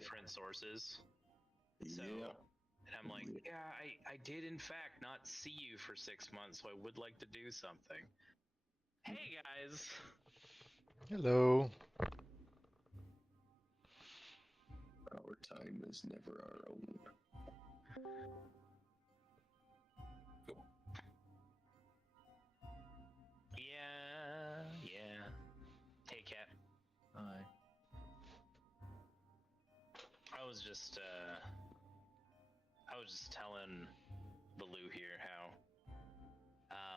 different sources. So, Yeah. and I'm like, yeah, I did in fact not see you for 6 months, so I would like to do something. Hey guys. Hello. Our time is never our own. Yeah. Hey, Cat. Hi. I was just telling Baloo here how,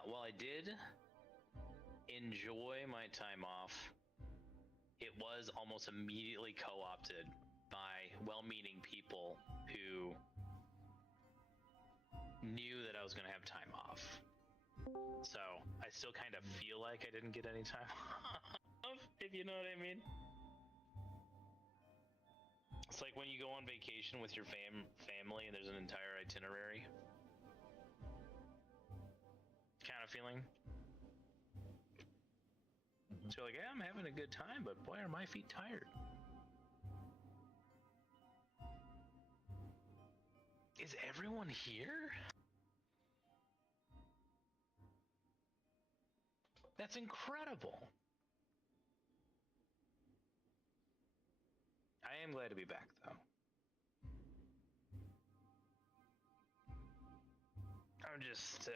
while I did enjoy my time off, it was almost immediately co-opted by well-meaning people who knew that I was going to have time off. So I still kind of feel like I didn't get any time off, if you know what I mean. It's like when you go on vacation with your family and there's an entire itinerary kind of feeling. So you're like, yeah, I'm having a good time, but boy, are my feet tired. Is everyone here? That's incredible. I am glad to be back, though. I'm just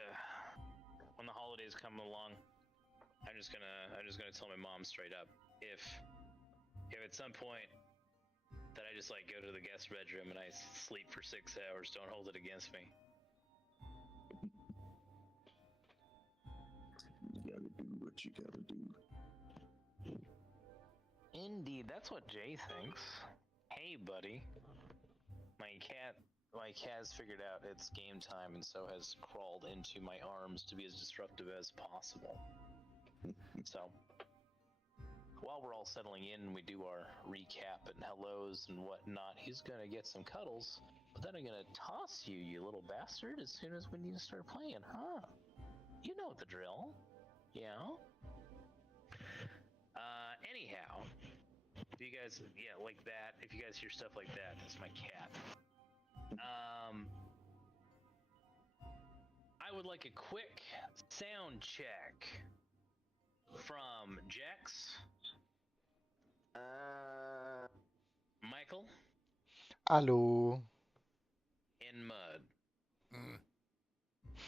when the holidays come along, I'm just gonna tell my mom straight up, if at some point that I just like go to the guest bedroom and I sleep for 6 hours, don't hold it against me. You gotta do what you gotta do. Indeed, that's what Jay thinks. Hey, buddy. My cat's figured out it's game time and so has crawled into my arms to be as disruptive as possible. So, while we're all settling in and we do our recap and hellos and whatnot, he's gonna get some cuddles, but then I'm gonna toss you, you little bastard, as soon as we need to start playing, huh? You know the drill. Yeah? Anyhow, if you guys, like that, if you guys hear stuff like that, that's my cat. I would like a quick sound check from Jax, Michael, Hello. and Mud.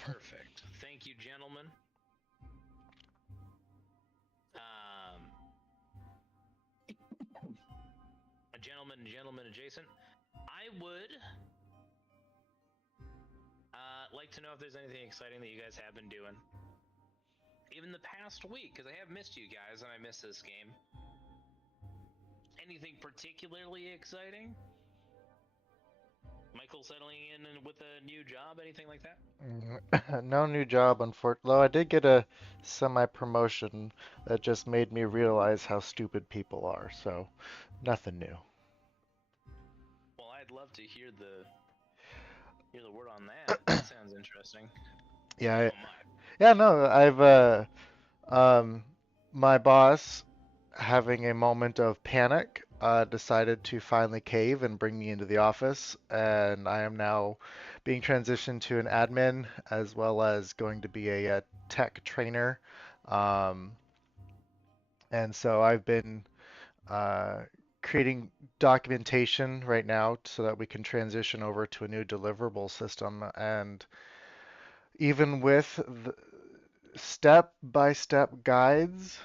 Perfect. Thank you, gentlemen. A gentleman adjacent. I would like to know if there's anything exciting that you guys have been doing. Even the past week, because I have missed you guys and I miss this game. Anything particularly exciting? Michael settling in with a new job, anything like that? No new job, unfortunately. Though I did get a semi-promotion that just made me realize how stupid people are, so nothing new. Well, I'd love to hear the word on that. That sounds interesting. Yeah, no, my boss, having a moment of panic, decided to finally cave and bring me into the office, and I am now being transitioned to an admin as well as going to be a tech trainer. Um, and so I've been uh, creating documentation right now so that we can transition over to a new deliverable system. And even with the step-by-step guides,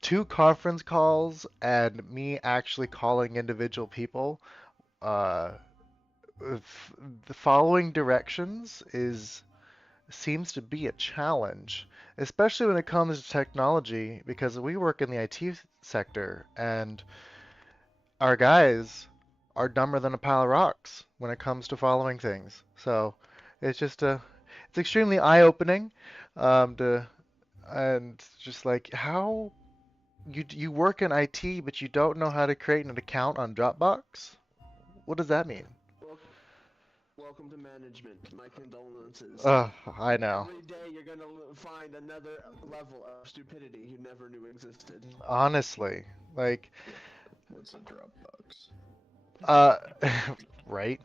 two conference calls, and me actually calling individual people, uh, the following directions is seems to be a challenge, especially when it comes to technology, because we work in the IT sector, and our guys are dumber than a pile of rocks when it comes to following things. So it's just it's extremely eye-opening, to and just like how you work in IT, but you don't know how to create an account on Dropbox? What does that mean? Welcome to management. My condolences. I know. Every day you're gonna find another level of stupidity you never knew existed. Honestly, like What's a Dropbox? Uh, right.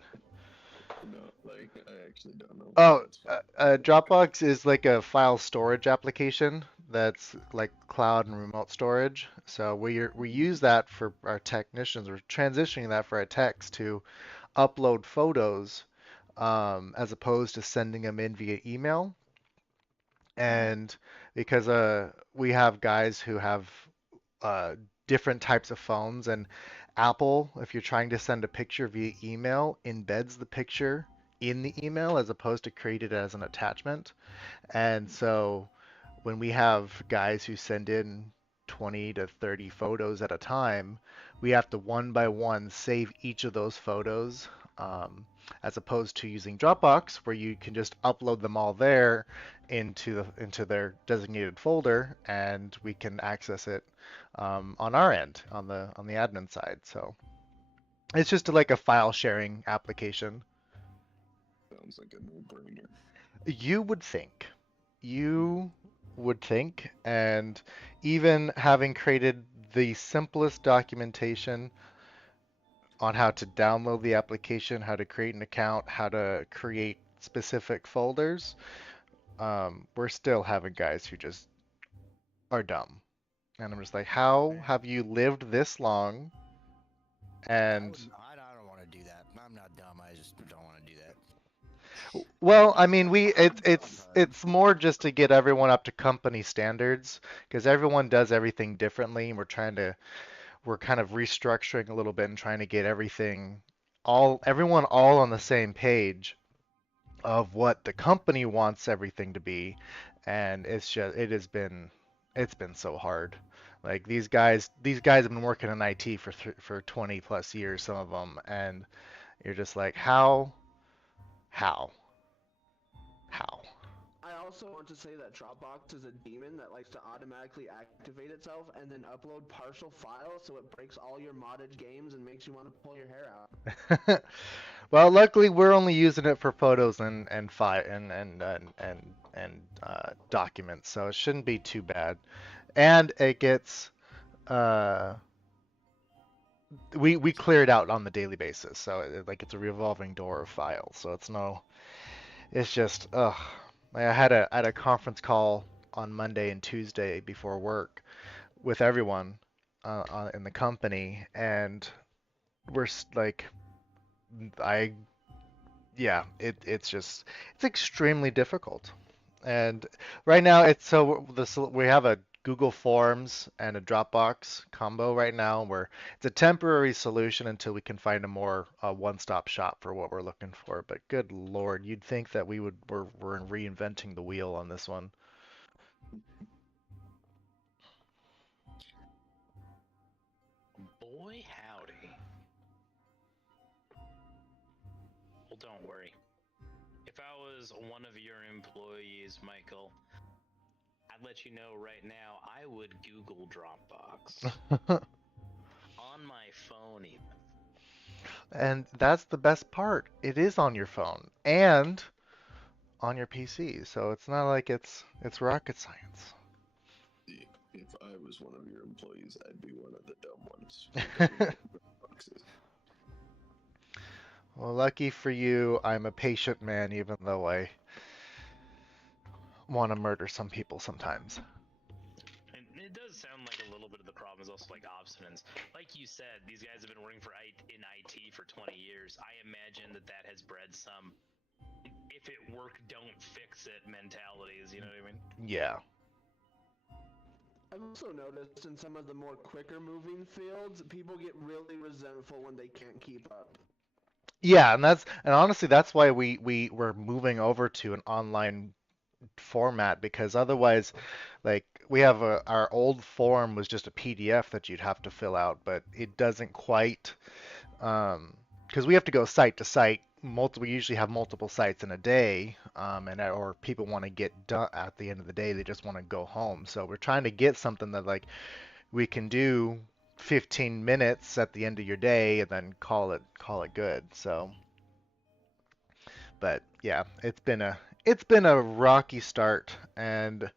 No, like I actually don't know. Oh, That's fine. Dropbox is like a file storage application that's like cloud and remote storage. So we use that for our technicians. We're transitioning that for our techs to upload photos as opposed to sending them in via email. And because we have guys who have uh, different types of phones, and Apple, if you're trying to send a picture via email, embeds the picture in the email as opposed to create it as an attachment. And so when we have guys who send in 20 to 30 photos at a time, we have to one by one save each of those photos, as opposed to using Dropbox, where you can just upload them all there into their designated folder, and we can access it on our end, on the admin side. So it's just like a file sharing application. Sounds like a no-brainer. You would think. You would think, and even having created the simplest documentation on how to download the application, how to create an account, how to create specific folders, we're still having guys who just are dumb. And I'm just like, how have you lived this long? And I don't want to do that. I'm not dumb. I just don't want to do that. well, I mean, it's more just to get everyone up to company standards because everyone does everything differently, and we're kind of restructuring a little bit and trying to get everyone all on the same page of what the company wants everything to be, and it's been so hard. Like these guys have been working in IT for 20 plus years, some of them, and you're just like, how, how? I also want to say that Dropbox is a demon that likes to automatically activate itself and then upload partial files so it breaks all your modded games and makes you want to pull your hair out. Well, luckily we're only using it for photos and documents, so it shouldn't be too bad. And it gets uh, we clear it out on the daily basis, so like it's a revolving door of files. So it's just ugh. Like I had a conference call on Monday and Tuesday before work with everyone in the company, and like I yeah, it's extremely difficult. And right now we have a Google Forms and a Dropbox combo right now where it's a temporary solution until we can find a more one-stop shop for what we're looking for. But good Lord, you'd think that we're reinventing the wheel on this one. Boy, howdy. Well, don't worry. If I was one of your employees, Michael, I'd let you know right now I would Google Dropbox. On my phone, even. And that's the best part. It is on your phone and on your PC, so it's not like it's rocket science. See, if I was one of your employees, I'd be one of the dumb ones. For doing Dropboxes. Well, lucky for you, I'm a patient man, even though I want to murder some people sometimes. And it does sound like a little bit of the problem is also like obstinance. Like you said, these guys have been working in IT for 20 years. I imagine that has bred some if it work, don't fix it mentalities, you know what I mean? Yeah. I've also noticed in some of the more quicker moving fields, people get really resentful when they can't keep up. Yeah, and honestly that's why we're moving over to an online format because otherwise like we have our old form was just a PDF that you'd have to fill out, but it doesn't quite because we have to go site to site. We usually have multiple sites in a day, or people want to get done at the end of the day. They just want to go home. So we're trying to get something that like we can do 15 minutes at the end of your day and then call it good. So, but yeah, it's been a rocky start, and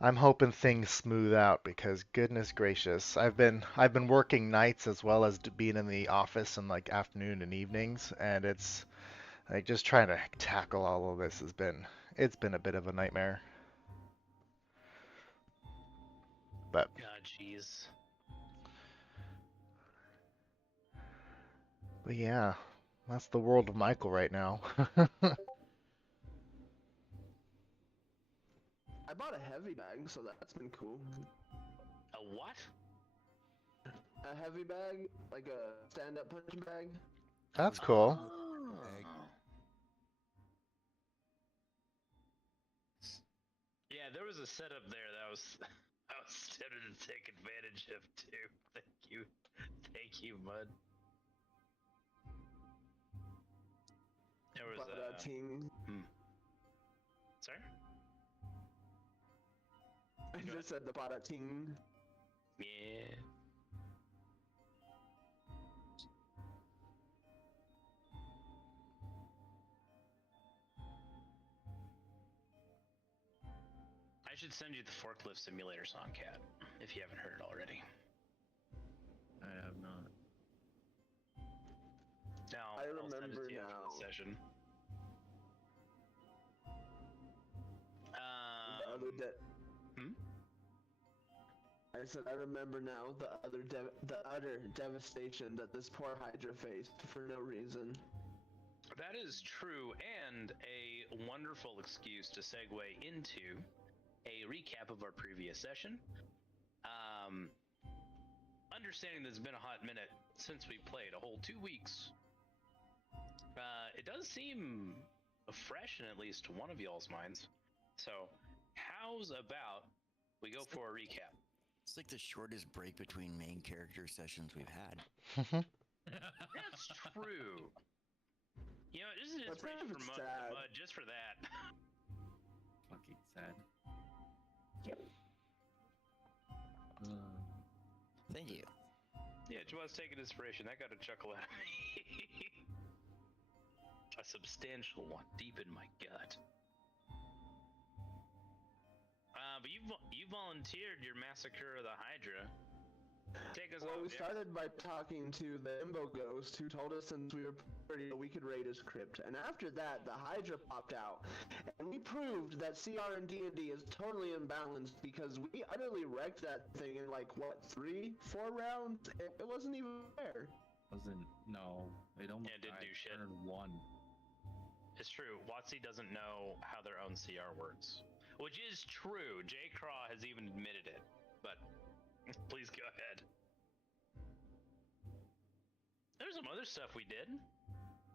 I'm hoping things smooth out because goodness gracious, I've been working nights as well as being in the office in like afternoon and evenings, and it's like just trying to tackle all of this it's been a bit of a nightmare. But God, jeez. but yeah, that's the world of Michael right now. I bought a heavy bag, so that's been cool. A what? A heavy bag, like a stand-up punching bag. That's cool. Egg. Yeah, there was a setup there that I was tempted to take advantage of too. Thank you, Mud. There was Bought a ting. Sorry. I just said the bought a ting. Yeah. I should send you the forklift simulator song, Cat, if you haven't heard it already. I have not. No, I I'll send it remember to you after now. the session. The other hmm? I said I remember now the utter devastation that this poor Hydra faced for no reason. That is true, and a wonderful excuse to segue into a recap of our previous session. Understanding that it's been a hot minute since we played, a whole 2 weeks. It does seem fresh in at least one of y'all's minds. So, how's about we go for a recap? It's like the shortest break between main character sessions we've had. That's true. You know, this is That's inspiration kind of for sad. Mud just for that. Fucking sad. Thank you. Yeah, Joel's taking inspiration. That got a chuckle out of me. A substantial one deep in my gut. But you volunteered your massacre of the Hydra. Take us Well, off, we Dick. started by talking to the Imbo Ghost, who told us since we were pretty we could raid his crypt, and after that, the Hydra popped out, and we proved that CR and D&D is totally imbalanced because we utterly wrecked that thing in like what 3-4 rounds. It wasn't even fair. No, it almost Yeah, it didn't died do shit. turn 1. It's true. WotC doesn't know how their own CR works. Which is true. J. Craw has even admitted it. But please go ahead. There's some other stuff we did.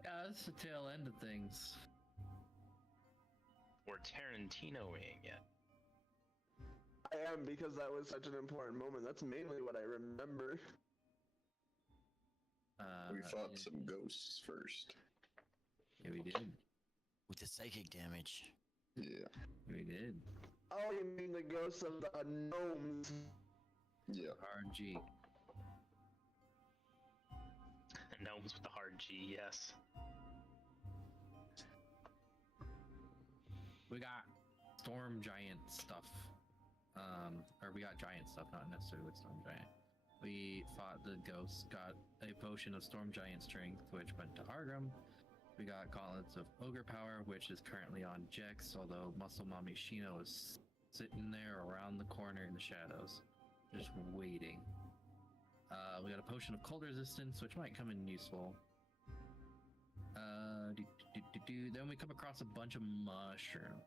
Yeah, that's the tail end of things. We're Tarantinoing it. I am, because that was such an important moment. That's mainly what I remember. We fought Yeah, some ghosts first. yeah, we did. With the psychic damage. Yeah. We did. Oh, you mean the ghosts of the gnomes? Yeah. RNG. Gnomes with the hard G, yes. We got storm giant stuff. Or we got giant stuff, not necessarily with storm giant. We fought the ghosts, got a potion of storm giant strength, which went to Argram. We got gauntlets of ogre power, which is currently on Jex, although Muscle Mommy Shino is sitting there around the corner in the shadows, just waiting. We got a potion of cold resistance, which might come in useful. Then we come across a bunch of mushrooms.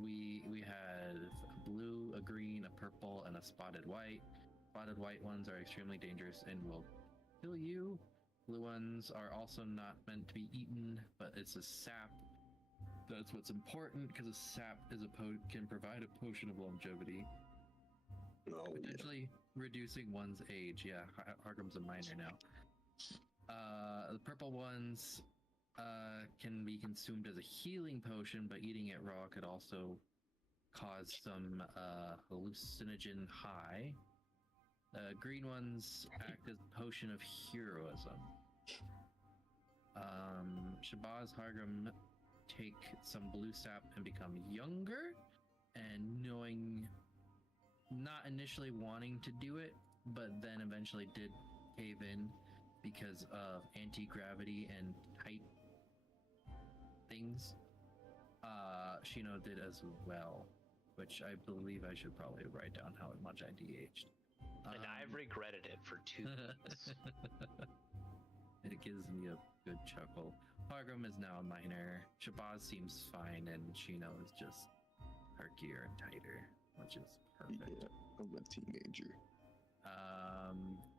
We had a blue, a green, a purple, and a spotted white. Spotted white ones are extremely dangerous and will kill you. Blue ones are also not meant to be eaten, but it's a sap. That's what's important, because a sap is can provide a potion of longevity, Oh, yeah. potentially reducing one's age. Yeah, Hargrim's a minor now. The purple ones can be consumed as a healing potion, but eating it raw could also cause some hallucinogen high. Green ones act as a potion of heroism. Shabazz, Hargrim take some blue sap and become younger. and knowing, not initially wanting to do it, but then eventually did cave in because of anti-gravity and height things. Shino did as well, which I believe I should probably write down how much I de-aged. And I've regretted it for 2 months. It gives me a good chuckle. Hargrim is now a minor. Shabazz seems fine, and Shino is just perkier and tighter, which is perfect. Yeah, I'm a teenager.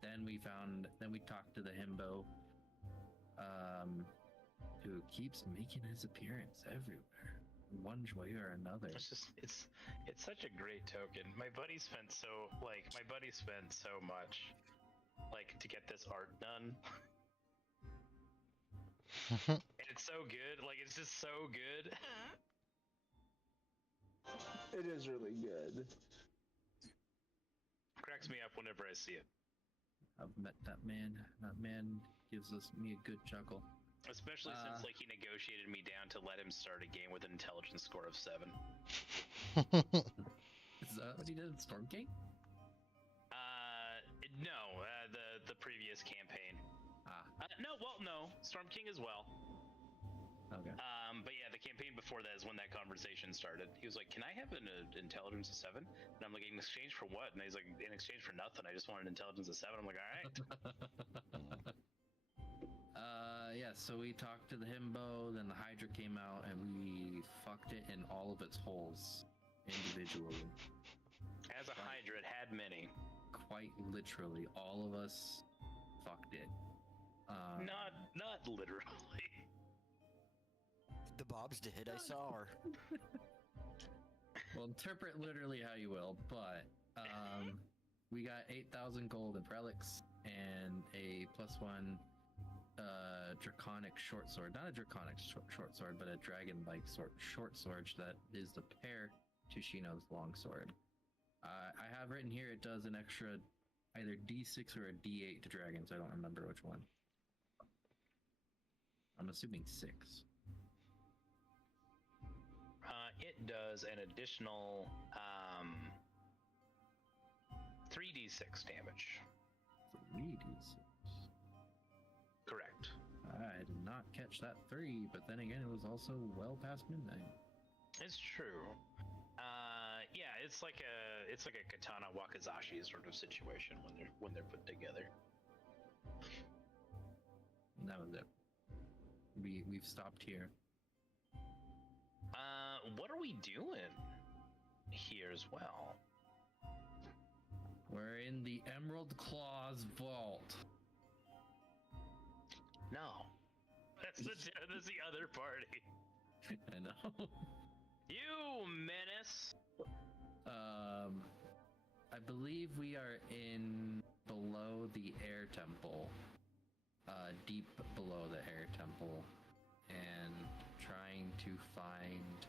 Then we talked to the himbo, who keeps making his appearance everywhere, one way or another. It's such a great token. My buddy spent so much, like, to get this art done. And it's so good. Like, it's just so good. It is really good. Cracks me up whenever I see it. I've met that man. That man gives me a good chuckle. Especially since, like, he negotiated me down to let him start a game with an intelligence score of 7. Is that what he did in Storm King? No, the previous campaign. No, Storm King as well. Okay. But yeah, the campaign before that is when that conversation started. He was like, "Can I have an intelligence of 7?" And I'm like, "In exchange for what?" And he's like, "In exchange for nothing. I just want an intelligence of 7." I'm like, "All right." Yeah, so we talked to the himbo, then the Hydra came out, and we fucked it in all of its holes individually. As a Hydra, it had many. Quite literally, all of us fucked it. Not literally. The Bobs did, I saw her. Well, interpret literally how you will, but we got 8,000 gold of relics and a +1 draconic short sword. Not a draconic short sword, but a dragon-like short sword that is the pair to Shino's long sword. I have written here it does an extra either D6 or a D8 to dragons. I don't remember which one. I'm assuming 6. It does an additional 3d6 damage. 3d6. Correct. I did not catch that 3, but then again, it was also well past midnight. It's true. Yeah, it's like a katana wakizashi sort of situation when they're put together. And that was it. We've stopped here. What are we doing here as well? We're in the Emerald Claws vault. No, that's the other party. I know. You menace. I believe we are in below the air temple, deep below the air temple, and trying to find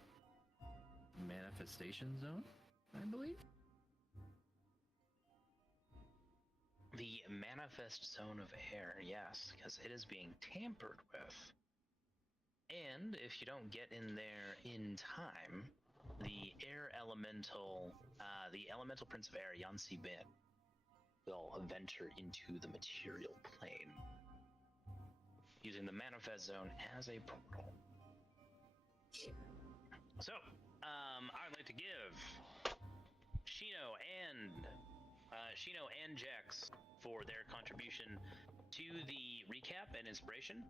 manifestation zone, I believe. The manifest zone of air, yes, because it is being tampered with. And if you don't get in there in time, the elemental prince of air, Yansi Bin, will venture into the material plane, using the manifest zone as a portal. So, I'd like to give Shino and Jax for their contribution to the recap and inspiration.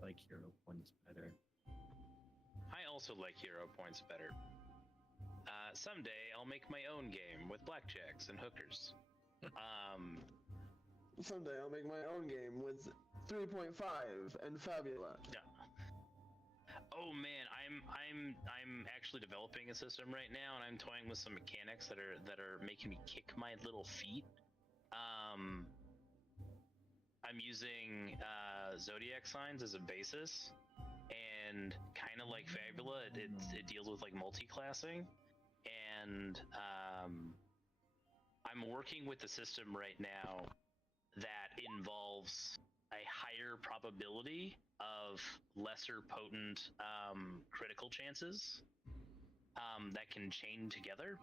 Like hero points better. I also like hero points better. Someday I'll make my own game with blackjacks and hookers. Someday I'll make my own game with 3.5 and Fabula. Yeah. Oh man, I'm actually developing a system right now, and I'm toying with some mechanics that are making me kick my little feet. I'm using zodiac signs as a basis, and kind of like Fabula, it deals with like multi-classing, and I'm working with the system right now that that involves a higher probability of lesser potent critical chances that can chain together,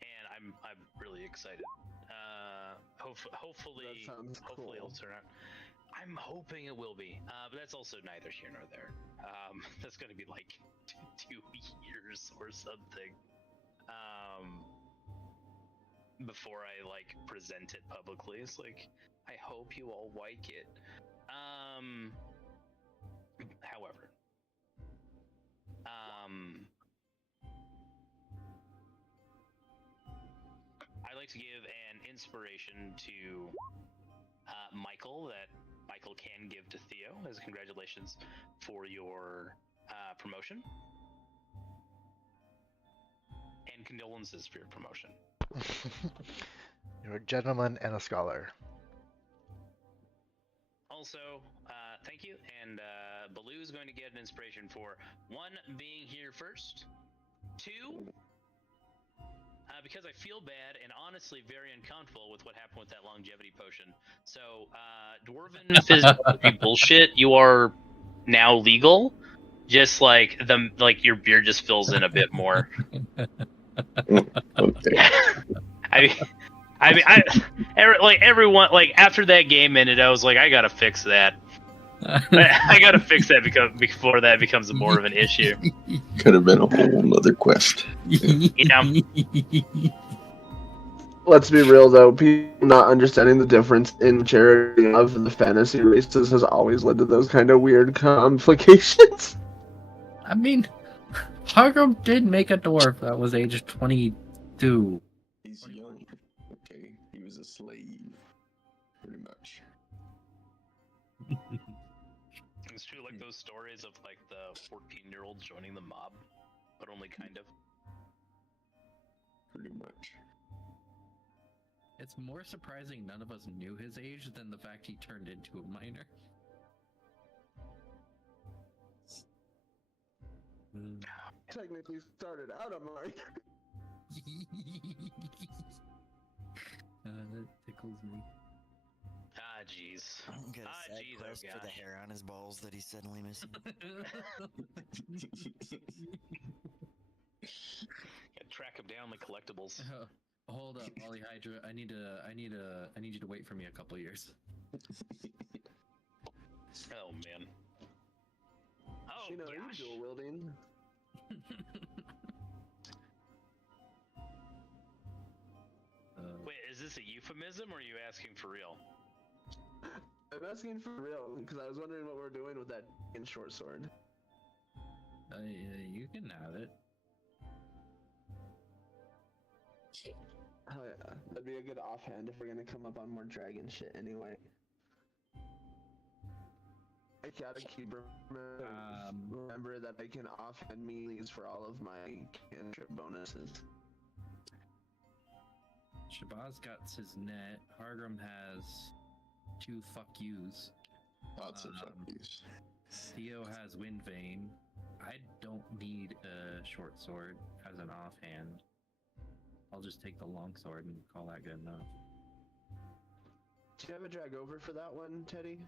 and I'm really excited. Hopefully cool. it'll turn out. I'm hoping it will be, but that's also neither here nor there. That's going to be like 2 years or something before I like present it publicly. It's like, I hope you all like it. However, I like to give an inspiration to Michael that Michael can give to Theo as congratulations for your promotion and condolences for your promotion. You're a gentleman and a scholar. Also, thank you, and Baloo is going to get an inspiration for 1, being here first, 2, because I feel bad and honestly very uncomfortable with what happened with that longevity potion. So, Dwarven physical bullshit, you are now legal. Just like your beard just fills in a bit more. Okay. Everyone, like, after that game ended, I was like, I gotta fix that. I gotta fix that before that becomes more of an issue. Could have been a whole other quest. Yeah. Let's be real though, people not understanding the difference in charity of the fantasy races has always led to those kind of weird complications. I mean, Hargrim did make a dwarf that was age 22. He's young. Okay, he was a slave, pretty much. It's true, like those stories of like the 14-year-old joining the mob, but only kind of. Pretty much. It's more surprising none of us knew his age than the fact he turned into a minor. Technically started out a minor. That tickles me. Ah, jeez. Get a side quest for the hair on his balls that he's suddenly missing. Track him down like collectibles. Hold up, Ollie Hydra. I need you to wait for me a couple years. Oh man. Oh You know, gosh. you dual wielding. Wait, is this a euphemism or are you asking for real? I'm asking for real because I was wondering what we're doing with that in short sword. You can have it. Oh yeah, that'd be a good offhand if we're gonna come up on more dragon shit anyway. I gotta keep remember that I can offhand melees for all of my cantrip bonuses. Shabazz got his net. Hargrim has 2 fuck yous. Lots of fuck yous. Theo has Wind Vein. I don't need a short sword as an offhand. I'll just take the long sword and call that good enough. Do you have a drag over for that one, Teddy?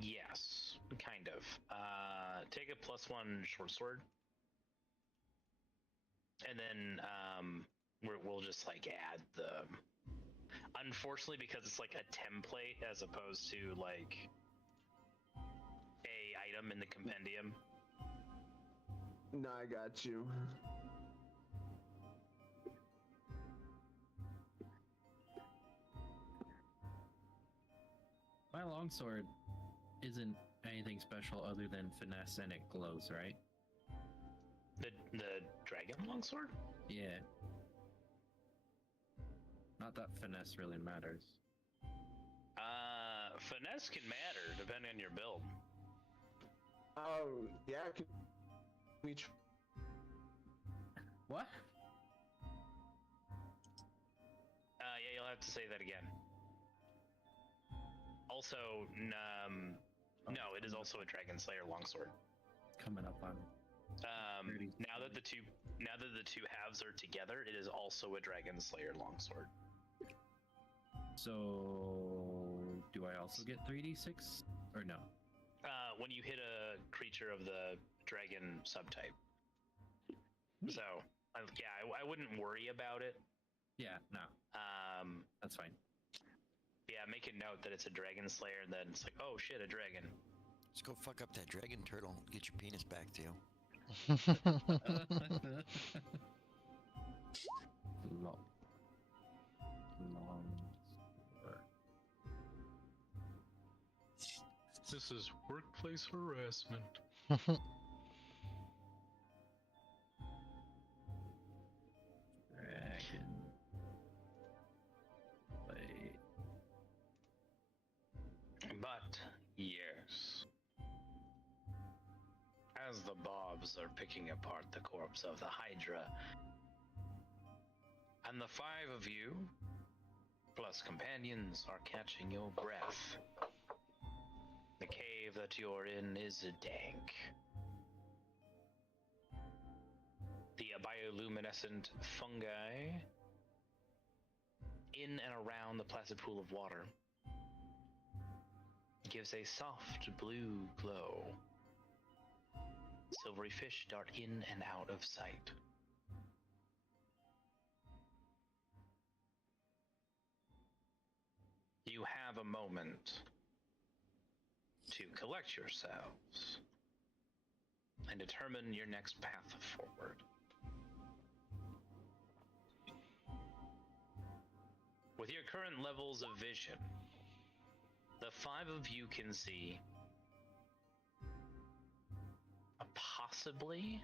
Yes, kind of. Take a +1 short sword, and then we'll just like add the. Unfortunately, because it's like a template as opposed to like a item in the compendium. No, I got you. My longsword isn't anything special other than finesse and it glows, right? The dragon longsword? Yeah. Not that finesse really matters. Finesse can matter depending on your build. Oh, yeah, What? Yeah, you'll have to say that again. Also, no, it is also a Dragon Slayer longsword. Coming up on Now that the two halves are together, it is also a Dragon Slayer longsword. So, do I also get 3d6 or no? When you hit a creature of the dragon subtype. So, I wouldn't worry about it. Yeah, no, that's fine. Yeah, make a note that it's a Dragon Slayer, and then it's like, oh shit, a dragon. Just go fuck up that dragon turtle. Get your penis back, too. Long. This is workplace harassment. Dragon. Wait. But, yes. As the Bobs are picking apart the corpse of the Hydra, and the five of you, plus companions, are catching your breath. The cave that you're in is dank. The bioluminescent fungi in and around the placid pool of water gives a soft blue glow. Silvery fish dart in and out of sight. You have a moment to collect yourselves and determine your next path forward. With your current levels of vision, the five of you can see possibly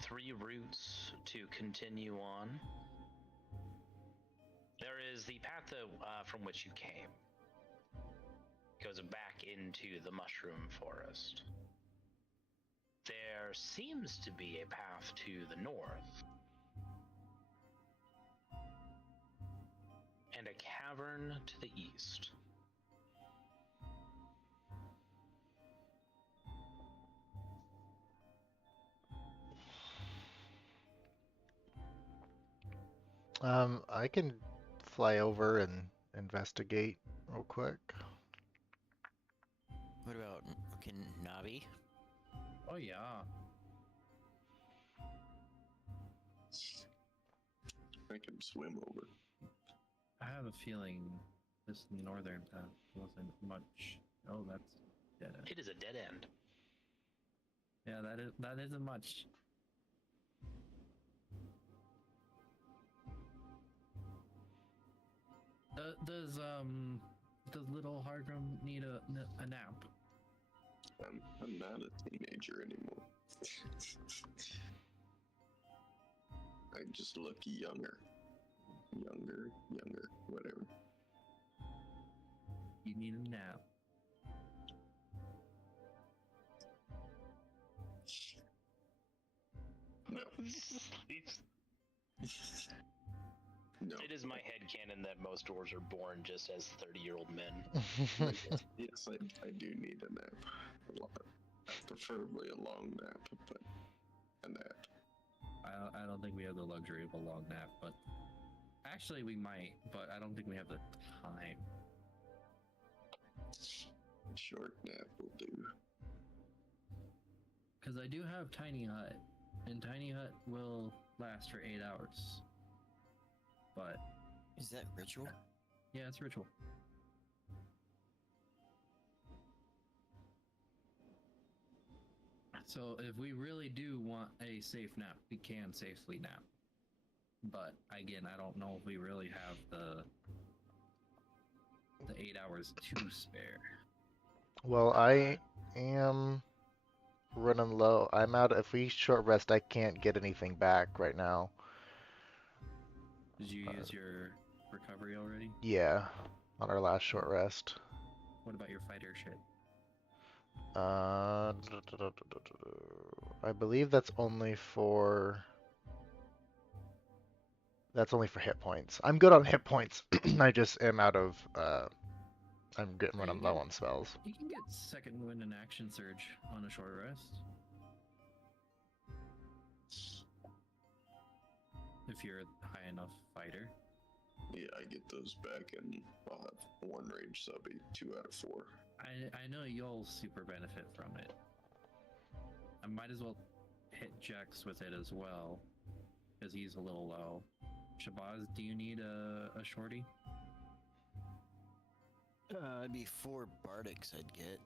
3 routes to continue on. There is the path from which you came. It goes back into the mushroom forest. There seems to be a path to the north. And a cavern to the east. I can fly over and investigate real quick. What about fucking Navi? Oh yeah. I can swim over. I have a feeling this northern path wasn't much. Oh, that's dead end. It is a dead end. Yeah, that isn't much. Does little Hargrim need a nap? I'm not a teenager anymore. I just look younger, whatever. You need a nap. No. No. It is my headcanon that most dwarves are born just as 30-year-old men. Yes, I do need a nap. Preferably a long nap, but a nap. I don't think we have the luxury of a long nap, but actually we might, but I don't think we have the time. Short nap will do. Because I do have Tiny Hut, and Tiny Hut will last for 8 hours. But Is that ritual? yeah, it's ritual. So if we really do want a safe nap, we can safely nap. But again, I don't know if we really have the 8 hours to spare. Well, I am running low. I'm out. If we short rest, I can't get anything back right now. Did you use your recovery already? Yeah, on our last short rest. What about your fighter shit? I believe that's only for hit points. I'm good on hit points. I just am out of I'm getting So you running low get- on spells. You can get second wind and action surge on a short rest. If you're a high enough fighter. Yeah, I get those back, and I'll have one rage, so I'll be 2 out of 4. I know you'll super benefit from it. I might as well hit Jex with it as well, because he's a little low. Shabazz, do you need a shorty? It'd be 4 Bardics I'd get.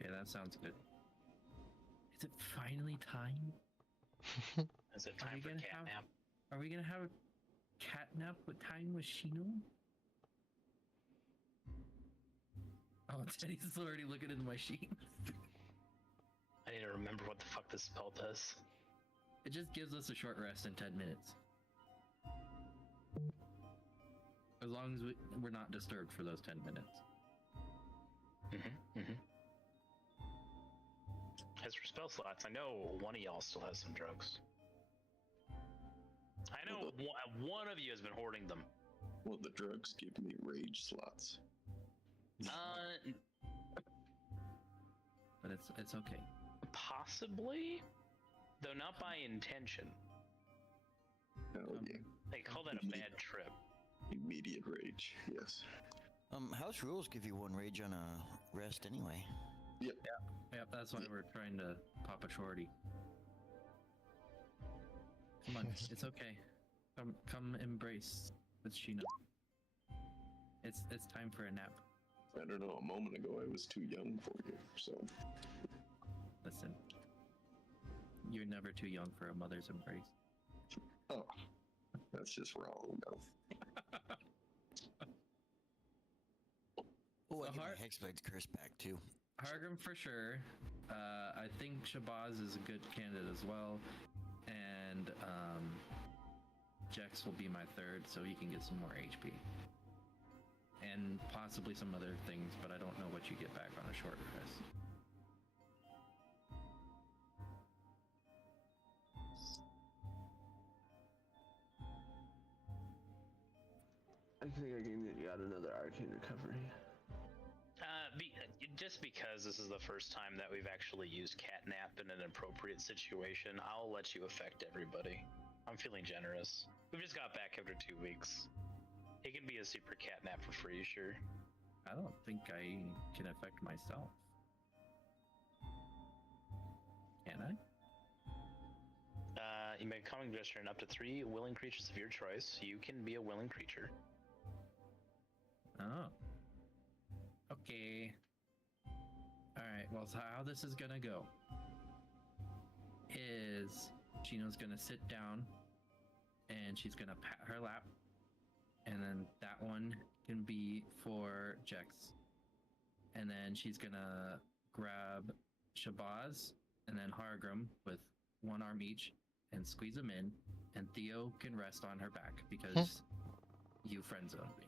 Yeah, that sounds good. Is it finally time? Is it Are time we for gonna catnap? Are we gonna have a catnap with time with Shino? Oh, Teddy's already looking at the machine. I need to remember what the fuck this spell does. It just gives us a short rest in 10 minutes. As long as we're not disturbed for those 10 minutes. As for spell slots, I know one of y'all still has some drugs. I know one of you has been hoarding them. Well, the drugs give me rage slots. But it's okay. Possibly, though not by intention. Hell yeah. They call that a bad trip. Immediate rage, yes. House rules give you 1 rage on a rest anyway. Yep, that's why we're trying to pop a shorty. Come on, it's okay. Come embrace with Shino. It's time for a nap. I don't know, a moment ago I was too young for you, so. Listen, you're never too young for a mother's embrace. Oh, that's just wrong, though. Oh, I So get my Har- Hexblade's curse back too. Hargrim for sure. I think Shabazz is a good candidate as well. And Jex will be my third, so he can get some more HP. And possibly some other things, but I don't know what you get back on a short rest. I think I can got another arcane recovery. Just because this is the first time that we've actually used catnap in an appropriate situation, I'll let you affect everybody. I'm feeling generous. We just got back after 2 weeks. It can be a super catnap for free, sure. I don't think I can affect myself. Can I? You may calming gesture and up to 3 willing creatures of your choice. You can be a willing creature. Oh. Okay. Alright, well, so how this is gonna go is Chino's gonna sit down and she's gonna pat her lap, and then that one can be for Jex. And then she's gonna grab Shabazz and then Hargrim with 1 arm each and squeeze them in, and Theo can rest on her back because you friend zoned me.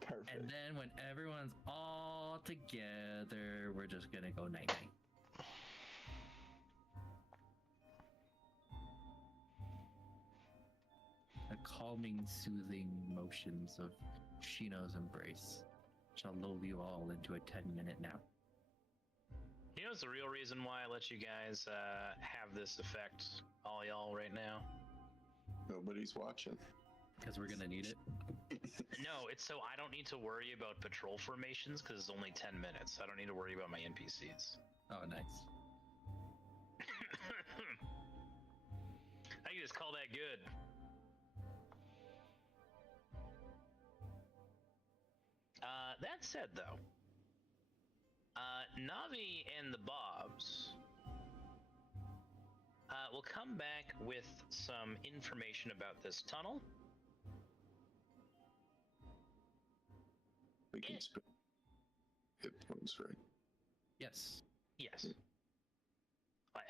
Perfect. And then when everyone's all together, we're just gonna go night night. The calming, soothing motions of Shino's embrace shall lull you all into a 10-minute nap. You know what's the real reason why I let you guys have this effect, all y'all, right now? Nobody's watching. Because we're gonna need it. No, it's so I don't need to worry about patrol formations because it's only 10 minutes. I don't need to worry about my NPCs. Oh, nice. I can just call that good. That said, though, Navi and the Bobs will come back with some information about this tunnel. We can spend hit points, right? Yes. Yes.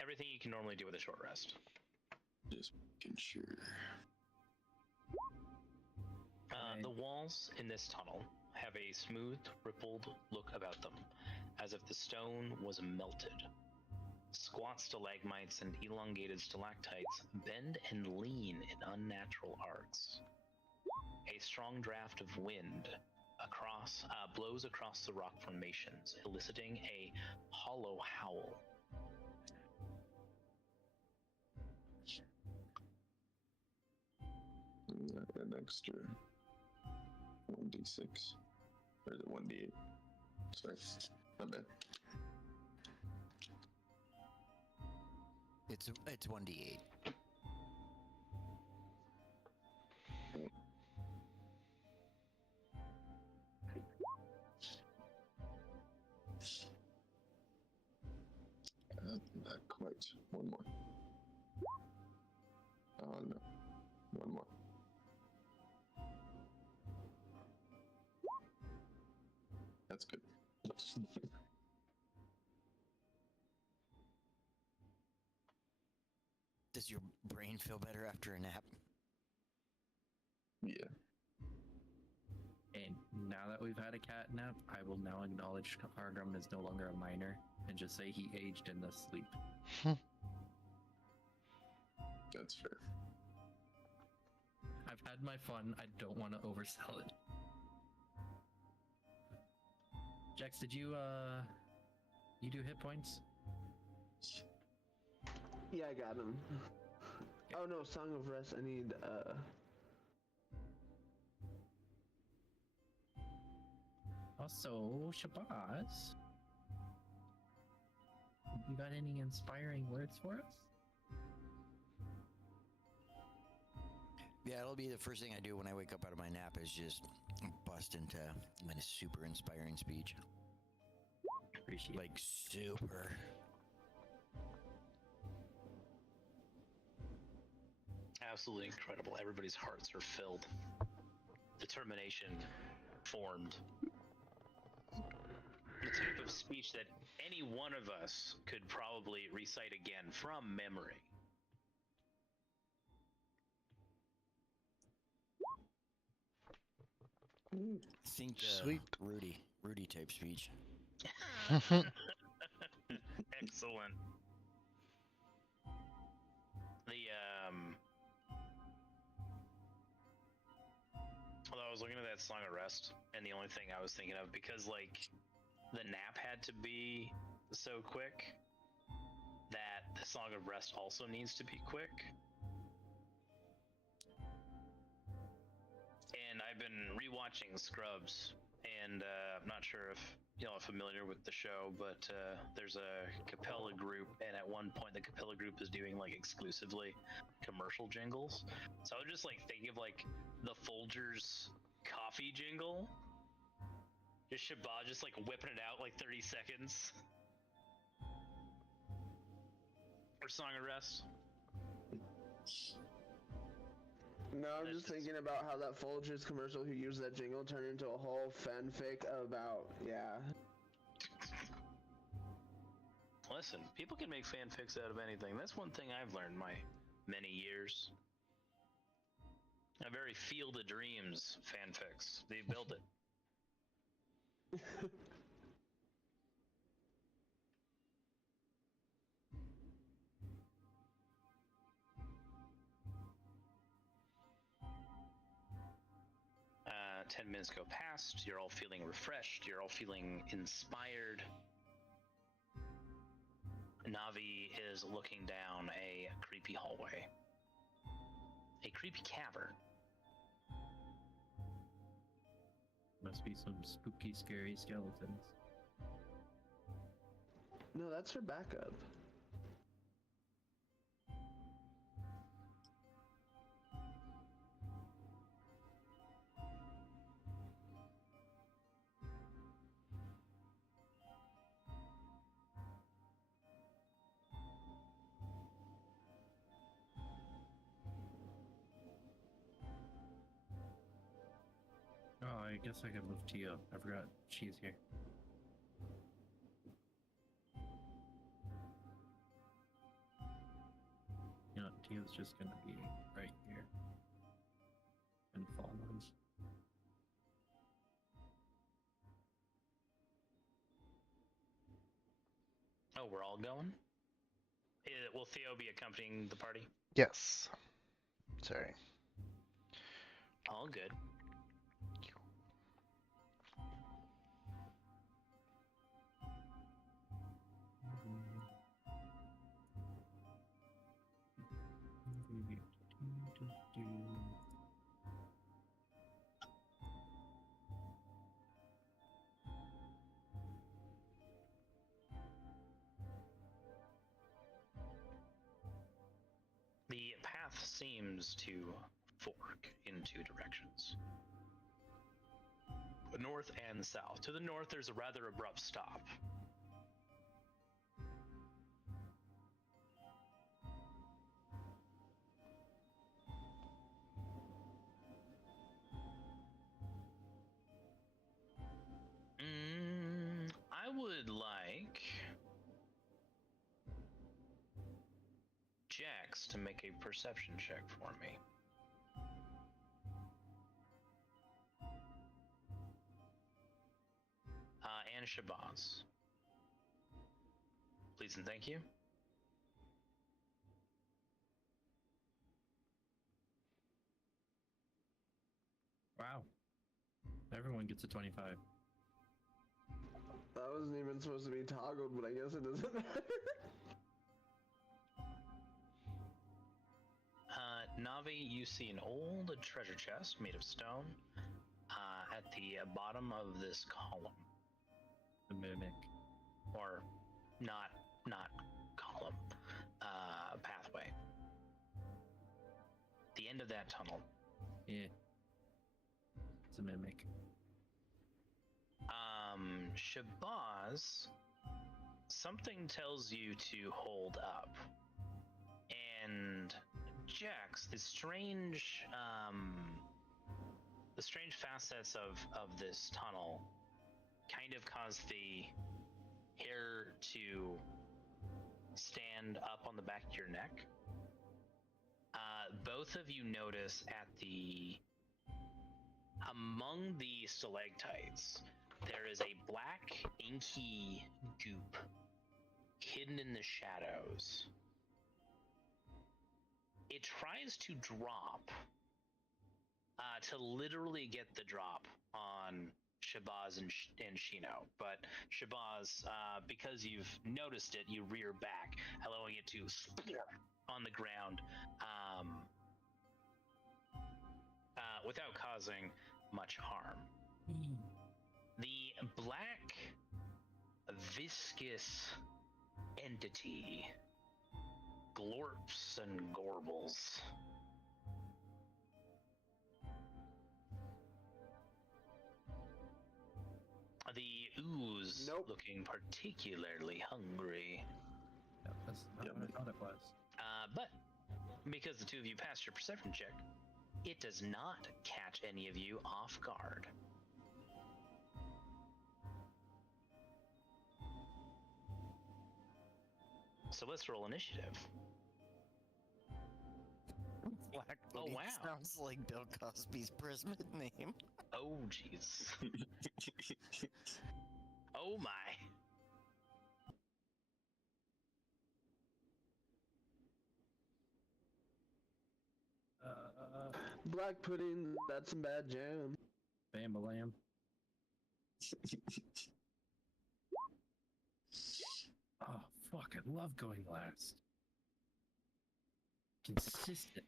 Everything you can normally do with a short rest. Just making sure. The walls in this tunnel have a smooth, rippled look about them, as if the stone was melted. Squat stalagmites and elongated stalactites bend and lean in unnatural arcs. A strong draft of wind blows across the rock formations, eliciting a hollow howl. An extra 1d6. Or is it 1d8? Sorry, my bad. It's 1d8. Not quite. One more. Oh no. One more. That's good. Does your brain feel better after a nap? Yeah. And now that we've had a cat nap, I will now acknowledge Argrim is no longer a minor and just say he aged in the sleep. That's fair. I've had my fun. I don't want to oversell it. Jax, did you do hit points? Yeah, I got him. Oh no, Song of Rest. I need Also, Shabazz, you got any inspiring words for us? Yeah, it'll be the first thing I do when I wake up out of my nap is just bust into a super inspiring speech. Appreciate Like, super. Absolutely incredible. Everybody's hearts are filled. Determination formed. The type of speech that any one of us could probably recite again from memory. Think Sweet. Rudy type speech. Excellent. Well, I was looking at that Song of Rest, and the only thing I was thinking of, because like the nap had to be so quick, that the Song of Rest also needs to be quick. And I've been rewatching Scrubs, and I'm not sure if y'all are familiar with the show, but there's a Capella group, and at one point the Capella group is doing like exclusively commercial jingles. So I was just like thinking of like the Folgers coffee jingle. Just Shabazz just like whipping it out like 30 seconds. Or Song of Rest. No, I'm just thinking about how that Folgers commercial who used that jingle turned into a whole fanfic about, yeah. Listen, people can make fanfics out of anything. That's one thing I've learned in my many years. A very Field of Dreams fanfics. They build it. Uh, 10 minutes go past. You're all feeling refreshed. You're all feeling inspired. Navi is looking down a creepy hallway. A creepy cavern. Must be some spooky, scary skeletons. No, that's her backup. Oh, I guess I could move Tio. I forgot she's here. You know, Tio's just gonna be right here. And follows. Oh, we're all going? will Theo be accompanying the party? Yes. Sorry. All good. The path seems to fork in two directions. The north and south. To the north, there's a rather abrupt stop. I would like Jax to make a perception check for me. And Shabazz. Please and thank you. Wow. Everyone gets a 25. That wasn't even supposed to be toggled, but I guess it doesn't matter. Navi, you see an old treasure chest made of stone at the bottom of this column. The mimic. Or not column, pathway. The end of that tunnel. Yeah. It's a mimic. Shabazz, something tells you to hold up. And Jax, the strange facets of this tunnel kind of cause the hair to stand up on the back of your neck. Both of you notice among the stalactites, there is a black, inky goop hidden in the shadows. It tries to drop, to literally get the drop on Shabazz and Shino, but Shabazz, because you've noticed it, you rear back, allowing it to splur on the ground, without causing much harm. The black, viscous entity glorps and gorbles. The ooze looking particularly hungry. Yep, that's not what I thought it was. But because the two of you passed your perception check, it does not catch any of you off guard. So let's roll initiative. Black Oh, Pudding wow. sounds like Bill Cosby's prison name. Oh, jeez. Oh, my. Black pudding, that's some bad jam. Bam-a-lam. Oh, fuck, I love going last. Consistent.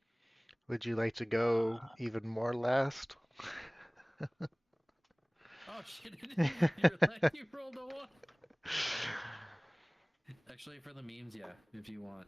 Would you like to go even more last? Oh, shit, you rolled a 1. Actually, for the memes, yeah, if you want.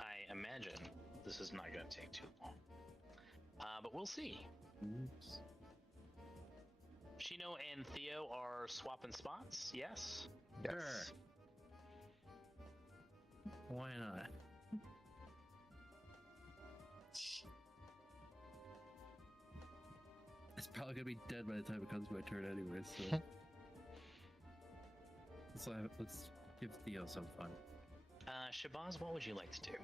I imagine this is not going to take too long. But we'll see. Oops. Shino and Theo are swapping spots, yes? Yes. Sure. Why not? It's probably gonna be dead by the time it comes to my turn anyway, so let's give Theo some fun. Shabazz, what would you like to do?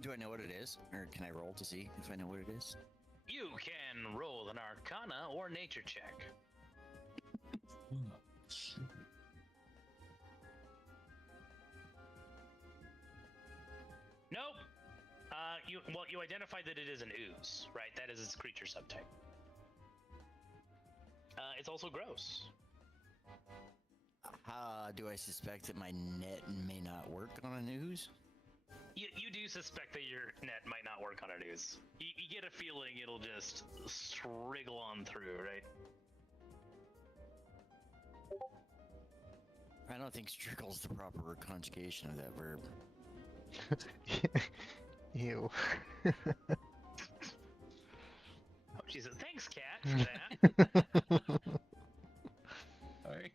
Do I know what it is? Or can I roll to see if I know what it is? You can roll an Arcana or Nature check. Nope. You identified that it is an ooze, right? That is its creature subtype. It's also gross. Do I suspect that my net may not work on an ooze? You do suspect that your net might not work on an ooze. You get a feeling it'll just striggle on through, right? I don't think striggle's the proper conjugation of that verb. Ew. Oh, she said, thanks, cat, for that. Sorry.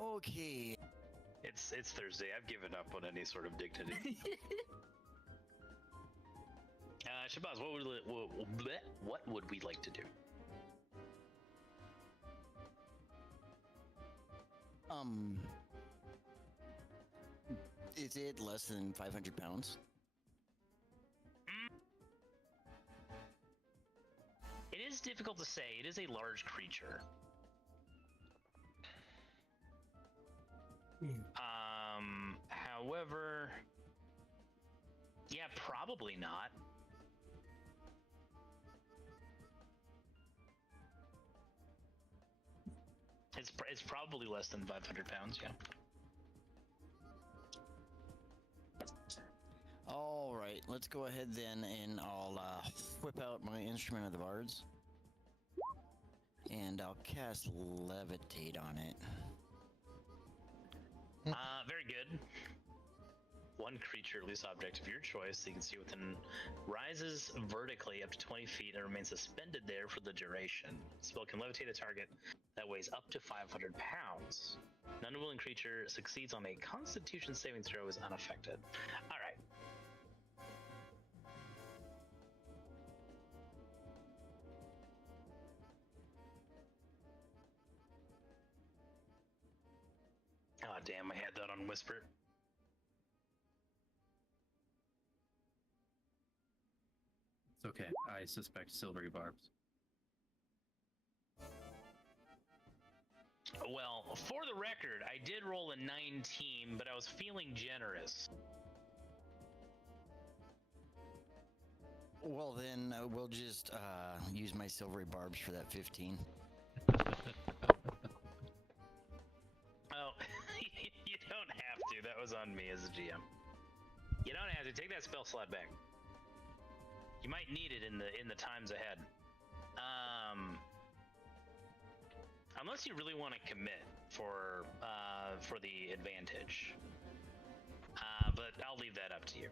Okay. It's Thursday. I've given up on any sort of dignity. Shabazz, what would we like to do? Is it less than 500 pounds? It is difficult to say. It is a large creature. However, yeah, probably not. It's probably less than 500 pounds, yeah. All right, let's go ahead then, and I'll whip out my instrument of the bards, and I'll cast levitate on it. Very good. One creature, loose object of your choice, so you can see within, rises vertically up to 20 feet and remains suspended there for the duration. The spell can levitate a target that weighs up to 500 pounds. An unwilling creature succeeds on a Constitution saving throw is unaffected. All right. Oh, damn, I had that on Whisper. It's okay. I suspect silvery barbs. Well, for the record, I did roll a 19, but I was feeling generous. Well, then we'll just use my silvery barbs for that 15. Oh, you don't have to. That was on me as a GM. You don't have to. Take that spell slot back. You might need it in the times ahead. Unless you really want to commit for the advantage. But I'll leave that up to you.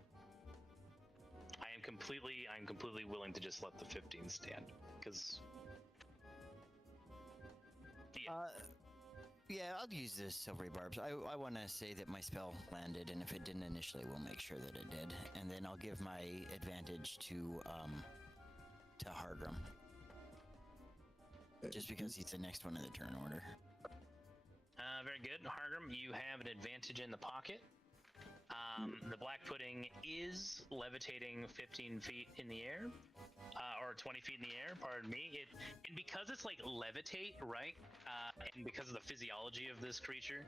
I'm completely willing to just let the 15 stand, because yeah, I'll use the silvery barbs. I want to say that my spell landed, and if it didn't initially, we'll make sure that it did, and then I'll give my advantage to Hargrim, just because he's the next one in the turn order. Very good, Hargrim. You have an advantage in the pocket. The black pudding is levitating 15 feet in the air, or 20 feet in the air, pardon me. And because it's like levitate, right? And because of the physiology of this creature,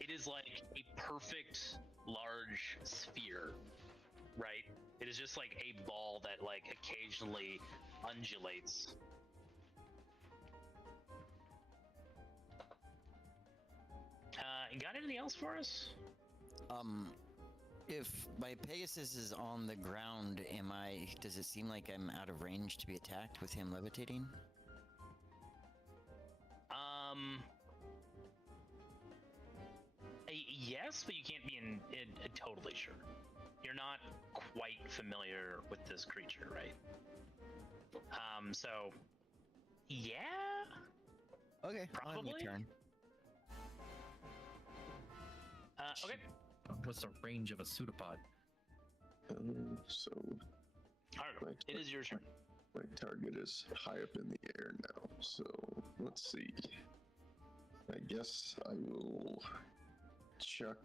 it is like a perfect large sphere, right? It is just like a ball that like occasionally undulates. Got anything else for us? If my Pegasus is on the ground, does it seem like I'm out of range to be attacked with him levitating? Yes, but you can't be in totally sure. You're not quite familiar with this creature, right? So, yeah? Okay, Probably? I'll have my turn. Okay. What's the range of a pseudopod? So Alright, it is your turn. my target is high up in the air now. So let's see. I guess I will chuck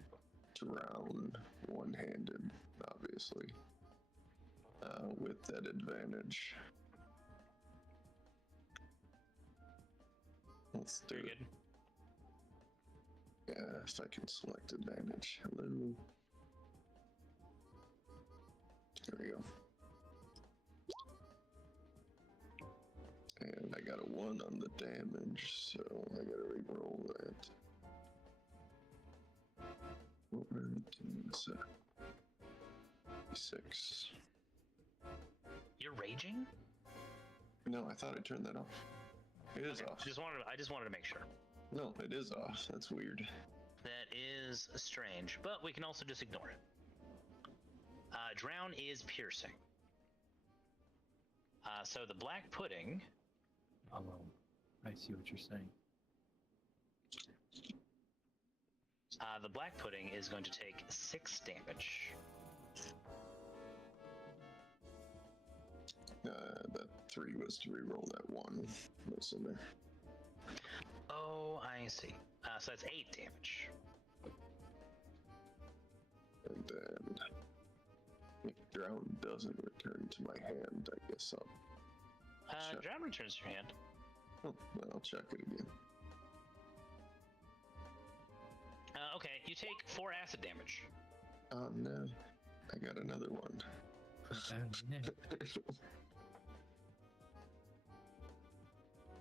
Drown one-handed, obviously, with that advantage. Let's do Very it. good. Yeah, if I can select advantage. Hello. There we go. And I got a 1 on the damage, so I gotta re-roll that. What is it? 6. You're raging? No, I thought I turned that off. It is Okay, off. I just wanted to make sure. No, it is off. That's weird. That is strange, but we can also just ignore it. Drown is piercing. So the black pudding. Oh, I see what you're saying. The black pudding is going to take 6 damage. That 3 was to re-roll that 1. That's in there. Oh, I see. So that's 8 damage. And then, if Drown doesn't return to my hand, I guess I'll. Check. Drown returns to your hand. Oh, well, I'll check it again. Okay, you take 4 acid damage. Oh no, I got another one.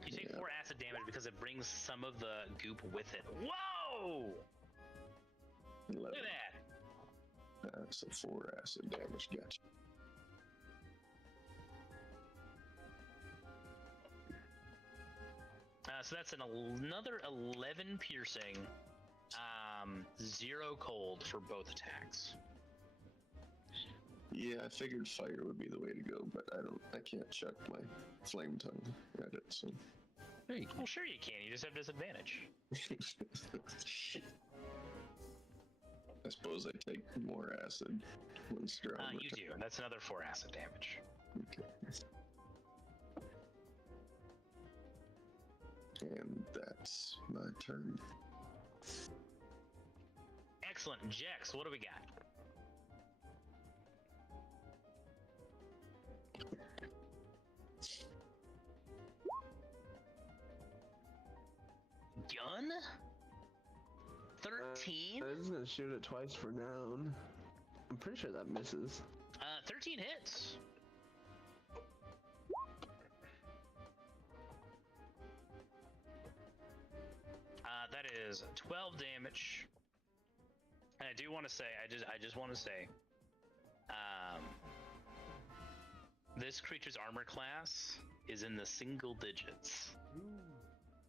You take Yeah. 4 acid damage because it brings some of the goop with it. Whoa! 11. Look at that! So 4 acid damage. Gotcha. So that's another 11 piercing, 0 cold for both attacks. Yeah, I figured fire would be the way to go, but I can't check my flame tongue at it, so. There you go. Well, sure you can. You just have disadvantage. I suppose I take more acid when Drown You do. That's another 4 acid damage. Okay. And that's my turn. Excellent. Jex, what do we got? Gun? 13? I'm just gonna shoot it twice for noun. I'm pretty sure that misses. 13 hits. That is 12 damage. And I do want to say, I just want to say, this creature's armor class is in the single digits.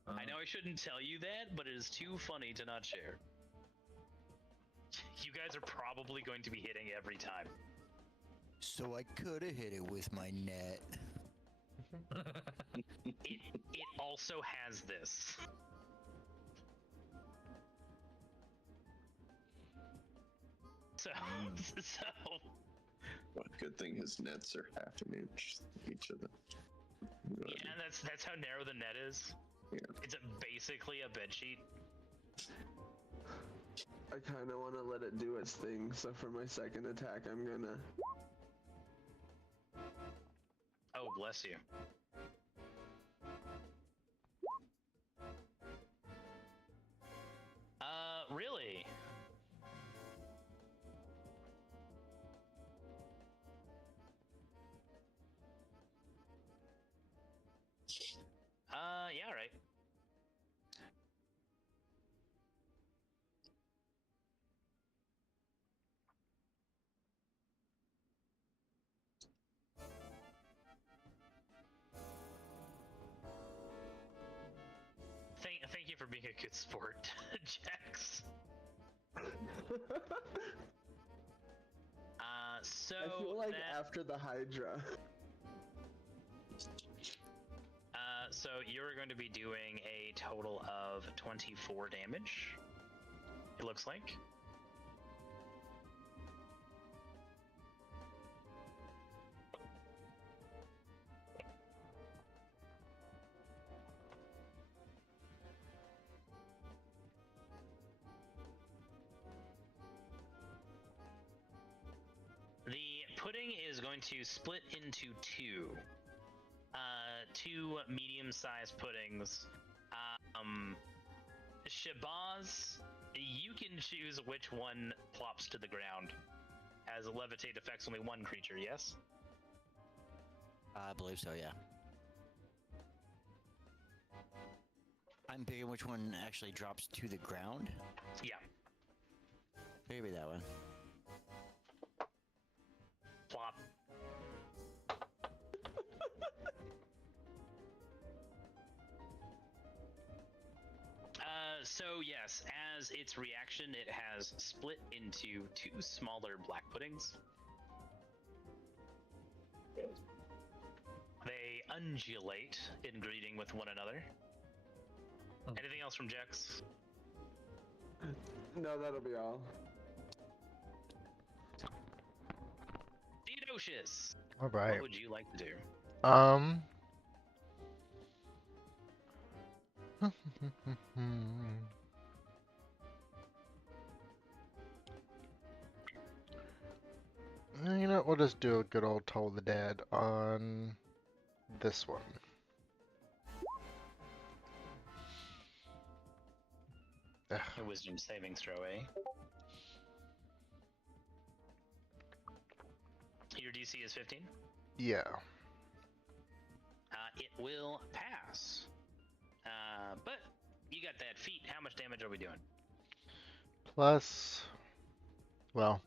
I know I shouldn't tell you that, but it is too funny to not share. You guys are probably going to be hitting every time. So I could have hit it with my net. It also has this. So, Well, good thing his nets are half an inch each of them. You know what I yeah, mean? that's how narrow the net is. Yeah. It's basically a bed sheet. I kind of want to let it do its thing, so for my second attack, I'm gonna. Oh, bless you. Really? Yeah, all right. Thank you for being a good sport, Jax. So I feel like that, after the Hydra. so you're going to be doing a total of 24 damage. It looks like. going to split into two. Two medium-sized puddings. Shabazz, you can choose which one plops to the ground. As a levitate affects only one creature, yes? I believe so, yeah. I'm picking which one actually drops to the ground. Yeah. Maybe that one. Plop. So yes, as its reaction, it has split into two smaller black puddings. They undulate in greeting with one another. Oh. Anything else from Jex? No, that'll be all. Theodosius, All right. what would you like to do? You know what, we'll just do a good old Toll the Dead on this one. Ugh. A wisdom saving throw, eh? Your DC is 15? Yeah. It will pass. But you got that feat. How much damage are we doing? Plus, well,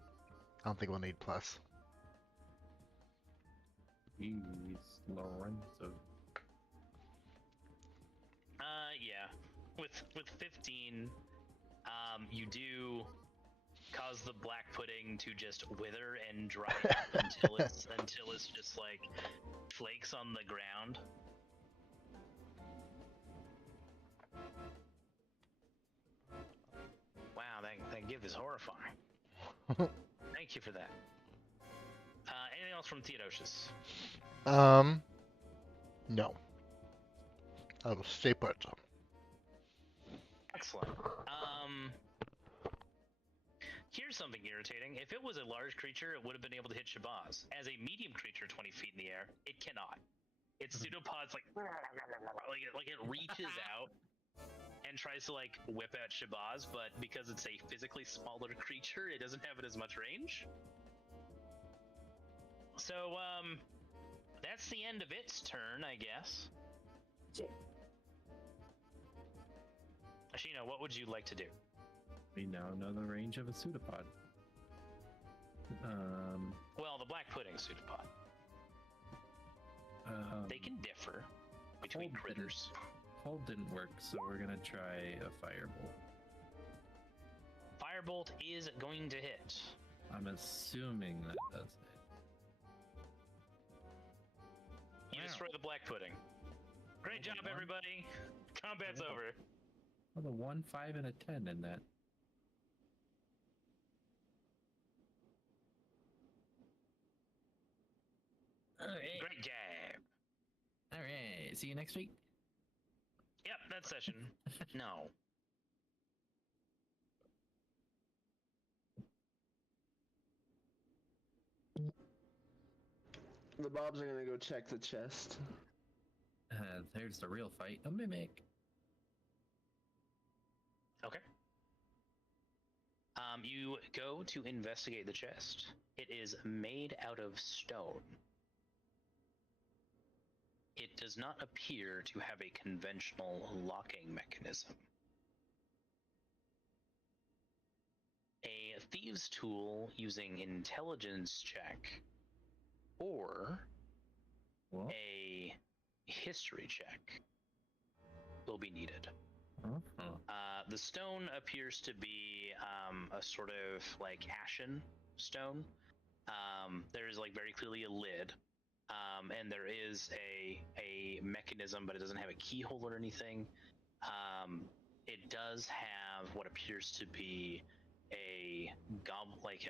I don't think we'll need plus. Jeez, Lorenzo. Yeah. With 15, you do cause the black pudding to just wither and dry up until it's just like flakes on the ground. Wow, that give is horrifying. Thank you for that. Anything else from Theodosius? No. I will stay put. Excellent. Here's something irritating. If it was a large creature, it would have been able to hit Shabazz. As a medium creature 20 feet in the air, it cannot. Its pseudopod's like it reaches out and tries to like whip at Shabazz, but because it's a physically smaller creature, it doesn't have it as much range. So, that's the end of its turn, I guess. Ashina, what would you like to do? We now know the range of a pseudopod. Well, the black pudding pseudopod. They can differ between critters. Hold didn't work, so we're gonna try a firebolt. Firebolt is going to hit. I'm assuming that does it. You destroy the black pudding. Great job, everybody. Combat's over. Well, a 1, 5, and a 10 in that. Alright. Great job. Alright. See you next week. Yep, that session. No. The Bobs are gonna go check the chest. There's the real fight. A mimic. Okay. You go to investigate the chest. It is made out of stone. It does not appear to have a conventional locking mechanism. A thieves' tool using intelligence check or What? a history check will be needed. Uh-huh. The stone appears to be a sort of like ashen stone. There is like very clearly a lid, and there is a mechanism, but it doesn't have a keyhole or anything. It does have what appears to be a like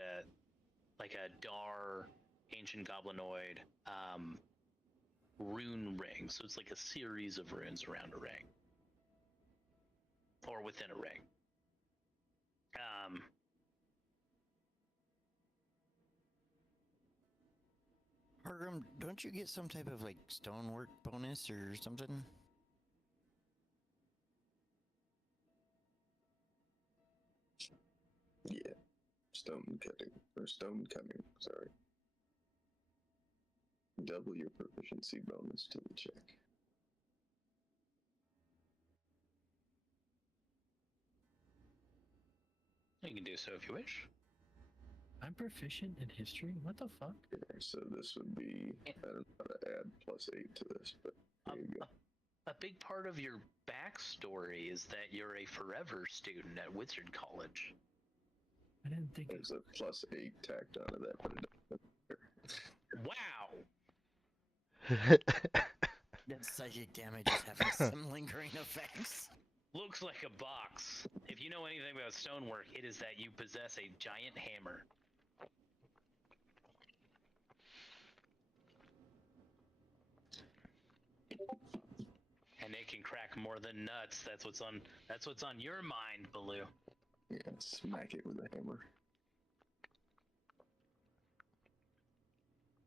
a Dar ancient goblinoid rune ring. So it's like a series of runes around a ring. Or within a ring. Hargrim, don't you get some type of like stonework bonus or something? Yeah, stone cutting or stone cutting. Sorry. Double your proficiency bonus to the check. You can do so if you wish. I'm proficient in history. What the fuck? Okay, so this would be, I don't know how to add +8 to this, but there you go. A big part of your backstory is that you're a forever student at Wizard College. I didn't think. There's a +8 tacked onto that, but it doesn't. Wow! That psychic damage is having some lingering effects. Looks like a box. If you know anything about stonework, it is that you possess a giant hammer. And it can crack more than nuts. That's what's on your mind, Baloo. Yeah, smack it with a hammer.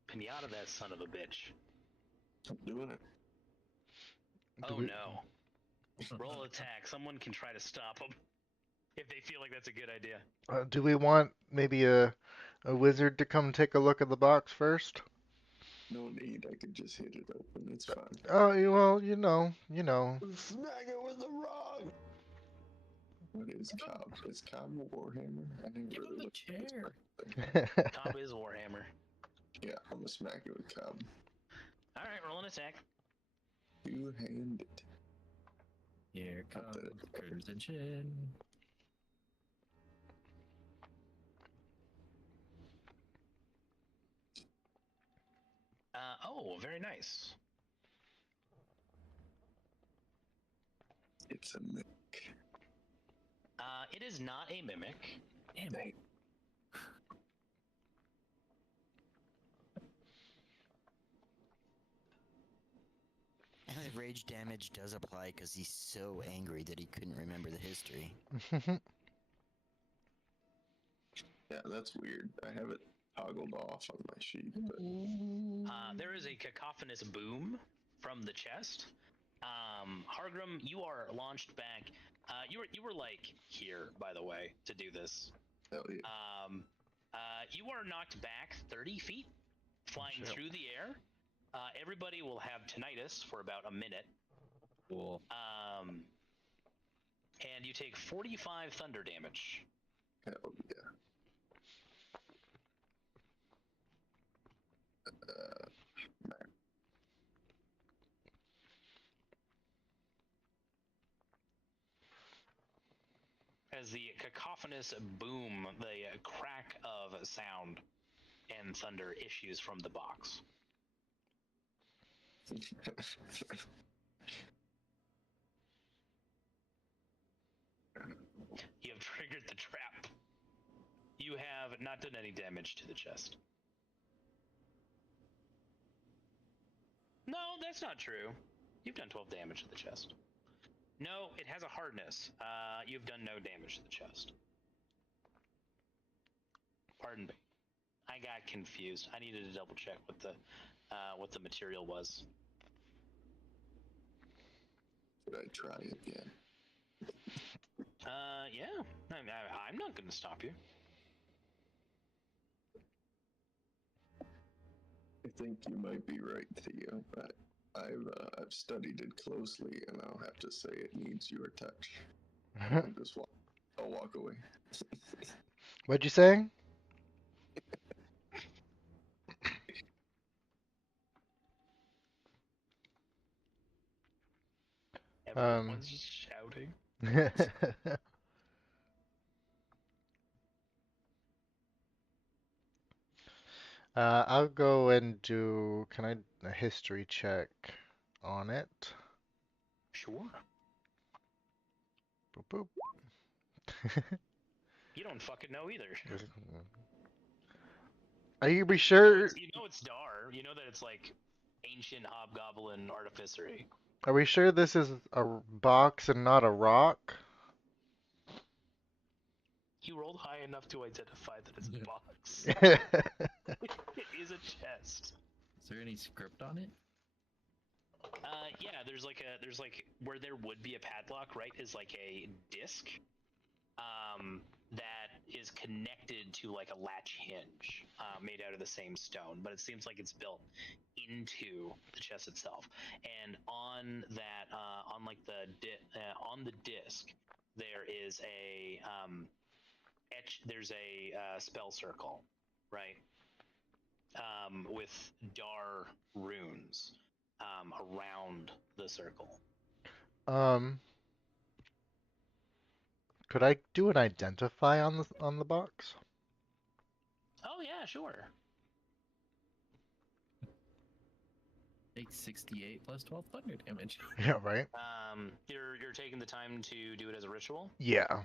Pinata that son of a bitch. I'm doing it. Oh no. Roll attack. Someone can try to stop him. If they feel like that's a good idea. Do we want maybe a wizard to come take a look at the box first? No need, I could just hit it open, it's fine. Oh, well, you know. Smack it with the rock! What is Cobb? Is Cobb a Warhammer? I didn't Give him really the look at this chair. thing. Cobb is Warhammer. Yeah, I'm gonna smack it with Cobb. Alright, roll an attack. Two-handed. Here Not comes that it's Crimson Chin. Oh, very nice. It's a mimic. It is not a mimic. Damn it. And the rage damage does apply because he's so angry that he couldn't remember the history. Yeah, that's weird. I have it toggled off on my sheet, but There is a cacophonous boom from the chest. Hargrim, you are launched back. You were like here, by the way, to do this. hell yeah. You are knocked back 30 feet, flying through the air. Everybody will have tinnitus for about a minute. Cool. And you take 45 thunder damage. Hell yeah. As the cacophonous boom, the crack of sound and thunder issues from the box. You have triggered the trap. You have not done any damage to the chest. No, that's not true. You've done 12 damage to the chest. No, it has a hardness. You've done no damage to the chest. Pardon me. I got confused. I needed to double check what the material was. Should I try again? Yeah. I'm not going to stop you. I think you might be right, Theo, but I've studied it closely, and I'll have to say it needs your touch. I'll walk away. What'd you say? Everyone's just shouting. I'll go and do, can I, a history check on it? Sure. Boop, boop. You don't fucking know either. Are you be sure? You know it's Dar. You know that it's like ancient hobgoblin artificery. Are we sure this is a box and not a rock? You rolled high enough to identify that it's a box. It is a chest. Is there any script on it? Yeah, there's like where there would be a padlock, right? Is like a disc, that is connected to like a latch hinge, made out of the same stone, but it seems like it's built into the chest itself. And on that, on like on the disc, there is a there's a spell circle, right? With Dar runes around the circle. Could I do an identify on the box? Oh yeah, sure. Takes 68 plus 12 thunder damage. Yeah, right. You're taking the time to do it as a ritual. Yeah.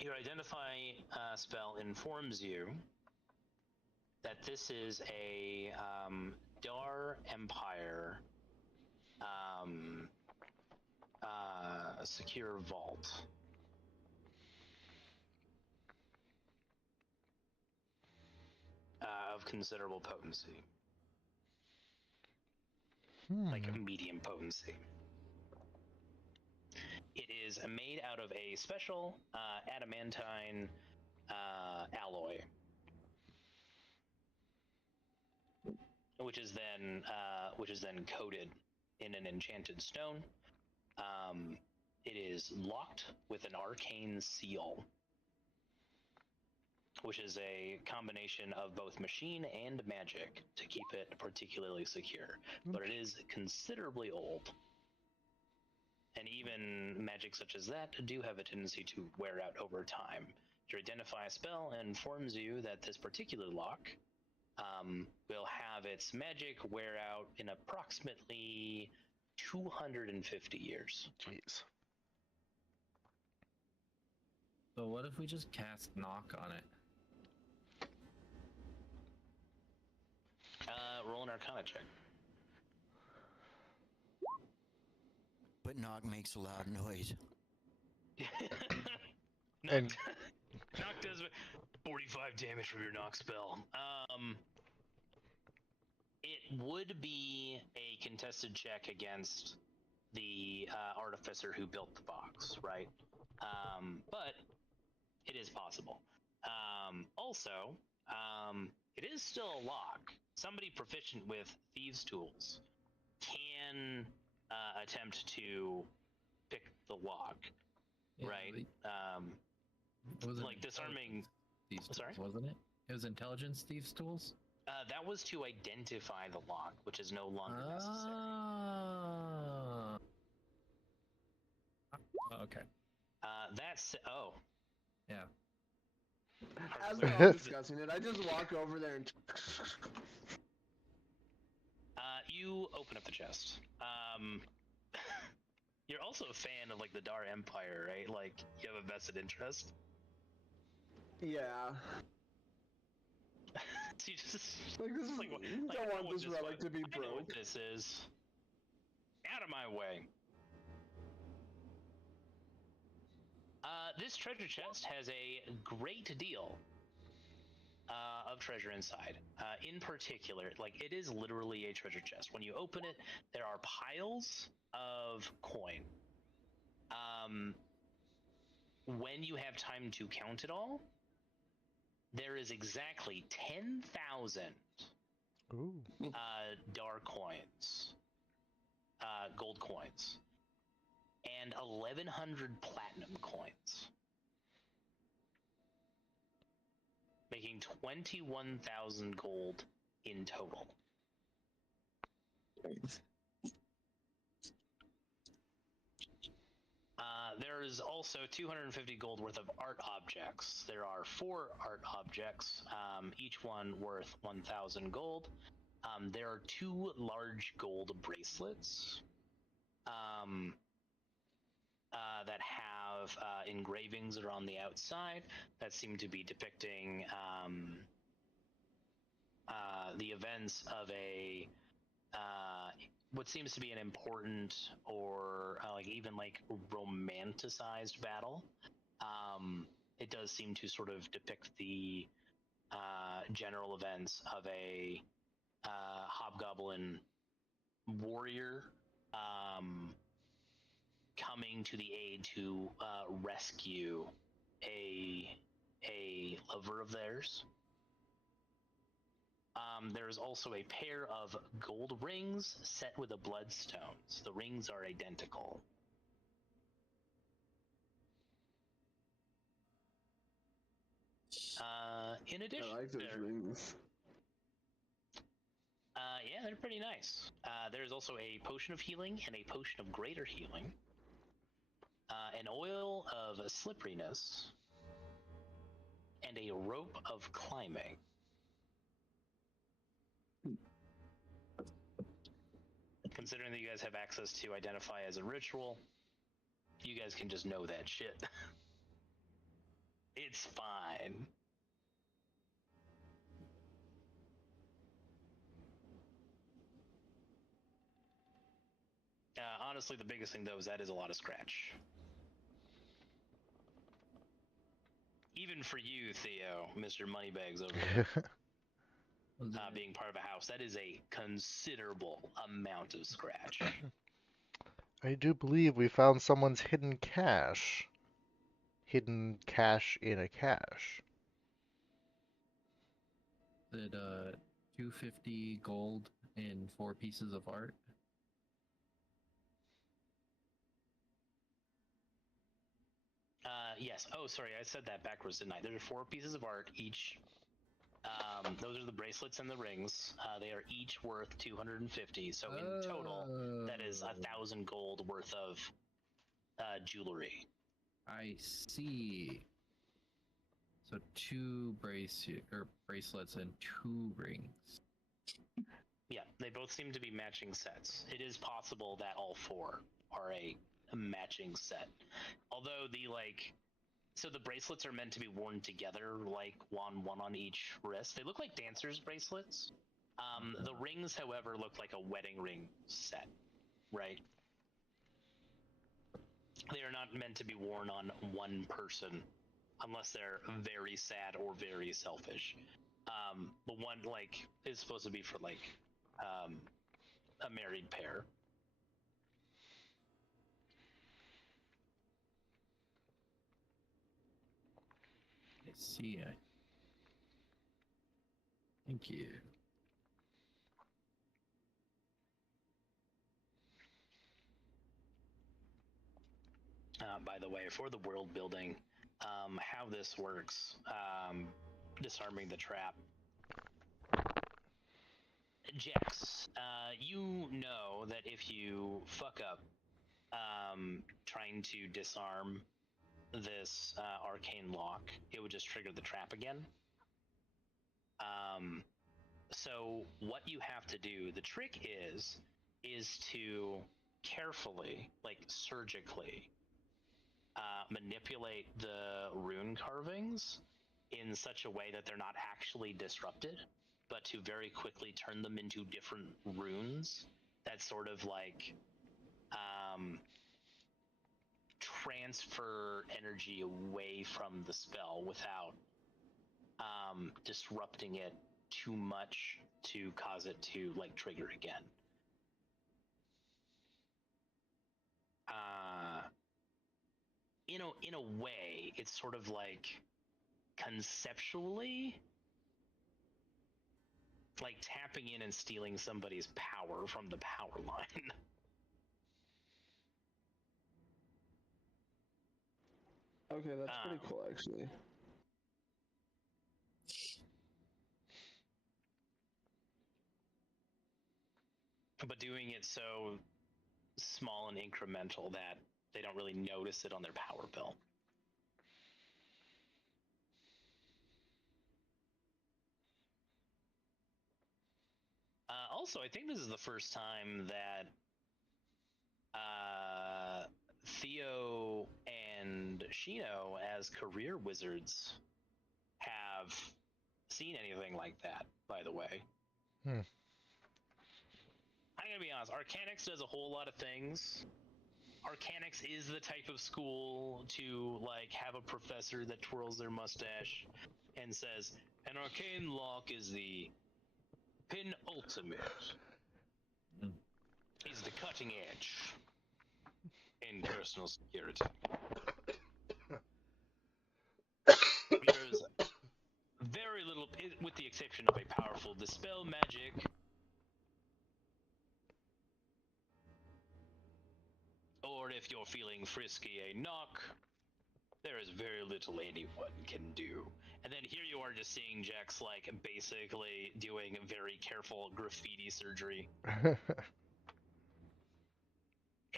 Your identify spell informs you that this is a Dar Empire secure vault. Of considerable potency. Like a medium potency. It is made out of a special adamantine alloy, which is then coated in an enchanted stone. It is locked with an arcane seal, which is a combination of both machine and magic to keep it particularly secure. But it is considerably old. And even magic such as that do have a tendency to wear out over time. Your identify spell informs you that this particular lock will have its magic wear out in approximately 250 years. Jeez. So what if we just cast knock on it? Roll an Arcana check. But knock makes a loud noise. And Knock does 45 damage from your knock spell. It would be a contested check against the artificer who built the box, right? But it is possible. Also, it is still a lock. Somebody proficient with thieves' tools can attempt to pick the lock, Yeah, right? It was Like disarming. Thieves tools, Sorry? wasn't it? It was intelligence thieves tools. That was to identify the lock, which is no longer necessary. Okay. That's Yeah. As we're all discussing it, I just walk over there and. You open up the chest. You're also a fan of like the Dar Empire, right? Like you have a vested interest. Yeah. So you just Like this is. like, You I don't know want what this relic to be I know what broke. this is. Out of my way. This treasure chest has a great deal of treasure inside. In particular, like it is literally a treasure chest. When you open it, there are piles of coin. When you have time to count it all, there is exactly 10,000 Dar coins, gold coins, and 1,100 platinum coins, making 21,000 gold in total. There is also 250 gold worth of art objects. There are 4 art objects, each one worth 1,000 gold. There are 2 large gold bracelets that have engravings that are on the outside that seem to be depicting the events of a what seems to be an important or like even like romanticized battle. It does seem to sort of depict the general events of a hobgoblin warrior coming to the aid to rescue a lover of theirs. There's also a pair of gold rings set with a bloodstones. The rings are identical. In addition, I like those rings. yeah, they're pretty nice. There's also a potion of healing and a potion of greater healing. An oil of slipperiness, and a rope of climbing. Considering that you guys have access to identify as a ritual, you guys can just know that shit. It's fine. Honestly, the biggest thing though is that is a lot of scratch. Even for you, Theo, Mr. Moneybags over there, being part of a house, that is a considerable amount of scratch. I do believe we found someone's hidden cache. Hidden cache in a cache. Did 250 gold and 4 pieces of art. Yes. Oh, sorry, I said that backwards, didn't I? There are 4 pieces of art each. Those are the bracelets and the rings. They are each worth 250. So in total, that is 1,000 gold worth of jewelry. I see. So 2 bracelets and 2 rings. Yeah, they both seem to be matching sets. It is possible that all 4 are a matching set. Although so the bracelets are meant to be worn together, like one on each wrist. They look like dancers' bracelets. The rings, however, look like a wedding ring set, right? They are not meant to be worn on one person, unless they're very sad or very selfish. The one is supposed to be for a married pair. I see. Thank you. By the way, for the world building, how this works, disarming the trap. Jax, you know that if you fuck up trying to disarm this arcane lock, it would just trigger the trap again. So what you have to do, the trick is to carefully, surgically, manipulate the rune carvings in such a way that they're not actually disrupted, but to very quickly turn them into different runes that sort of transfer energy away from the spell without disrupting it too much to cause it to trigger again. In a way, it's sort of conceptually tapping in and stealing somebody's power from the power line. Okay, that's pretty cool, actually. But doing it so small and incremental that they don't really notice it on their power bill. Also, I think this is the first time that Theo and Shino, as career wizards, have seen anything like that, by the way. I'm gonna be honest, Arcanix does a whole lot of things. Arcanix is the type of school to have a professor that twirls their mustache and says, An arcane lock is the penultimate. Is the cutting edge in personal security. There's very little, with the exception of a powerful dispel magic. Or if you're feeling frisky, a knock. There is very little anyone can do. And then here you are just seeing Jax, like, basically doing very careful graffiti surgery.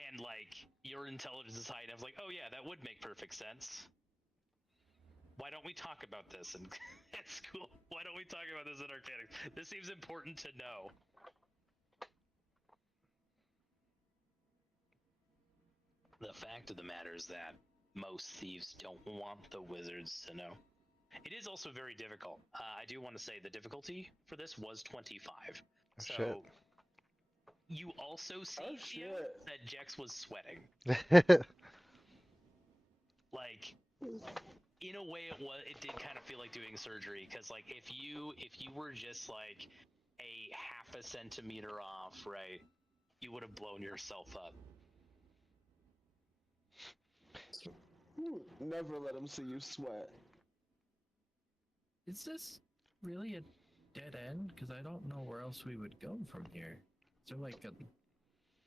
And, like, your intelligence is high enough, like, oh yeah, that would make perfect sense. Why don't we talk about this at school? Why don't we talk about this in Arcanics? This seems important to know. The fact of the matter is that most thieves don't want the wizards to know. It is also very difficult. I do want to say the difficulty for this was 25. So Shit. you also see Theo, that Jex was sweating. Like, in a way, it did kind of feel like doing surgery, because like if you were just like a half a centimeter off, right, you would have blown yourself up. Never let him see you sweat. Is this really a dead end? Because I don't know where else we would go from here. Is there like a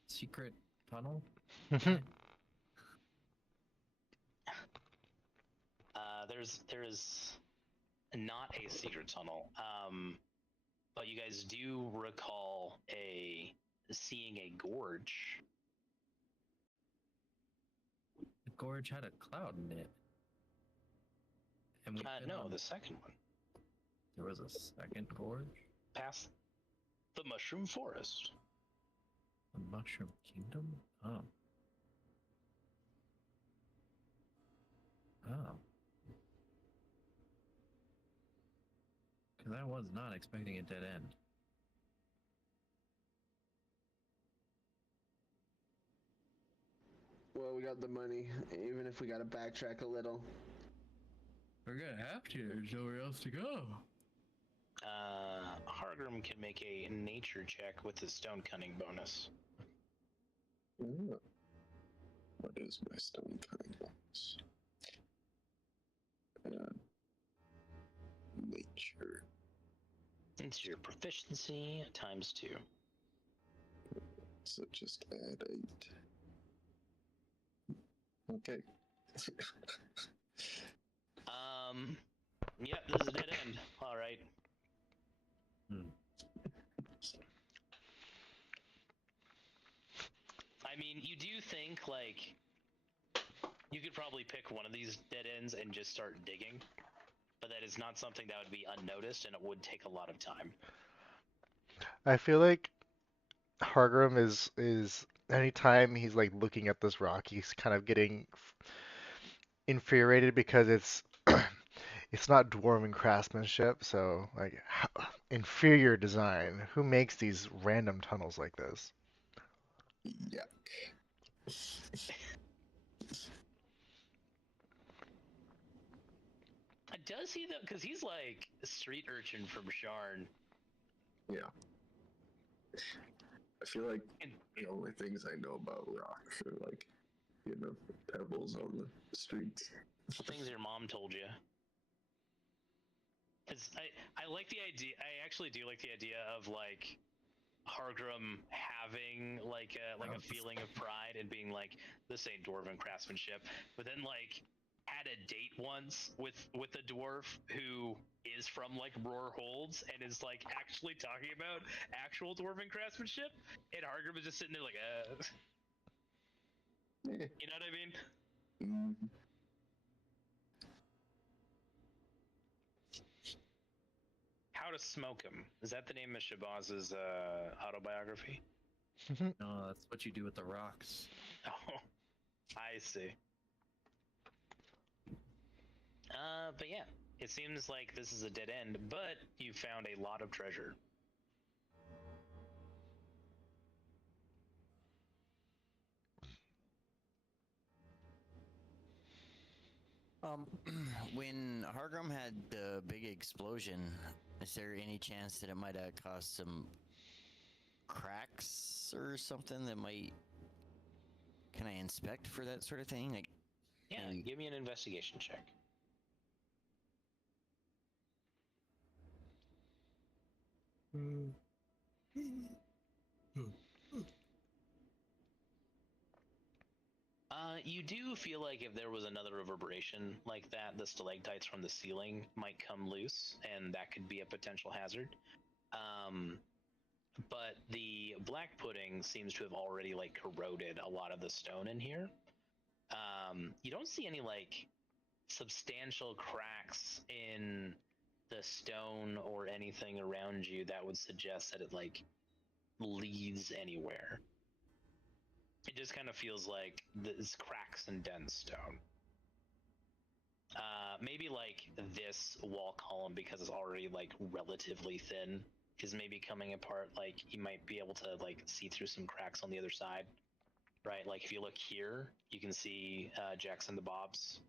secret tunnel? There's not a secret tunnel, but you guys do recall seeing a gorge. The gorge had a cloud in it. And we No, the second one. There was a second gorge? Past the Mushroom Forest. The Mushroom Kingdom? Oh. Oh. Because I was not expecting a dead end. Well, we got the money, even if we gotta backtrack a little. We're gonna have to. There's nowhere else to go. Hargrim can make a nature check with his stone cunning bonus. What is my stone cunning bonus? Nature. It's your proficiency times 2. So just add 8. Okay. Yep, this is a dead end. All right. I mean, you do think, like, you could probably pick one of these dead ends and just start digging, but that is not something that would be unnoticed, and it would take a lot of time. I feel like Hargrim is anytime he's like looking at this rock, he's kind of getting infuriated because it's it's not dwarven craftsmanship, so like inferior design. Who makes these random tunnels like this? Yuck. Does he though? Because he's like a street urchin from Sharn. Yeah. I feel like the only things I know about rocks are like, pebbles on the streets. Things your mom told you. Because I like the idea. I actually do like the idea of like Hargrim having like a feeling of pride and being like, this ain't dwarven craftsmanship, but then like had a date once with a dwarf who is from like Roar Holds and is like actually talking about actual dwarven craftsmanship, and Hargrim is just sitting there like, you know what I mean? Mm-hmm. How to Smoke Him. Is that the name of Shabaz's autobiography? No, that's what you do with the rocks. Oh, I see. But yeah, it seems like this is a dead end, but you found a lot of treasure. When Hargrim had the big explosion, is there any chance that it might have caused some cracks or something that might? Can I inspect for that sort of thing? Like, Yeah, maybe- give me an investigation check. You do feel like if there was another reverberation like that, the stalactites from the ceiling might come loose, and that could be a potential hazard. But the black pudding seems to have already like corroded a lot of the stone in here. You don't see any like substantial cracks in the stone or anything around you that would suggest that it like leads anywhere. It just kind of feels like this cracks and dents stone. Maybe like this wall column, because it's already like relatively thin, is maybe coming apart. Like you might be able to like see through some cracks on the other side, right? Like if you look here, you can see Jacks and the Bobs.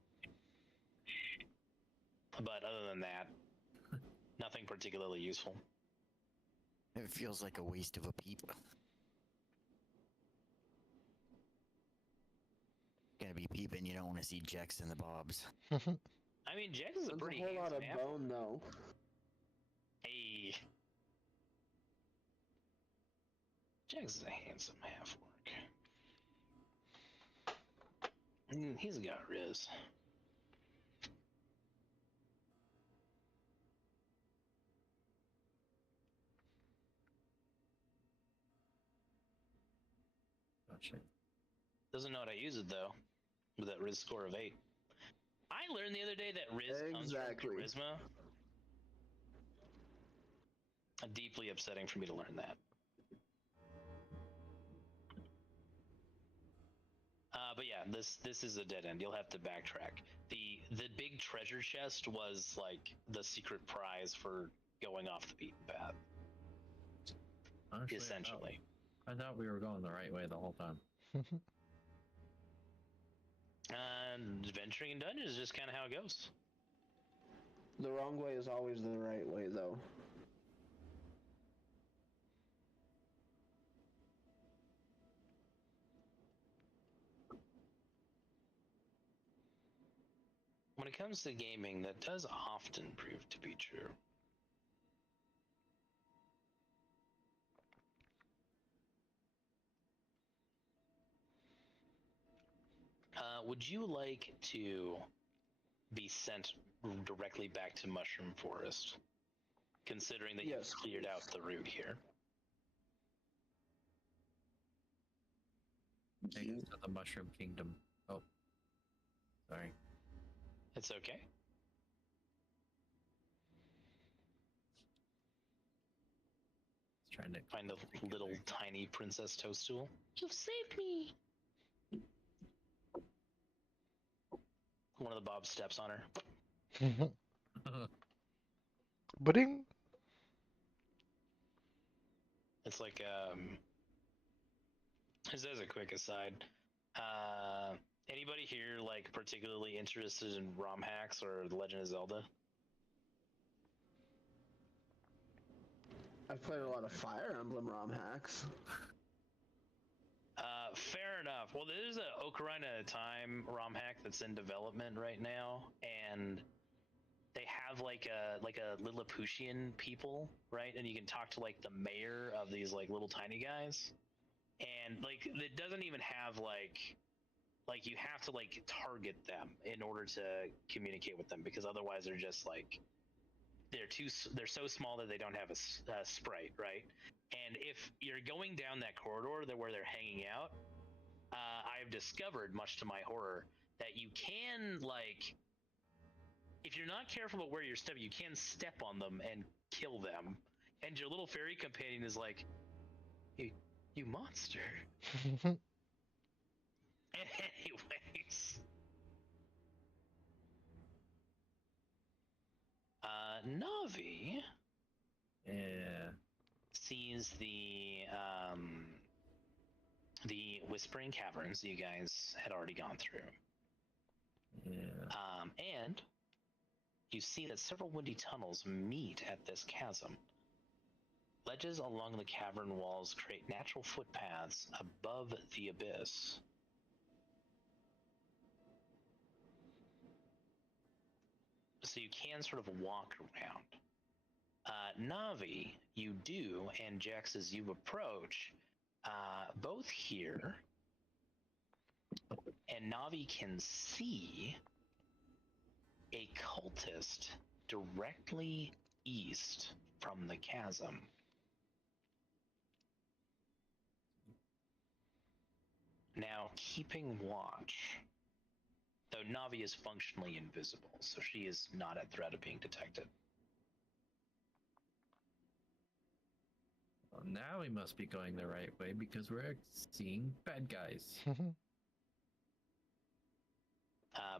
But other than that, nothing particularly useful. it feels like a waste of a peep. Gonna be peeping. You don't want to see Jex and the Bobs. I mean, Jax is a There's pretty a whole lot of handsome half-orc. bone, though. Hey, Jax is a handsome half-orc. He's got riz. Oh shit. Doesn't know how to use it though, with that riz score of 8. I learned the other day that riz comes from Exactly. charisma. Deeply upsetting for me to learn that. But yeah, this is a dead end. You'll have to backtrack. The big treasure chest was like the secret prize for going off the beaten path, Honestly, essentially. I thought we were going the right way the whole time. And adventuring in dungeons is just kind of how it goes. The wrong way is always the right way, though. When it comes to gaming, that does often prove to be true. Would you like to be sent directly back to Mushroom Forest, considering that Yes, you've cleared out the route here? Take us to the Mushroom Kingdom. Oh, sorry. It's okay. Trying to Find a little tiny Princess Toadstool. You've saved me! One of the Bobs steps on her. Pudding? It's like, just as a quick aside, anybody here, like, particularly interested in ROM hacks or The Legend of Zelda? I've played a lot of Fire Emblem ROM hacks. Fair enough. Well, there's a Ocarina of Time ROM hack that's in development right now, and they have like a Lilliputian people, right? And you can talk to like the mayor of these like little tiny guys, and like it doesn't even have like you have to like target them in order to communicate with them, because otherwise they're just like they're so small that they don't have a sprite, right? And if you're going down that corridor where they're hanging out, I've discovered, much to my horror, that you can, like, if you're not careful about where you're stepping, you can step on them and kill them. And your little fairy companion is like, you monster. Anyways. Navi Yeah. sees the Whispering Caverns you guys had already gone through. Yeah. And you see that several windy tunnels meet at this chasm. Ledges along the cavern walls create natural footpaths above the abyss. So you can sort of walk around. Navi, you do, and Jax, as you approach, both here, and Navi can see a cultist directly east from the chasm. Now, keeping watch, though Navi is functionally invisible, so she is not at threat of being detected. Well, now we must be going the right way because we're seeing bad guys.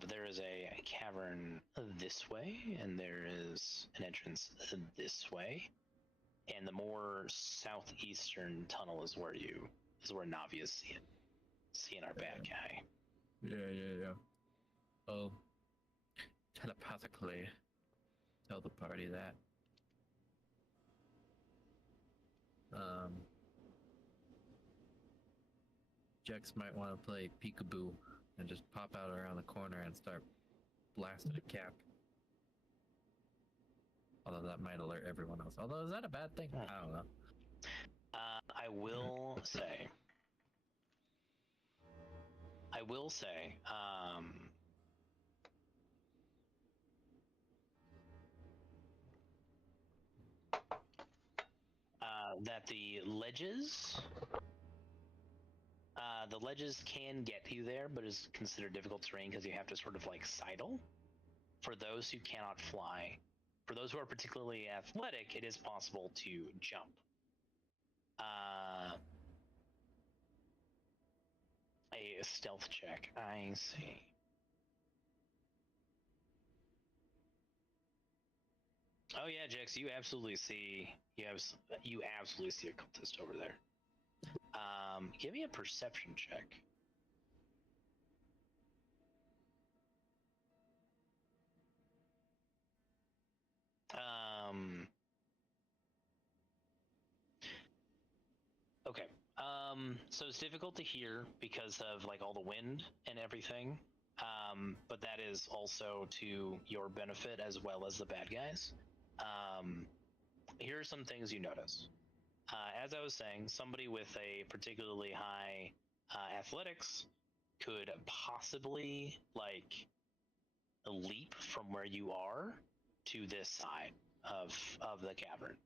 But there is a cavern this way, and there is an entrance this way, and the more southeastern tunnel is where Navi is seeing our bad guy. Yeah. Oh, telepathically tell the party that. Jax might want to play peekaboo and just pop out around the corner and start blasting a cap. Although that might alert everyone else. Although, is that a bad thing? I don't know. I will say, that the ledges can get you there, but is considered difficult terrain because you have to sort of like sidle. For those who cannot fly, for those who are particularly athletic, it is possible to jump. A stealth check. I see. Oh yeah, Jax, you absolutely see a cultist over there. Give me a perception check. Okay. So it's difficult to hear because of like all the wind and everything. But that is also to your benefit as well as the bad guys. Here are some things you notice. As I was saying, somebody with a particularly high athletics could possibly like leap from where you are to this side of the cavern.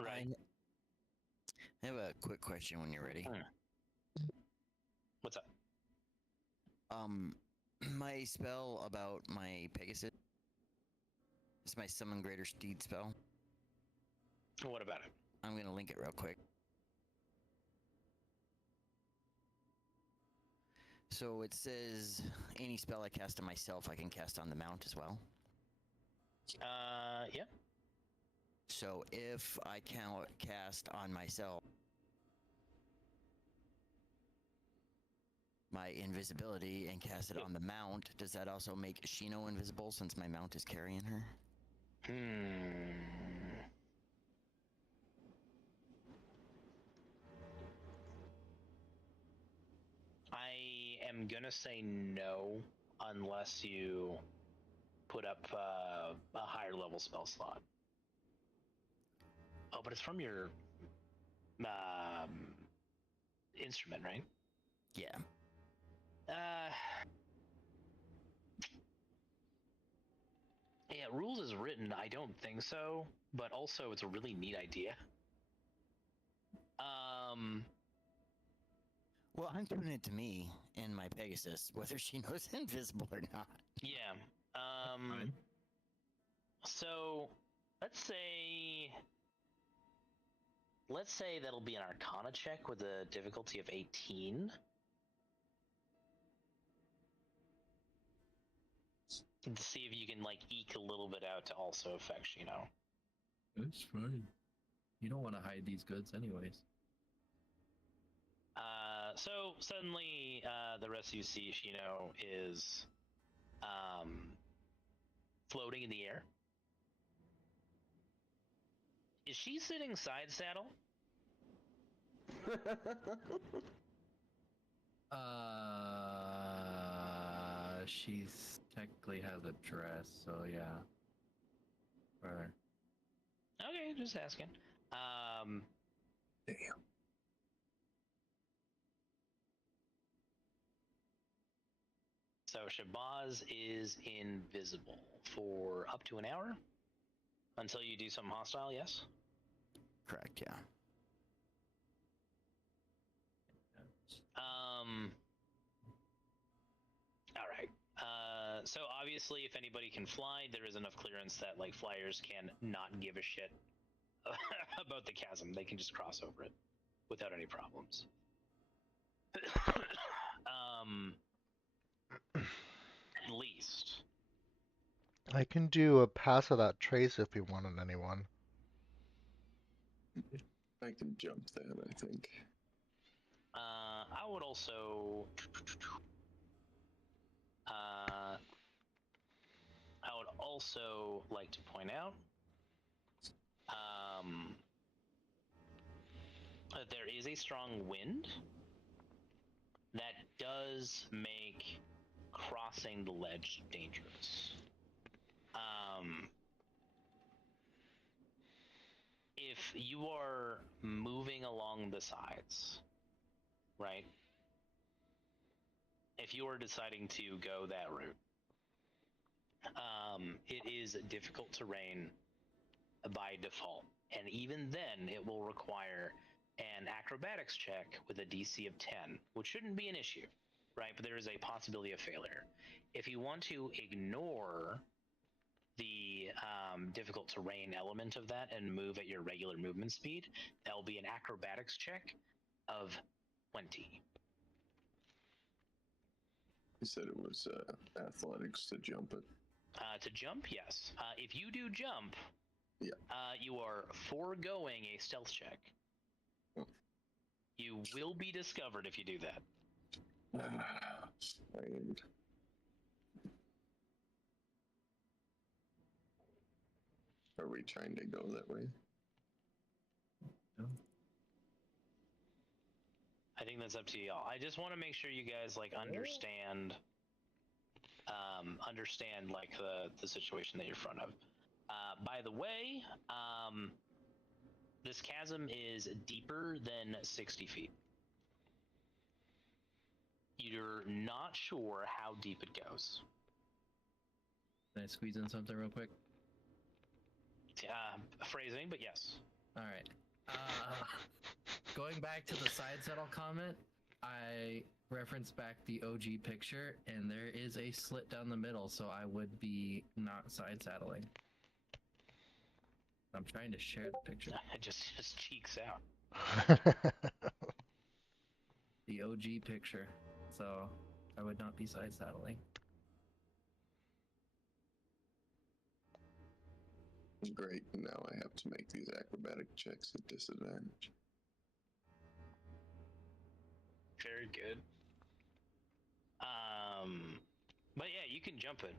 Right. I have a quick question when you're ready. What's up? My spell about my Pegasus. It's my Summon Greater Steed spell. What about it? I'm gonna link it real quick. So it says any spell I cast on myself, I can cast on the mount as well. Yeah. So if I can cast on myself my invisibility and cast it on the mount, does that also make Shino invisible since my mount is carrying her? I am gonna say no unless you put up a higher level spell slot. Oh, but it's from your instrument, right? Yeah. Yeah, rules is written, I don't think so, but also it's a really neat idea. Well, I'm doing it to me in my Pegasus, whether she knows invisible or not. Yeah. Fine. So let's say that'll be an Arcana check with a difficulty of 18. To see if you can like eke a little bit out to also affect Shino. It's fine. You don't want to hide these goods anyways. So suddenly, the rest of you see Shino is floating in the air. Is she sitting side saddle? She's technically has a dress, so yeah. Or Okay, just asking. Damn. So Shabazz is invisible for up to an hour until you do something hostile. Yes. Correct, yeah. All right. So obviously, if anybody can fly, there is enough clearance that like flyers can not give a shit about the chasm. They can just cross over it without any problems. At least. I can do a pass of that trace if you wanted anyone. I can jump that, I think. I would also. I would also like to point out that there is a strong wind that does make crossing the ledge dangerous. If you are moving along the sides, right? If you are deciding to go that route, it is difficult terrain by default, and even then it will require an acrobatics check with a DC of 10, which shouldn't be an issue, right? But there is a possibility of failure. If you want to ignore the difficult terrain element of that and move at your regular movement speed, that will be an acrobatics check of 20. You said it was athletics to jump it. To jump, yes. If you do jump, yeah, you are foregoing a stealth check. Oh. You will be discovered if you do that. And are we trying to go that way? no. I think that's up to y'all. I just want to make sure you guys like understand like the situation that you're in front of. By the way, this chasm is deeper than 60 feet. You're not sure how deep it goes. Can I squeeze in something real quick? Phrasing, but yes. All right. Going back to the side saddle comment, I referenced back the OG picture, and there is a slit down the middle, so I would be not side saddling. I'm trying to share the picture. It just cheeks out. The OG picture, so I would not be side saddling. Great, now I have to make these acrobatic checks at disadvantage. Very good. But yeah, you can jump it.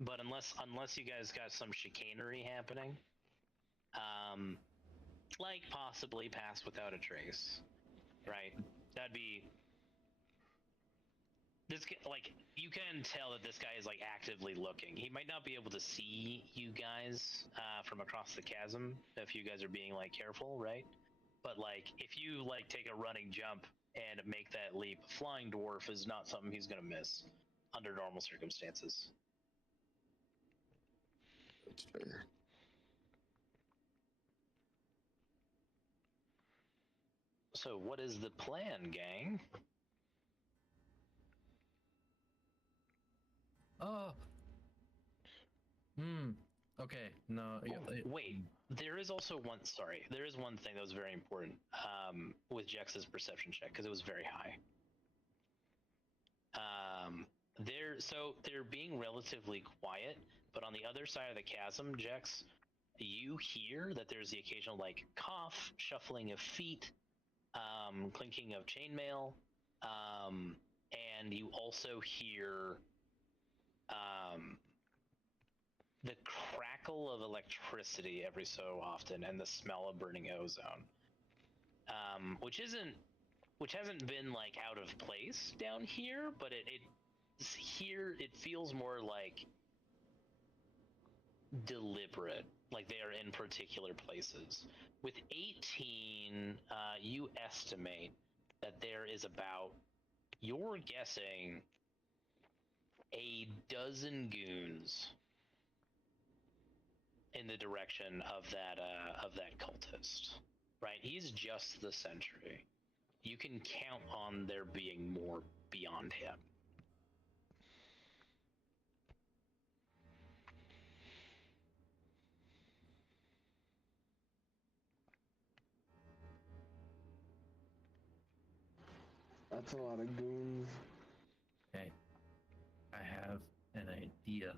But unless you guys got some chicanery happening, like possibly pass without a trace, right? That'd be like you can tell that this guy is like actively looking. He might not be able to see you guys from across the chasm if you guys are being like careful, right? But like if you like take a running jump and make that leap, flying dwarf is not something he's gonna miss under normal circumstances. That's fair. So what is the plan, gang? Oh. Okay. No. Wait. There is also one. Sorry, there is one thing that was very important with Jex's perception check because it was very high. They're being relatively quiet, but on the other side of the chasm, Jex, you hear that there's the occasional like cough, shuffling of feet, clinking of chainmail, and you also hear the crackle of electricity every so often and the smell of burning ozone, which hasn't been like out of place down here, but here it feels more like deliberate, like they are in particular places. With 18, you estimate that there is about, you're guessing, a dozen goons in the direction of that cultist. Right? He's just the sentry. You can count on there being more beyond him. That's a lot of goons. Okay. I have an idea.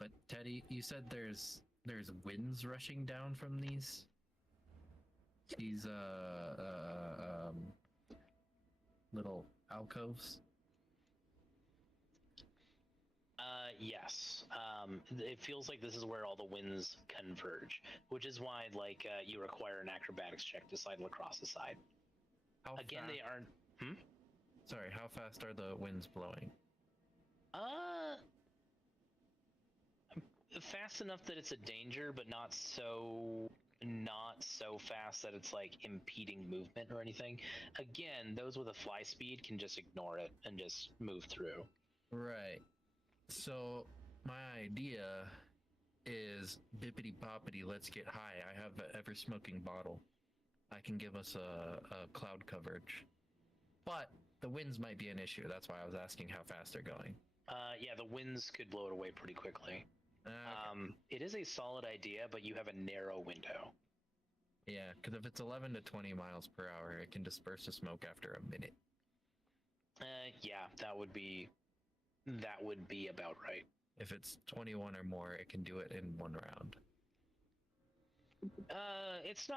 But Teddy, you said there's winds rushing down from these little alcoves. Yes. It feels like this is where all the winds converge, which is why you require an acrobatics check to sidle across the side. How Again, fast? they aren't. Sorry, how fast are the winds blowing? Fast enough that it's a danger, but not so fast that it's like impeding movement or anything. Again, those with a fly speed can just ignore it and just move through. Right. So my idea is bippity boppity, let's get high. I have an ever smoking bottle. I can give us a cloud coverage. But the winds might be an issue. That's why I was asking how fast they're going. Yeah, the winds could blow it away pretty quickly. Okay. It is a solid idea, but you have a narrow window. Yeah, because if it's 11 to 20 miles per hour, it can disperse the smoke after a minute. Yeah, that would be about right. If it's 21 or more, it can do it in one round. It's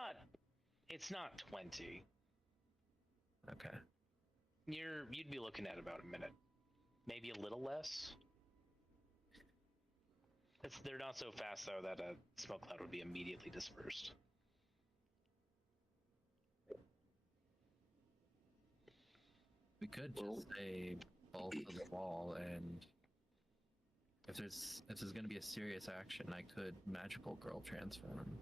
not 20. Okay. You'd be looking at about a minute, maybe a little less. They're not so fast though that a smoke cloud would be immediately dispersed. We could just say ball to the wall, and if there's going to be a serious action, I could magical girl transform,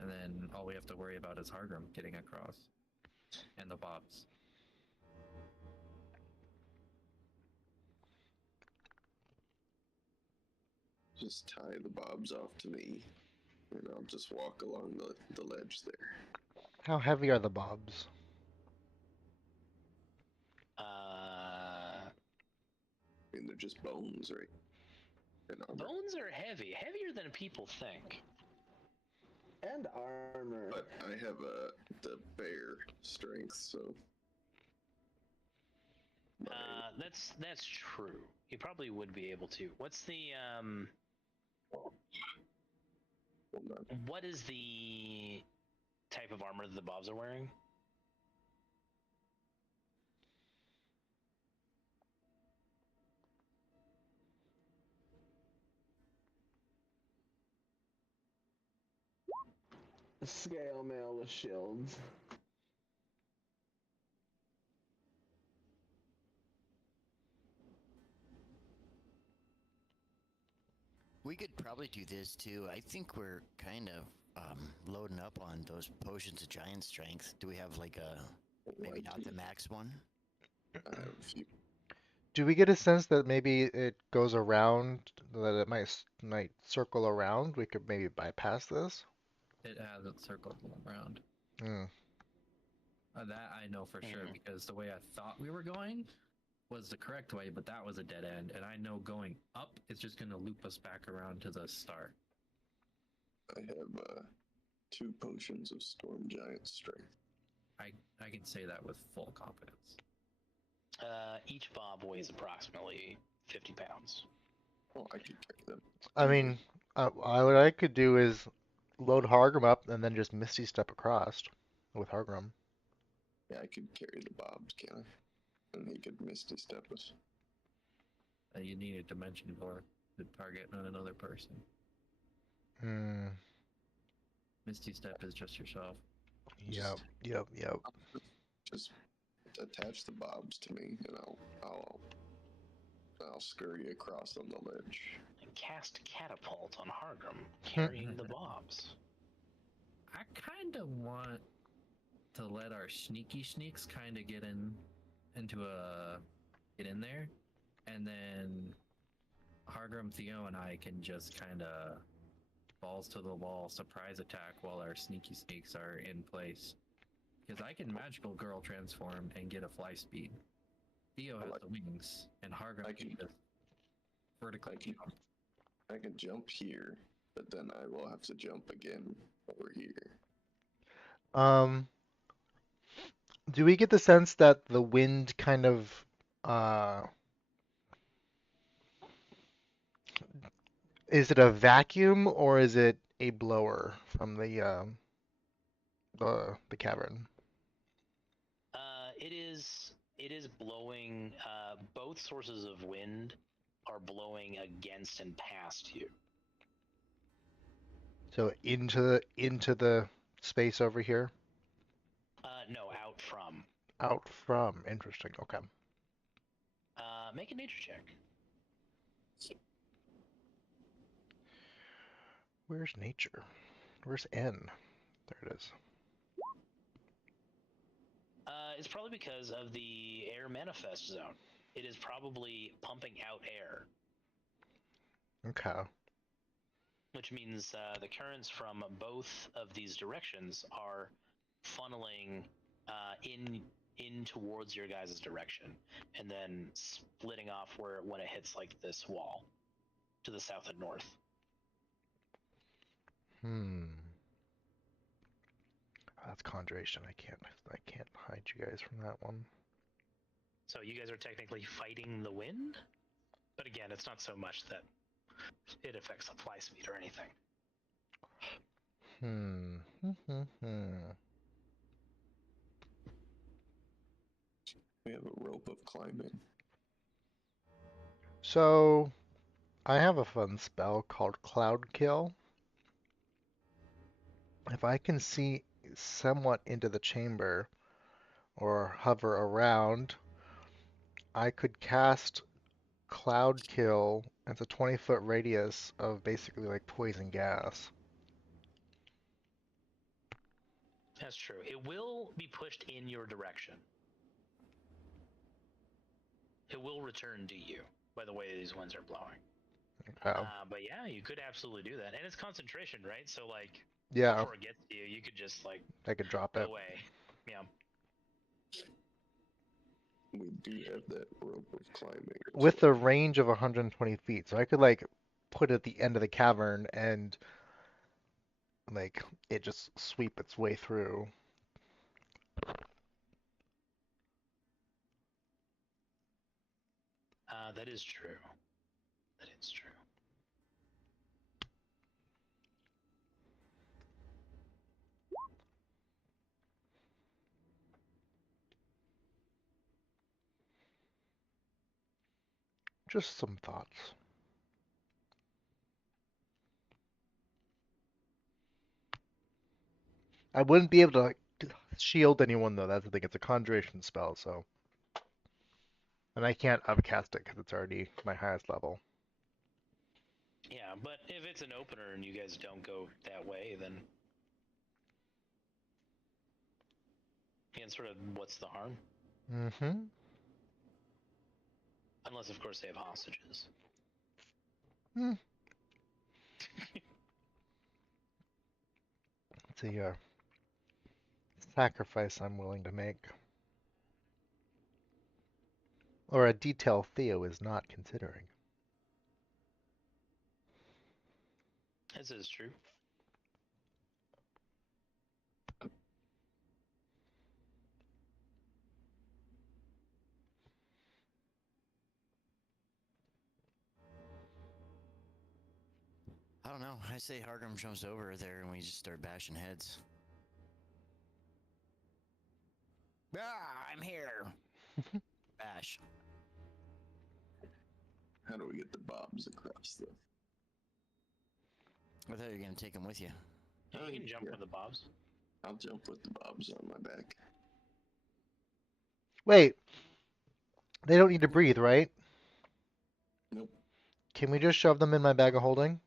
and then all we have to worry about is Hargrim getting across, and the bobs. Just tie the bobs off to me, and I'll just walk along the ledge there. How heavy are the bobs? I mean, they're just bones, right? And armor. Bones are heavier than people think. And armor. But I have the bear strength, so. That's true. You probably would be able to. What's the Hold on. what is the type of armor that the bobs are wearing? Scale mail with shields. We could probably do this too. I think we're kind of loading up on those potions of giant strength. Do we have like maybe not the max one? I have a few. Do we get a sense that maybe it goes around, that it might circle around? We could maybe bypass this? It has it circled around. Hmm. That I know for sure, because the way I thought we were going was the correct way, but that was a dead end, and I know going up is just going to loop us back around to the start. I have 2 potions of storm giant strength. I can say that with full confidence. Each bob weighs approximately 50 pounds. Oh, I could carry them. I mean, What I could do is load Hargrim up and then just Misty Step across with Hargrim. Yeah, I could carry the bobs, can I? And he could Misty Step us. You need a dimension for the target, not another person. Hmm. Misty Step is just yourself. Yep. Just attach the bobs to me, and I'll scurry across on the ledge. And cast catapult on Hargrim, carrying the bobs. I kind of want to let our sneaky sneaks kind of get in there, and then Hargrim, Theo, and I can just kind of balls to the wall surprise attack while our sneaky sneaks are in place. Because I can magical girl transform and get a fly speed. Theo has the wings, and Hargrim can just vertically jump. I can jump here, but then I will have to jump again over here. Do we get the sense that the wind kind of is it a vacuum or is it a blower from the cavern? It is blowing. Both sources of wind are blowing against and past you. So into the space over here? No, out from. Out from. Interesting. Okay. Make a nature check. Where's nature? Where's N? There it is. It's probably because of the air manifest zone. It is probably pumping out air. Okay. Which means the currents from both of these directions are funneling in towards your guys' direction, and then splitting off when it hits like this wall to the south and north. That's conjuration. I can't hide you guys from that one. So you guys are technically fighting the wind, but again, it's not so much that it affects the fly speed or anything. We have a rope of climbing. So, I have a fun spell called Cloud Kill. If I can see somewhat into the chamber or hover around, I could cast Cloud Kill. It's a 20-foot radius of basically like poison gas. That's true. It will be pushed in your direction. It will return to you by the way these winds are blowing. Okay. But yeah, you could absolutely do that. And it's concentration, right? So like, Yeah, before it gets to you, you could just like I could drop go it. away. Yeah. We do have that rope of climbing. With the range of 120 feet, so I could like put it at the end of the cavern and like it just sweep its way through. That is true. That is true. Just some thoughts. I wouldn't be able to like, shield anyone though. That's the thing. It's a conjuration spell, so. And I can't upcast it because it's already my highest level. Yeah, but if it's an opener and you guys don't go that way, then again, sort of, what's the harm? Mm-hmm. Unless, of course, they have hostages. It's a sacrifice I'm willing to make. Or a detail Theo is not considering. This is true. I don't know. know. I say Hargrim jumps over there and we just start bashing heads. Ah, I'm here. Bash. How do we get the bobs across the? I thought you were gonna take him with you. Yeah, you can jump yeah. with the bobs. I'll jump with the bobs on my back. Wait, they don't need to breathe, right? Nope. Can we just shove them in my bag of holding?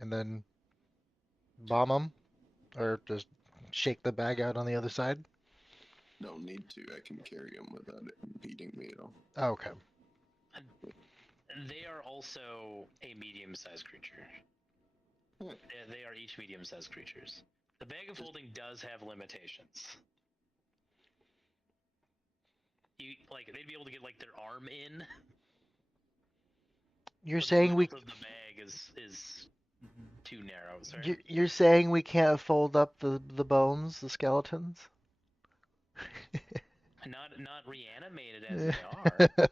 And then bomb them? Or just shake the bag out on the other side? Don't need to. I can carry them without it impeding me at all. Oh, okay. They are also a medium-sized creature. They are each medium-sized creatures. The bag of holding does have limitations. They'd be able to get like their arm in. You're but saying the we mouth of the bag is too narrow. Sorry. you're saying we can't fold up the bones, the skeletons? Not reanimated as they are. Yeah,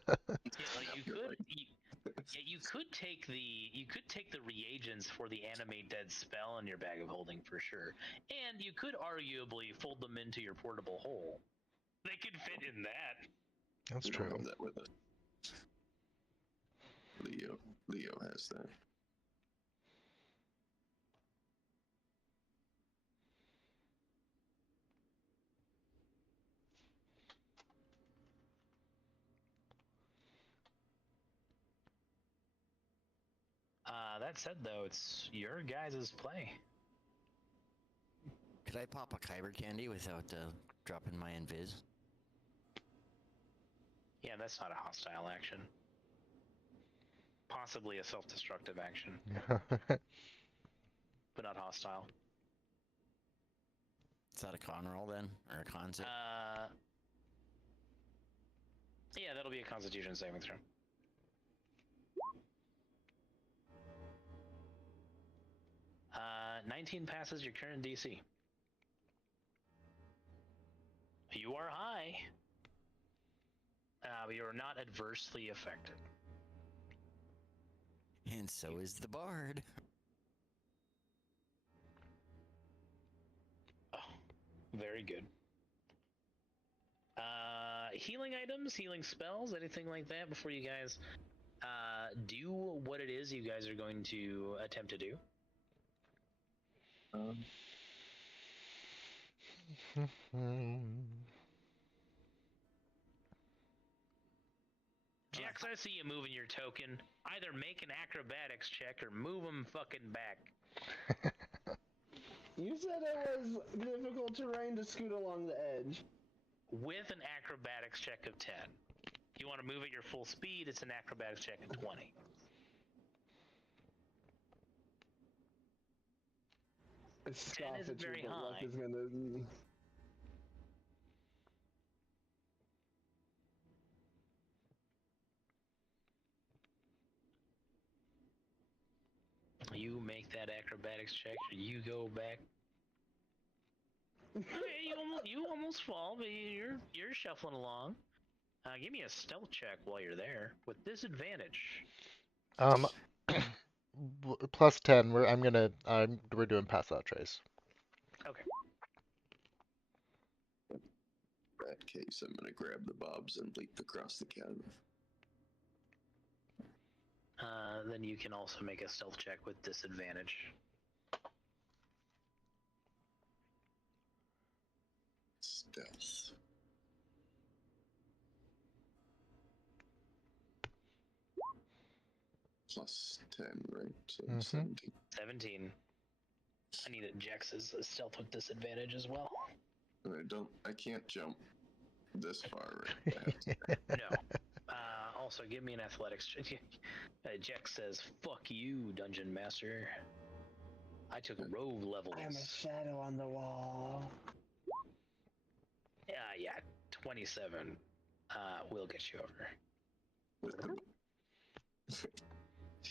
like you could take the reagents for the animate dead spell in your bag of holding for sure, and you could arguably fold them into your portable hole. They could fit in that. That's We don't true. have that with us. Leo has that. That said, though, it's your guys' play. Could I pop a Kyber candy without dropping my invis? Yeah, that's not a hostile action. Possibly a self-destructive action, but not hostile. Is that a con roll then, or a con save? Yeah, that'll be a Constitution saving throw. 19 passes your current DC. You are high, but you are not adversely affected. And so is the bard. Oh, very good. Healing items, healing spells, anything like that before you guys do what it is you guys are going to attempt to do? Jax, I see you moving your token. Either make an acrobatics check or move him fucking back. You said it was difficult terrain to scoot along the edge. With an acrobatics check of 10. If you want to move at your full speed, it's an acrobatics check of 20. Scoff isn't at you, very but luck high. is gonna... You make that acrobatics check, you go back. Okay, you almost fall, but you're shuffling along. Give me a stealth check while you're there with disadvantage. Plus 10. We're doing pass out trace. Okay. In that case, I'm gonna grab the bobs and leap across the cabin. Then you can also make a stealth check with disadvantage. Stealth. Plus 10, right? So 17. 17. I need a Jax's stealth with disadvantage as well. And I can't jump this far, right? No. Also, give me an athletics check. Jax says, "Fuck you, Dungeon Master. I took rogue levels." I am a shadow on the wall. Yeah, 27. We'll get you over.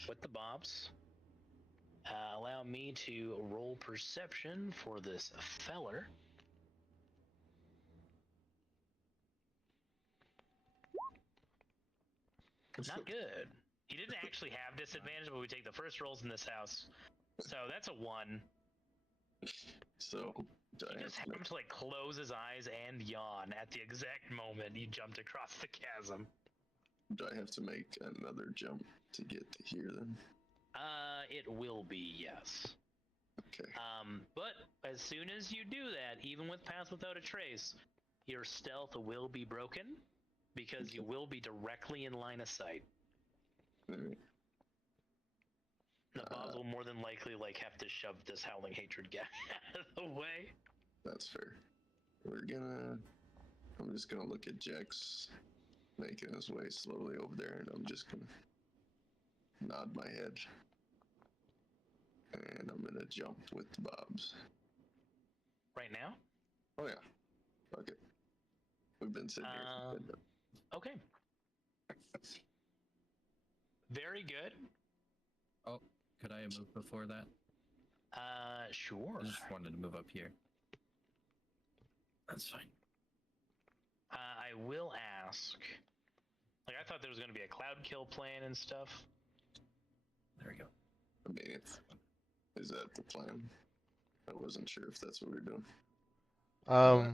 With the bobs. Allow me to roll perception for this feller. Not good. He didn't actually have disadvantage, but we take the first rolls in this house. So that's a 1. So, do I He have just to happened make, to like close his eyes and yawn at the exact moment he jumped across the chasm. do I have to make another jump to get to here then? It will be, yes. Okay. But as soon as you do that, even with Path Without a Trace, your stealth will be broken because you will be directly in line of sight. Alright. The Bobs will more than likely like have to shove this Howling Hatred guy out of the way. That's fair. I'm just gonna look at Jax making his way slowly over there, and I'm just gonna nod my head. And I'm gonna jump with the Bobs. Right now? Oh yeah. Okay. We've been sitting here. Okay. Very good. Oh, could I move before that? Sure. I just wanted to move up here. That's fine. I will ask. Like, I thought there was going to be a cloud kill plan and stuff. There we go. I mean, is that the plan? I wasn't sure if that's what we're doing.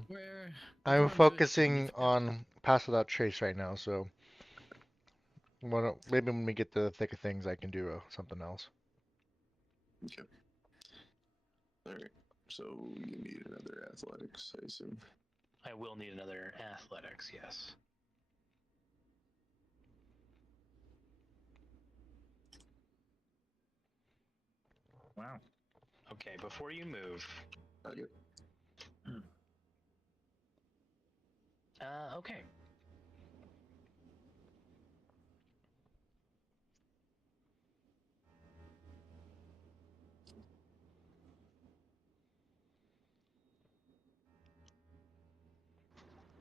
Where I'm focusing on Pass Without Trace right now, so maybe when we get to the thick of things, I can do something else. Okay. Alright. So you need another athletics, I assume. I will need another athletics, yes. Wow. Okay, before you move. Okay. Okay.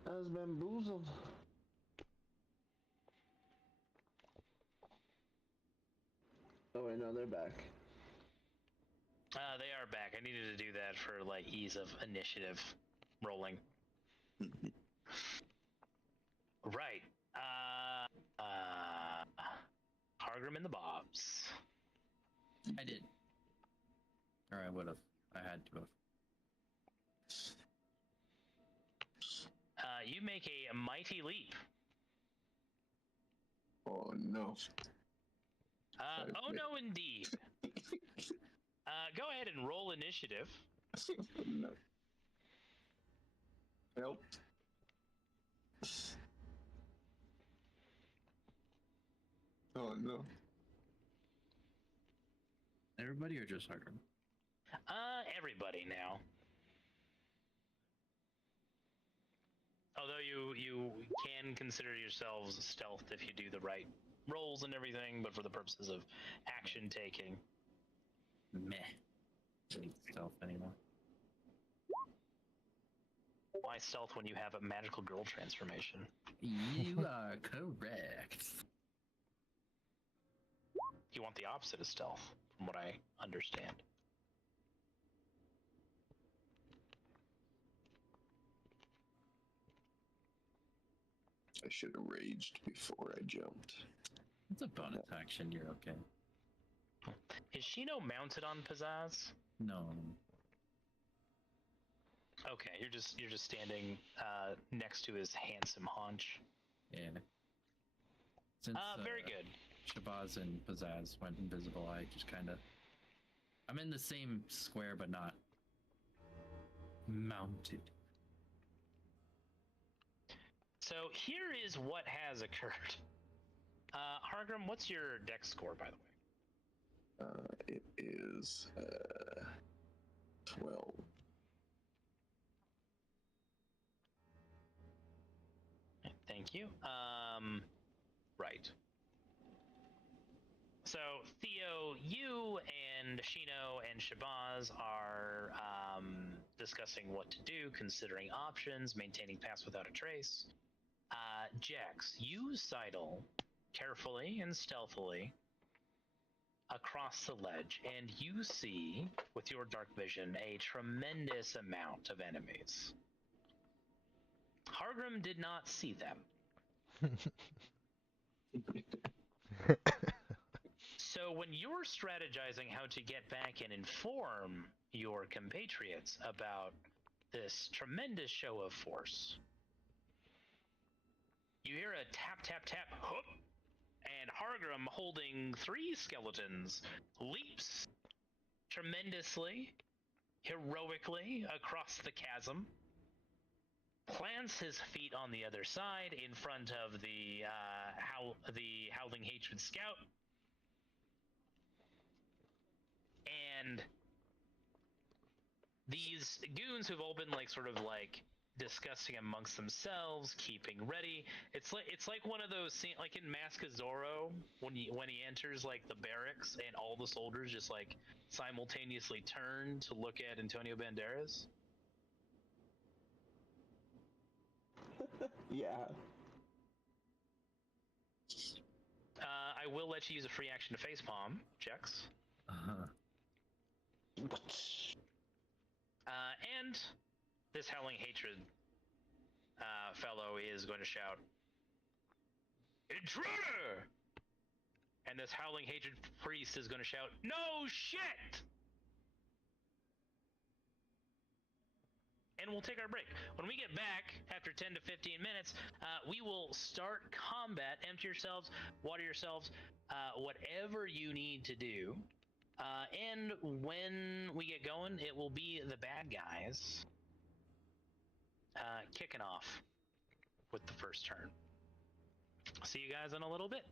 I was bamboozled. Oh wait, no, they're back. They are back. I needed to do that for like ease of initiative rolling. Right. Hargrim and the Bobs. I did. Or I would have. I had to have. You make a mighty leap. Oh no. Oh no, indeed. Go ahead and roll initiative. No. Help. Oh no. Everybody or just Hargrim? Everybody now. Although you can consider yourselves stealth if you do the right rolls and everything, but for the purposes of action taking. Meh. Don't need stealth anymore. Why stealth when you have a magical girl transformation? You are correct. You want the opposite of stealth, from what I understand. I should have raged before I jumped. It's a bonus action. You're okay. Is Shino mounted on Pizzazz? No. Okay, you're just standing next to his handsome haunch. Yeah. Since, very good. Shabazz and Pizzazz went invisible, I just kind of... I'm in the same square, but not mounted. So here is what has occurred. Hargrim, what's your dex score, by the way? It is 12. Thank you. Right. So, Theo, you and Shino and Shabazz are discussing what to do, considering options, maintaining Pass Without a Trace. Jax, you sidle carefully and stealthily across the ledge, and you see, with your dark vision, a tremendous amount of enemies. Hargrim did not see them. So when you're strategizing how to get back and inform your compatriots about this tremendous show of force, you hear a tap, tap, tap, whoop, and Hargrim, holding 3 skeletons, leaps tremendously, heroically across the chasm, plants his feet on the other side in front of the Howling Hatred Scout, and these goons who've all been sort of discussing amongst themselves, keeping ready. It's like one of those scenes, like in Mask of Zorro, when he enters the barracks and all the soldiers just simultaneously turn to look at Antonio Banderas. Yeah. I will let you use a free action to facepalm checks. And this Howling Hatred fellow is going to shout, "Intruder!" And this Howling Hatred priest is going to shout, "No shit!" And we'll take our break. When we get back after 10 to 15 minutes, we will start combat. Empty yourselves, water yourselves, whatever you need to do. And when we get going, it will be the bad guys kicking off with the first turn. See you guys in a little bit.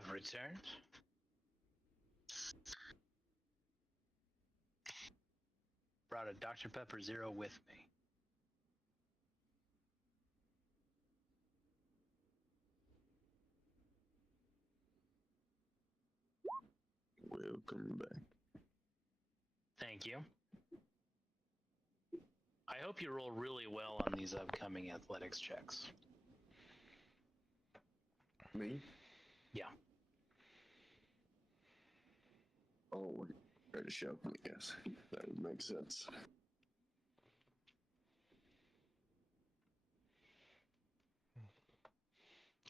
have returned. Brought a Dr. Pepper Zero with me. Welcome back. Thank you. I hope you roll really well on these upcoming athletics checks. Me? Yeah. Oh, try to shove me, yes. That would make sense.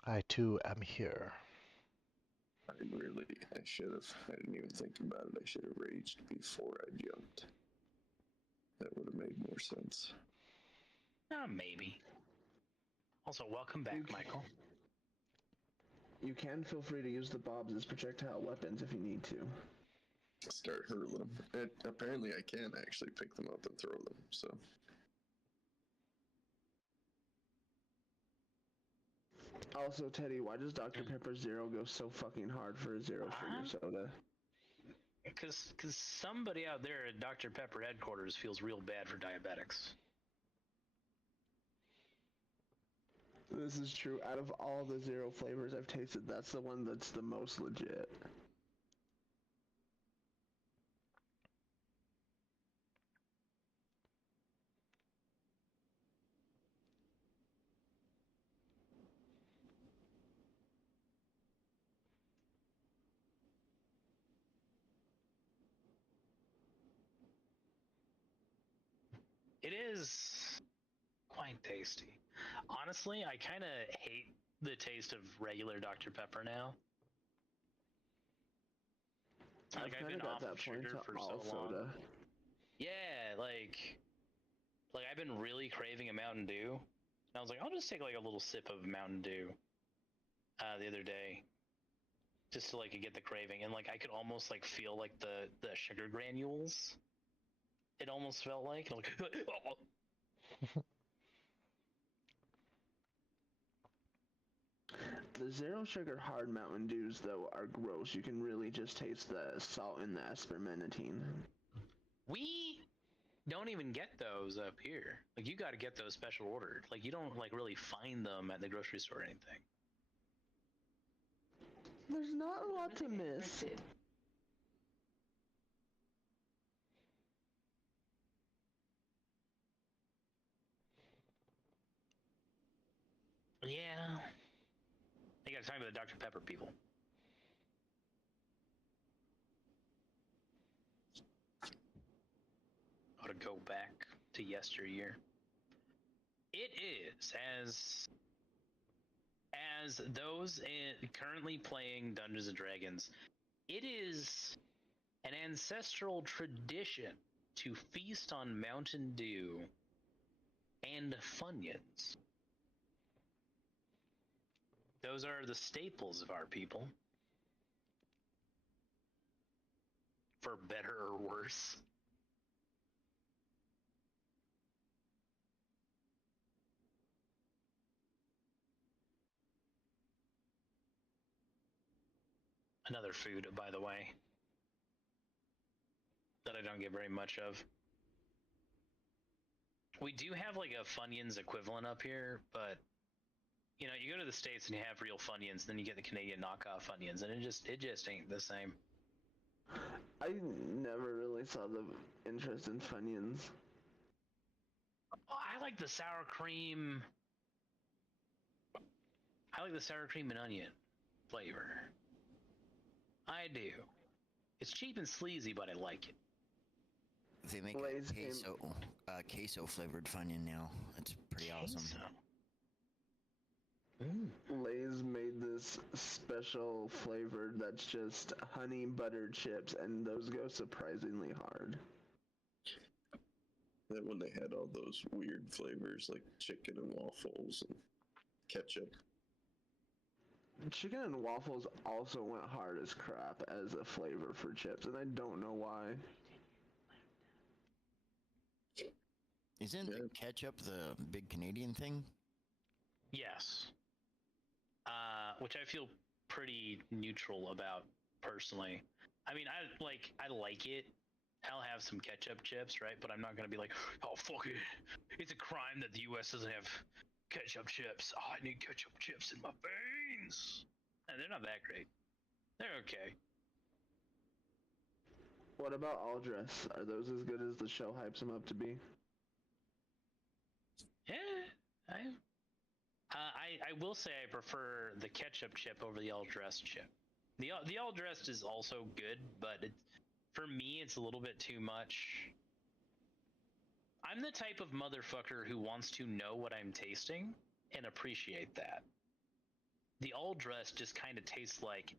I too am here. I should have. I didn't even think about it. I should have raged before I jumped. That would have made more sense. Maybe. Also, welcome back, Michael. You can feel free to use the bobs as projectile weapons if you need to. Start hurling them. Apparently I can actually pick them up and throw them, so. Also, Teddy, why does Dr. Pepper Zero go so fucking hard for a zero sugar soda? Because somebody out there at Dr. Pepper headquarters feels real bad for diabetics. This is true. Out of all the zero flavors I've tasted, that's the one that's the most legit. It is quite tasty. Honestly, I kind of hate the taste of regular Dr. Pepper now. Like I've been off of sugar for so long. Soda. Yeah, like I've been really craving a Mountain Dew. And I was like, I'll just take like a little sip of Mountain Dew the other day, just to like get the craving, and like I could almost like feel like the sugar granules. It almost felt like The zero sugar hard Mountain Dews, though, are gross. You can really just taste the salt and the asparmentine. We don't even get those up here. Like you got to get those special ordered. Like you don't like really find them at the grocery store or anything. There's not a lot to miss. Yeah. You gotta talk to the Dr. Pepper people. Ought to go back to yesteryear. It is as those currently playing Dungeons and Dragons, it is an ancestral tradition to feast on Mountain Dew and Funyuns. Those are the staples of our people. For better or worse. Another food, by the way, that I don't get very much of. We do have like a Funyuns equivalent up here, but you know, you go to the States and you have real Funyuns, then you get the Canadian knockoff Funyuns, and it just ain't the same. I never really saw the interest in Funyuns. Oh, I like the sour cream. I like the sour cream and onion flavor. I do. It's cheap and sleazy, but I like it. They make a queso flavored Funyun now. It's pretty awesome. Lay's made this special flavor that's just honey buttered chips, and those go surprisingly hard. That when they had all those weird flavors like chicken and waffles and ketchup. Chicken and waffles also went hard as crap as a flavor for chips, and I don't know why. Isn't ketchup the big Canadian thing? Yes. Which I feel pretty neutral about personally. I mean, I like it. I'll have some ketchup chips, right? But I'm not gonna be like, oh fuck it, it's a crime that the U.S. doesn't have ketchup chips. Oh, I need ketchup chips in my veins. And they're not that great. They're okay. What about all dress? Are those as good as the show hypes them up to be? Yeah, I will say I prefer the ketchup chip over the all dressed chip. The all dressed is also good, but for me it's a little bit too much. I'm the type of motherfucker who wants to know what I'm tasting and appreciate that. The all dressed just kind of tastes like,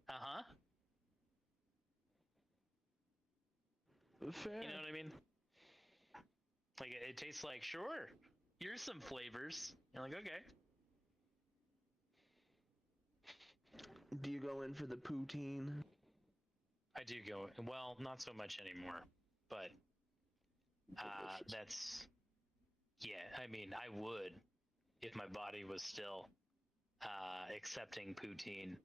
Fair. You know what I mean? Like it tastes like, sure, here's some flavors. You're like, okay. Do you go in for the poutine? I do go, well, not so much anymore, but that's, yeah, I mean, I would if my body was still accepting poutine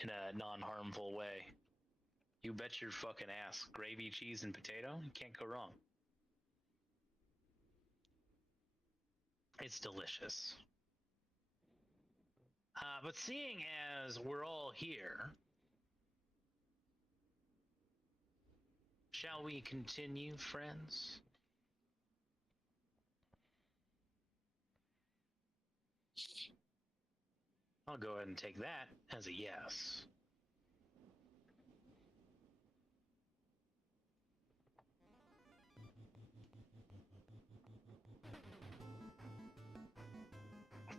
in a non-harmful way. You bet your fucking ass. Gravy, cheese, and potato, you can't go wrong. It's delicious. But seeing as we're all here, shall we continue, friends? I'll go ahead and take that as a yes.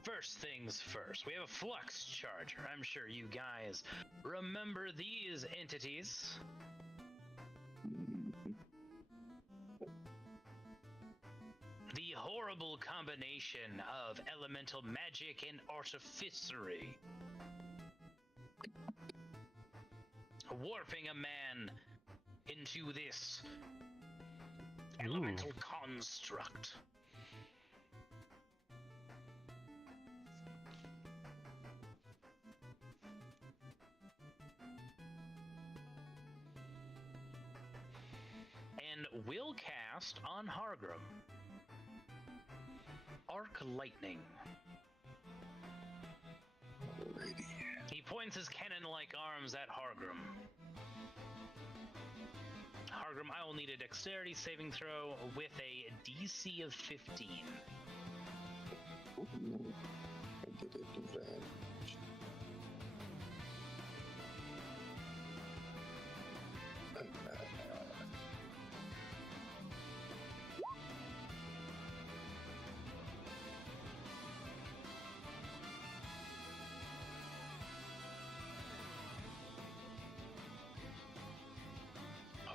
First things first, we have a flux charger. I'm sure you guys remember these entities. The horrible combination of elemental magic and artificery. Warping a man into this elemental construct. And will cast on Hargrim Arc Lightning. Alrighty. He points his cannon-like arms at Hargrim. Hargrim, I will need a dexterity saving throw with a DC of 15. Ooh, I get advantage.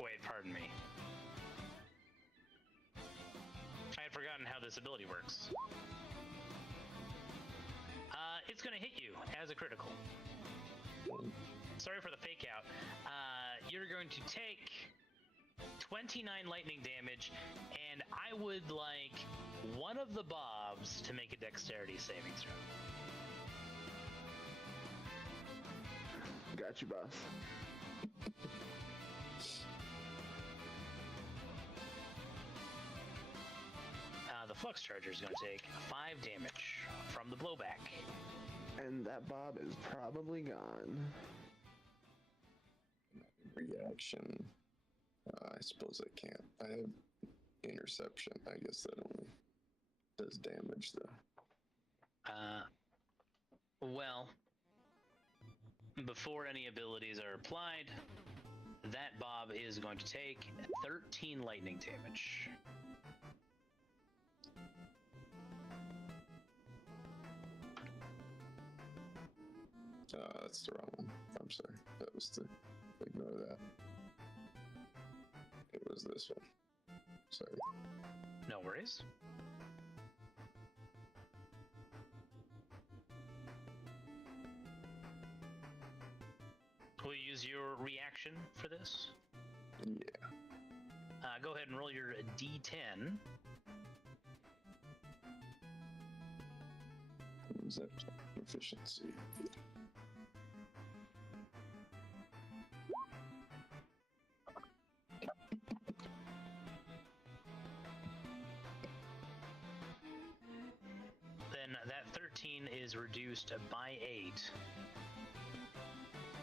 Wait, pardon me. I had forgotten how this ability works. It's gonna hit you as a critical. Sorry for the fake out. You're going to take 29 lightning damage, and I would like one of the Bobs to make a dexterity saving throw. Got you, boss. The Flux Charger is going to take 5 damage from the blowback. And that Bob is probably gone. Reaction. I suppose I can't. I have interception. I guess that only does damage though. Well, before any abilities are applied, that Bob is going to take 13 lightning damage. That's the wrong one. I'm sorry. That was to ignore that. It was this one. Sorry. No worries. Will you use your reaction for this? Yeah. Go ahead and roll your D10. Is that efficiency? is reduced by 8,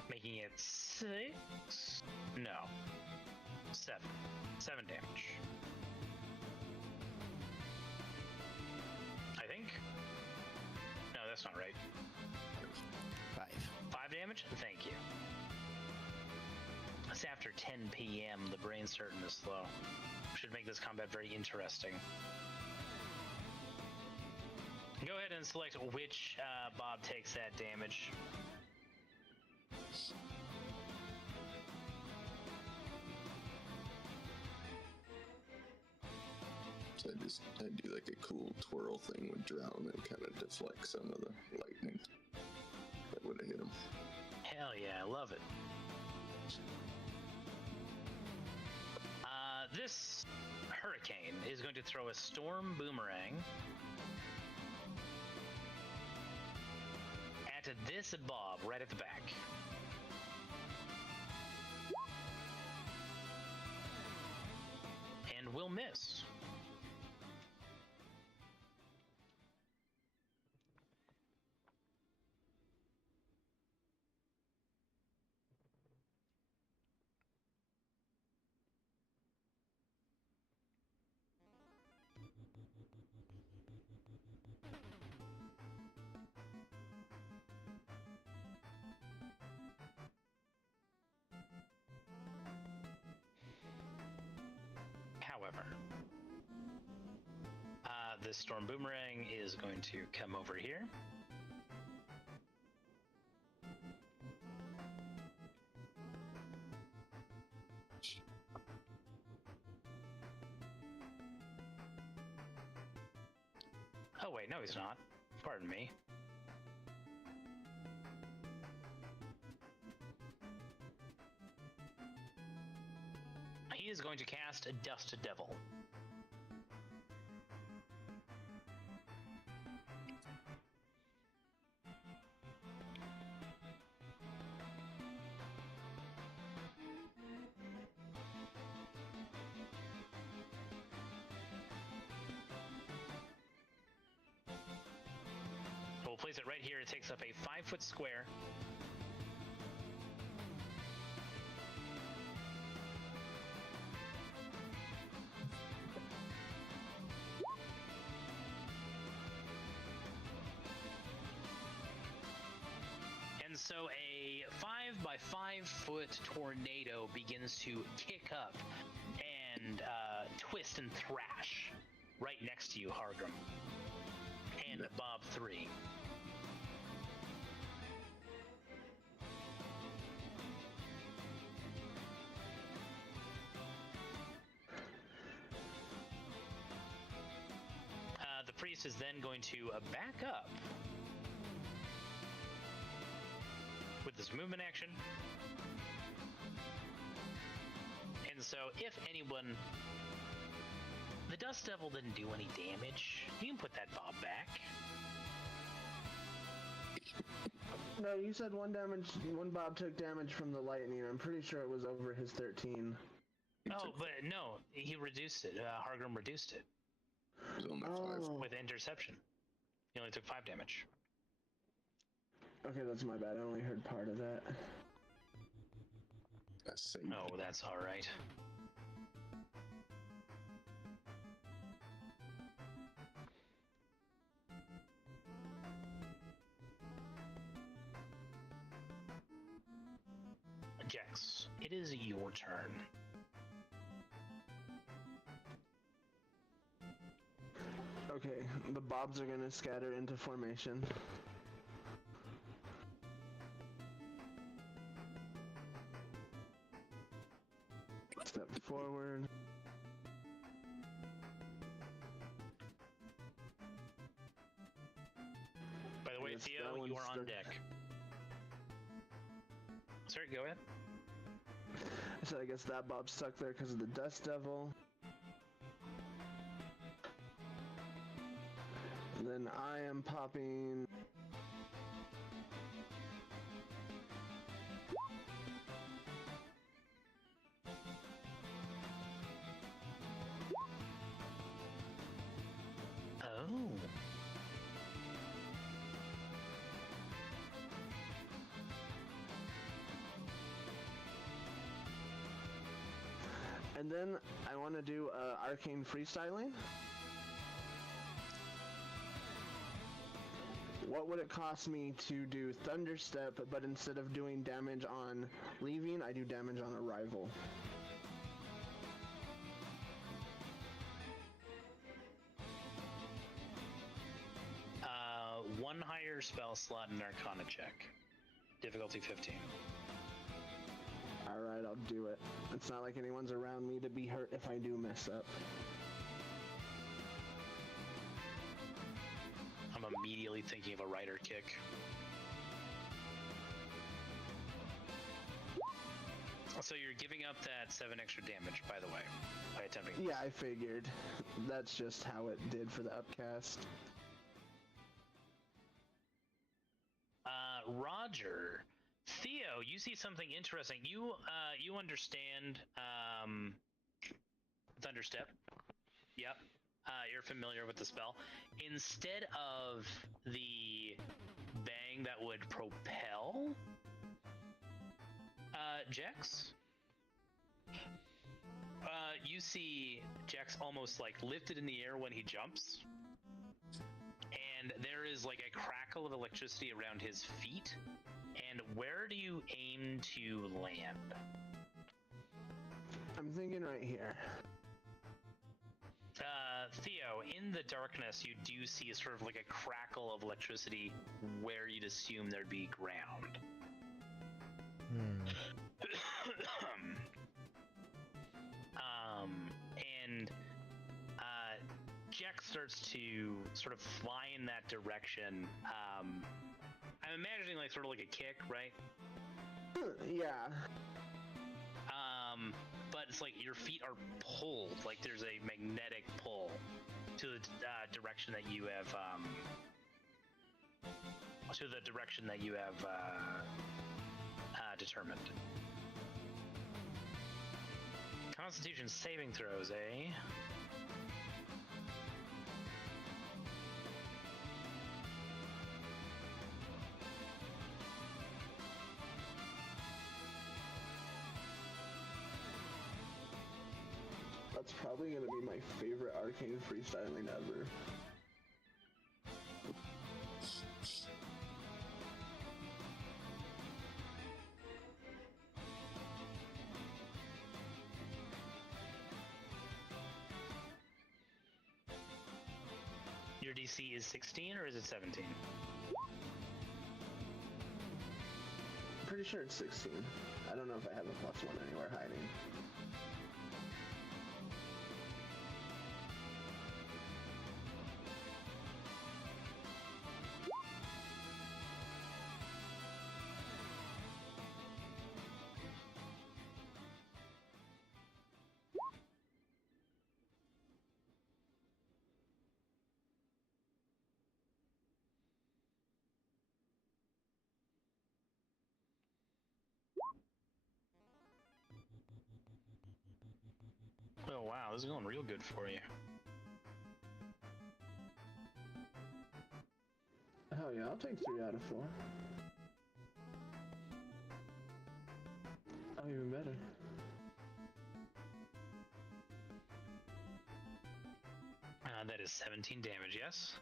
making it 6? No. 7. 7 damage. I think? No, that's not right. 5. 5 damage? Thank you. It's after 10 p.m. The brain's starting to slow. Should make this combat very interesting. Go ahead and select which Bob takes that damage. So I do like a cool twirl thing with drown and kind of deflect some of the lightning that would have hit him. Hell yeah, I love it. This hurricane is going to throw a storm boomerang at this Bob right at the back. And will miss. However, this storm boomerang is going to come over here. Oh wait, no he's not. Pardon me. He is going to cast a Dust Devil. We'll place it right here. It takes up a 5-foot square. And so a 5 by 5 foot tornado begins to kick up and twist and thrash right next to you, Hargrim. And Bob 3. The priest is then going to back up with this movement action. And so if anyone... The Dust Devil didn't do any damage. You can put that Bob back. No, you said one Bob took damage from the lightning. I'm pretty sure it was over his 13. Oh, but no, he reduced it. Hargrim reduced it. It was only 5. With interception. He only took 5 damage. Okay, that's my bad. I only heard part of that. That's same. Oh, that's all right. Jax, it is your turn. Okay, the Bobs are gonna scatter into formation. Step forward. By the way, Yes, Theo, that you one's are on stuck. deck. Sorry, go ahead. So I guess that Bob's stuck there because of the Dust Devil. And then I am popping... Oh. And then I want to do arcane freestyling. What would it cost me to do Thunderstep, but instead of doing damage on leaving, I do damage on arrival? One higher spell slot and Arcana check. Difficulty 15. Alright, I'll do it. It's not like anyone's around me to be hurt if I do mess up. I'm immediately thinking of a rider kick. So you're giving up that 7 extra damage, by the way, by attempting this. Yeah, I figured. That's just how it did for the upcast. Roger. Theo, you see something interesting. You understand Thunderstep. Yep. You're familiar with the spell. Instead of the bang that would propel Jex, you see Jex almost like lifted in the air when he jumps, and there is like a crackle of electricity around his feet. And where do you aim to land? I'm thinking right here. Theo, in the darkness, you do see sort of like a crackle of electricity where you'd assume there'd be ground. And Jack starts to sort of fly in that direction. I'm imagining like sort of like a kick, right? Yeah. But it's like your feet are pulled, like there's a magnetic pull to the direction that you have, determined. Constitution saving throws, eh? That's probably going to be my favorite arcane freestyling ever. Your DC is 16 or is it 17? I'm pretty sure it's 16. I don't know if I have a +1 anywhere hiding. Oh wow, this is going real good for you. Hell yeah, I'll take 3 out of 4. Oh, even better. That is 17 damage, yes?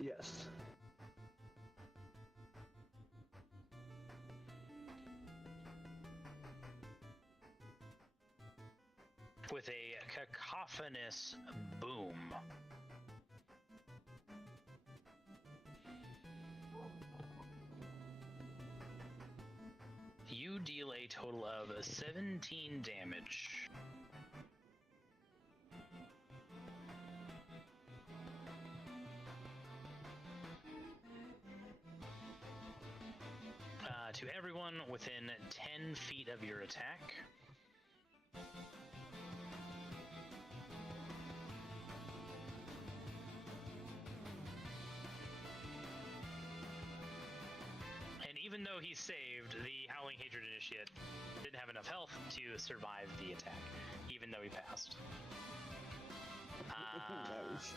Yes. With a cacophonous boom. You deal a total of 17 damage. To everyone within 10 feet of your attack. Even though he saved, the Howling Hatred Initiate didn't have enough health to survive the attack, even though he passed. Nice.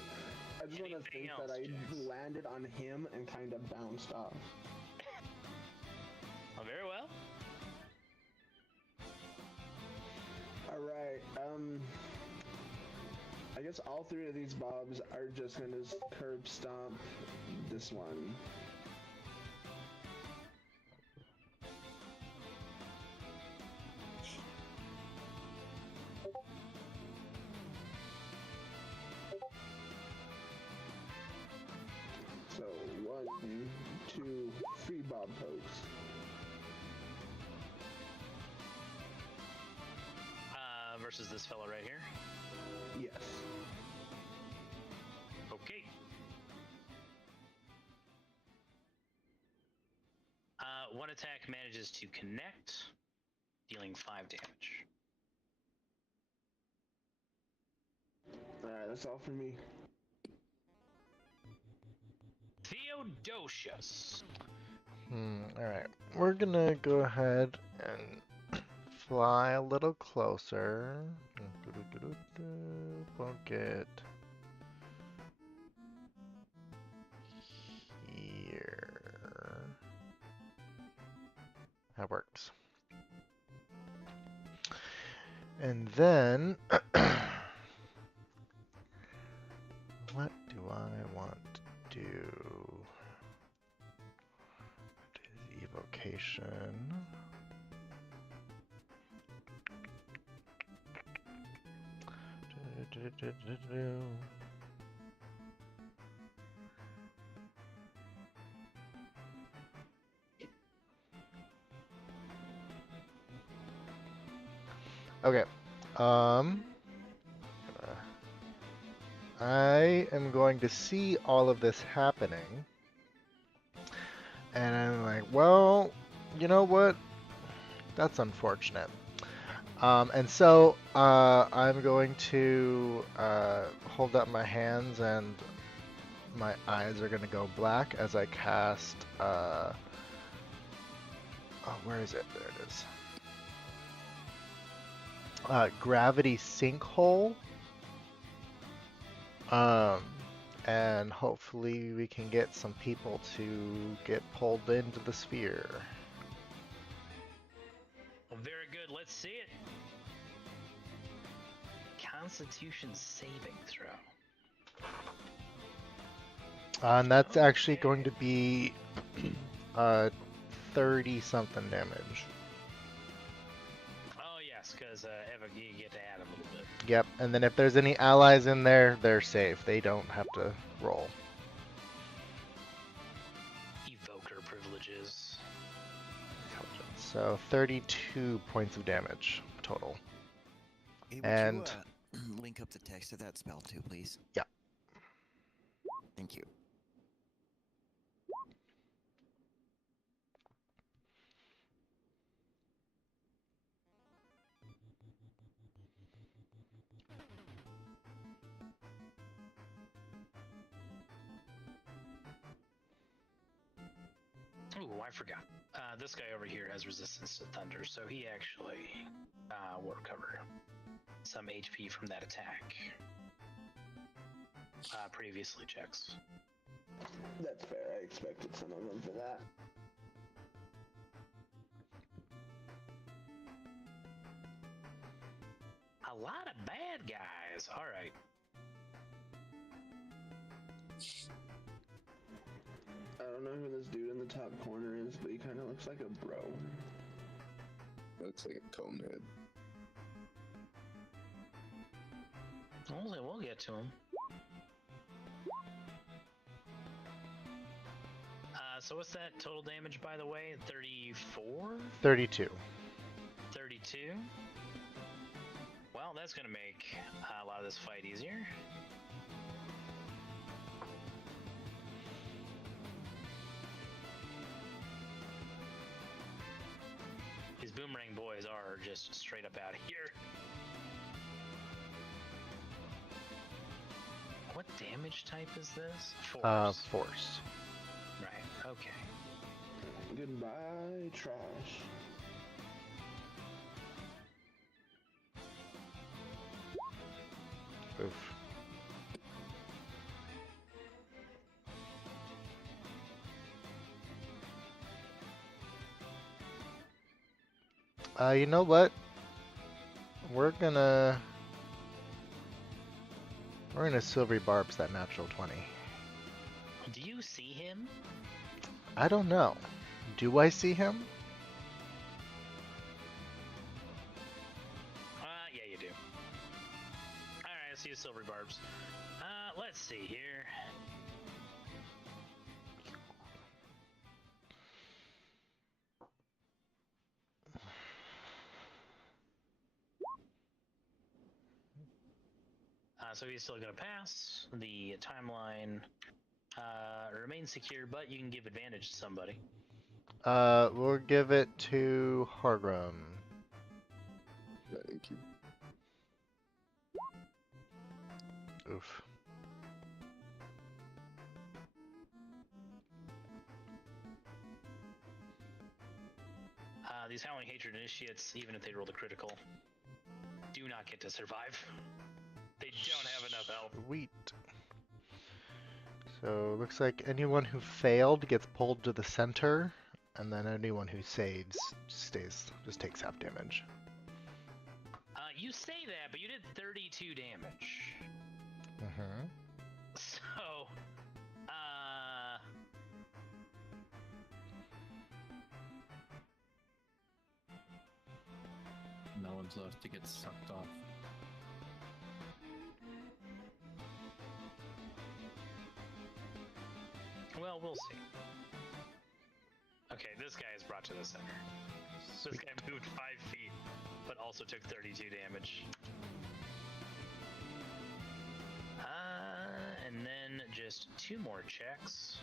I just want to think that I landed on him and kind of bounced off. Oh, very well. I guess all three of these mobs are just gonna curb stomp this one. So 1, 2, 3 bob pokes. Versus this fella right here. Yes. Okay. One attack manages to connect, dealing 5 damage. Alright, that's all for me. Theodosius. Alright. We're gonna go ahead and fly a little closer. We'll get here. That works. And then, what do I want to do? Evocation. Okay. I am going to see all of this happening. And I'm like, well, you know what? That's unfortunate. And so I'm going to hold up my hands and my eyes are going to go black as I cast... oh, where is it? There it is. Gravity Sinkhole. And hopefully we can get some people to get pulled into the sphere. Well, very good. Let's see it. Constitution saving throw. And that's actually going to be 30-something damage. Oh, yes, because you get to add a little bit. Yep, and then if there's any allies in there, they're safe. They don't have to roll. Evoker privileges. So 32 points of damage total. Hey, would And you link up the text of that spell too, please? Yeah. Thank you. Ooh, I forgot. This guy over here has resistance to thunder, so he actually will recover some HP from that attack. Previously checks. That's fair. I expected some of them for that. A lot of bad guys. All right. I don't know who this dude in the top corner is, but he kind of looks like a bro. Looks like a conehead. We'll get to him. So what's that total damage, by the way? 34? 32. 32? Well, that's going to make a lot of this fight easier. These boomerang boys are just straight up out of here. What damage type is this? Force. Force. Right, okay. Goodbye, trash. Oof. You know what? we're gonna silvery barbs that natural 20. Do you see him? I don't know. Do I see him? Yeah, you do. Alright, I see the silver barbs. Let's see here. So he's still gonna pass. The timeline remains secure, but you can give advantage to somebody. We'll give it to Hargrim. Thank you. Oof. These Howling Hatred initiates, even if they roll the critical, do not get to survive. They don't have enough health. Sweet. So looks like anyone who failed gets pulled to the center, and then anyone who saves just takes half damage. You say that, but you did 32 damage. Mm-hmm. So, No one's left to get sucked off. well, we'll see. Okay, this guy is brought to the center. This guy moved 5 feet, but also took 32 damage. And then just 2 more checks.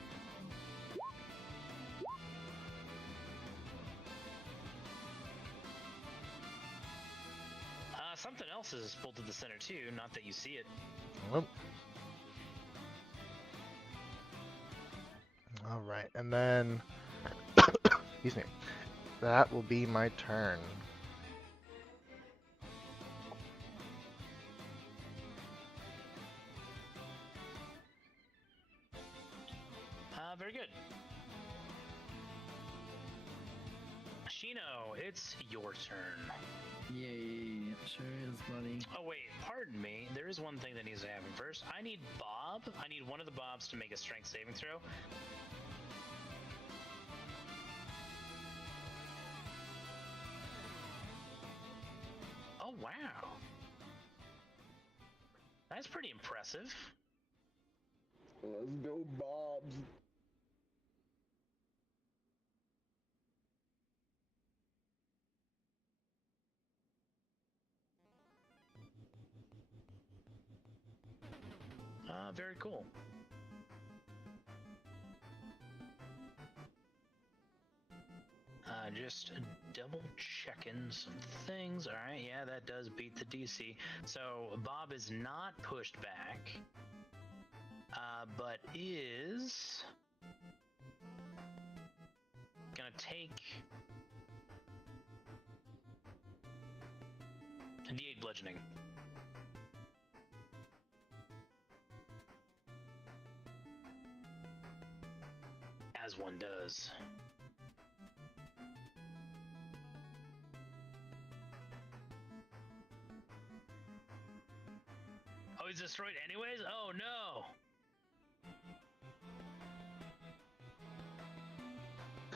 Something else is pulled to the center too, not that you see it. Well. All right, and then, excuse me, that will be my turn. Very good. Shino, it's your turn. Yay, sure is, buddy. Oh wait, pardon me. There is one thing that needs to happen first. I need Bob. I need one of the Bobs to make a strength saving throw. Oh wow. That's pretty impressive. Let's go, Bobs. Very cool. Just double checking some things. All right, yeah, that does beat the DC. So Bob is not pushed back, but is gonna take a D8 bludgeoning. As one does. Oh, he's destroyed anyways? Oh no!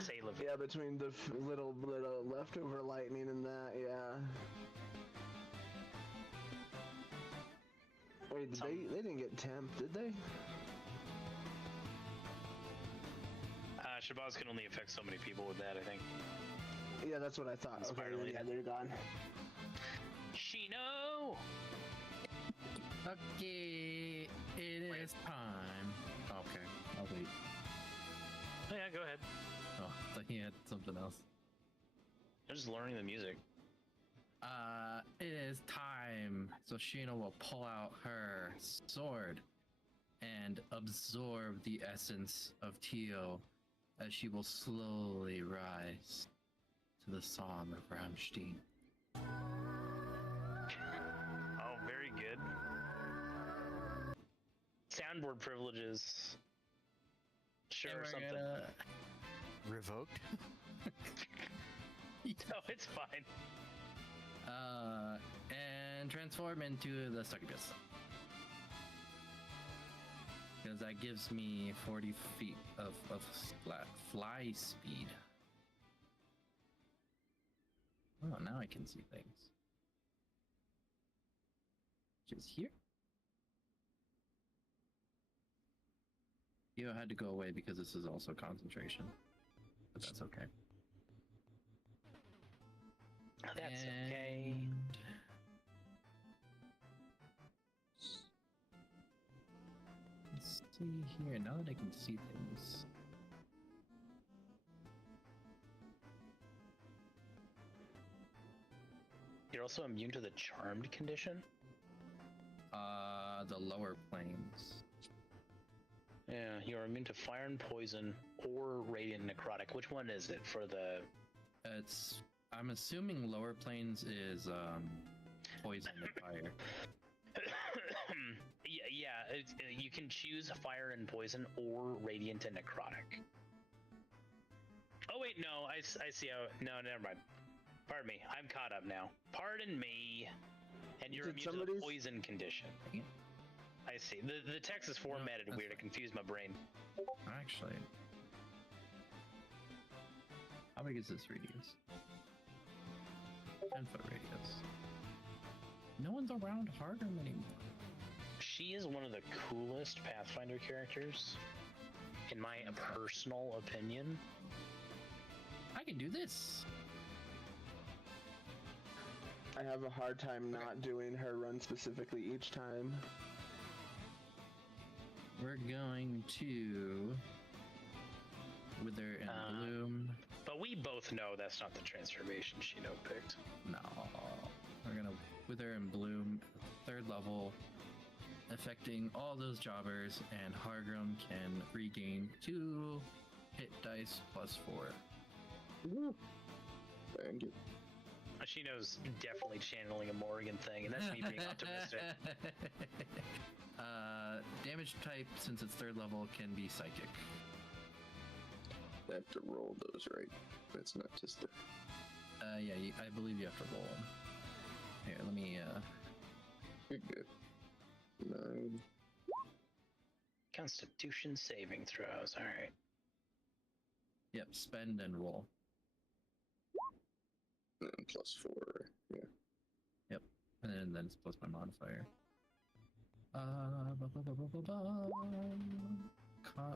Say, Liv. Yeah, between the little leftover lightning and that, yeah. Wait, they didn't get temp, did they? Shabazz can only affect so many people with that, I think. Yeah, that's what I thought. Okay, Spiraling. yeah, they're gone. Shino! Okay, it is time. Okay, I'll wait. Oh, yeah, go ahead. Oh, I thought he had something else. I'm just learning the music. It is time. So Sheena will pull out her sword and absorb the essence of Tio as she will slowly rise to the song of Rammstein. Oh, very good. Soundboard privileges. Sure, And we're something. gonna- Revoked? No, it's fine. And transform into the succubus. Because that gives me 40 feet of fly speed. Oh, now I can see things. Which is here. You had to go away because this is also concentration. But that's okay. That's okay. Let's see here. Now that I can see things. You're also immune to the charmed condition? The lower planes. Yeah, you're immune to fire and poison or radiant necrotic. Which one is it for the... I'm assuming lower planes is poison and fire. yeah, you can choose fire and poison or radiant and necrotic. Oh wait, no, I see how... No, never mind. Pardon me, I'm caught up now. Pardon me. And you're immune to the poison condition. I see. The text is formatted weird. It confused my brain. Actually, how big is this radius? 10-foot radius. No one's around Hardham anymore. She is one of the coolest Pathfinder characters, in my personal opinion. I can do this. I have a hard time not doing her run specifically each time. We're going to Wither and Bloom. But we both know that's not the transformation Shino picked. No. We're gonna Wither and Bloom, 3rd level, affecting all those jobbers, and Hargrim can regain 2 hit dice plus 4. Woo. Thank you. Shino's definitely channeling a Morrigan thing, and that's me being optimistic. Damage type, since it's 3rd level, can be psychic. I have to roll those, right? It's not just the... Yeah, I believe you have to roll them. Here, let me, You're good. 9. Constitution saving throws, alright. Yep, spend and roll. And plus 4, yeah. Yep, and then it's plus my modifier.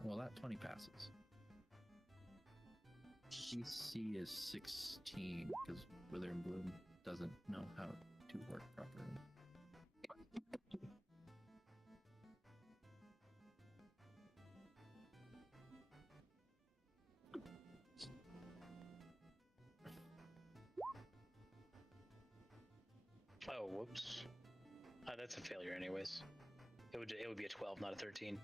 Well, that 20 passes. DC is 16 because Wither and Bloom doesn't know how to work properly. Oh, whoops. That's a failure anyways. It would be a 12, not a 13.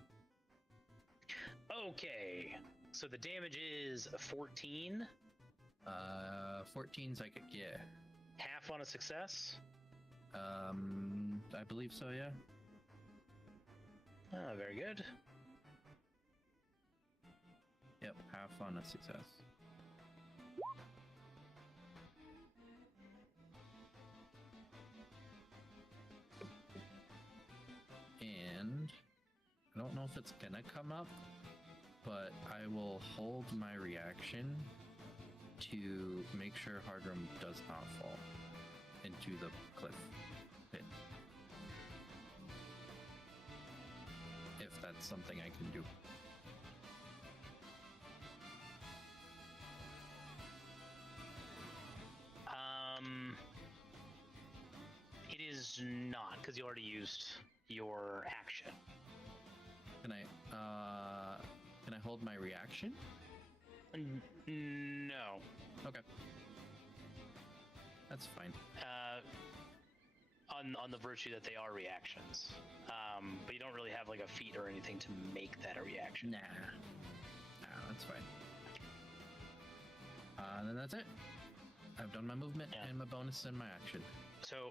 Okay, so the damage is 14. 14 psychic, yeah. Half on a success. I believe so, yeah. Ah, very good. Yep, half on a success. And I don't know if it's gonna come up, but I will hold my reaction to make sure Hardrum does not fall into the cliff pit. If that's something I can do. It is not, because you already used your action. Can I hold my reaction? No. Okay. That's fine. On the virtue that they are reactions. But you don't really have like a feat or anything to make that a reaction. Nah, that's fine. Then that's it. I've done my movement and my bonus and my action. So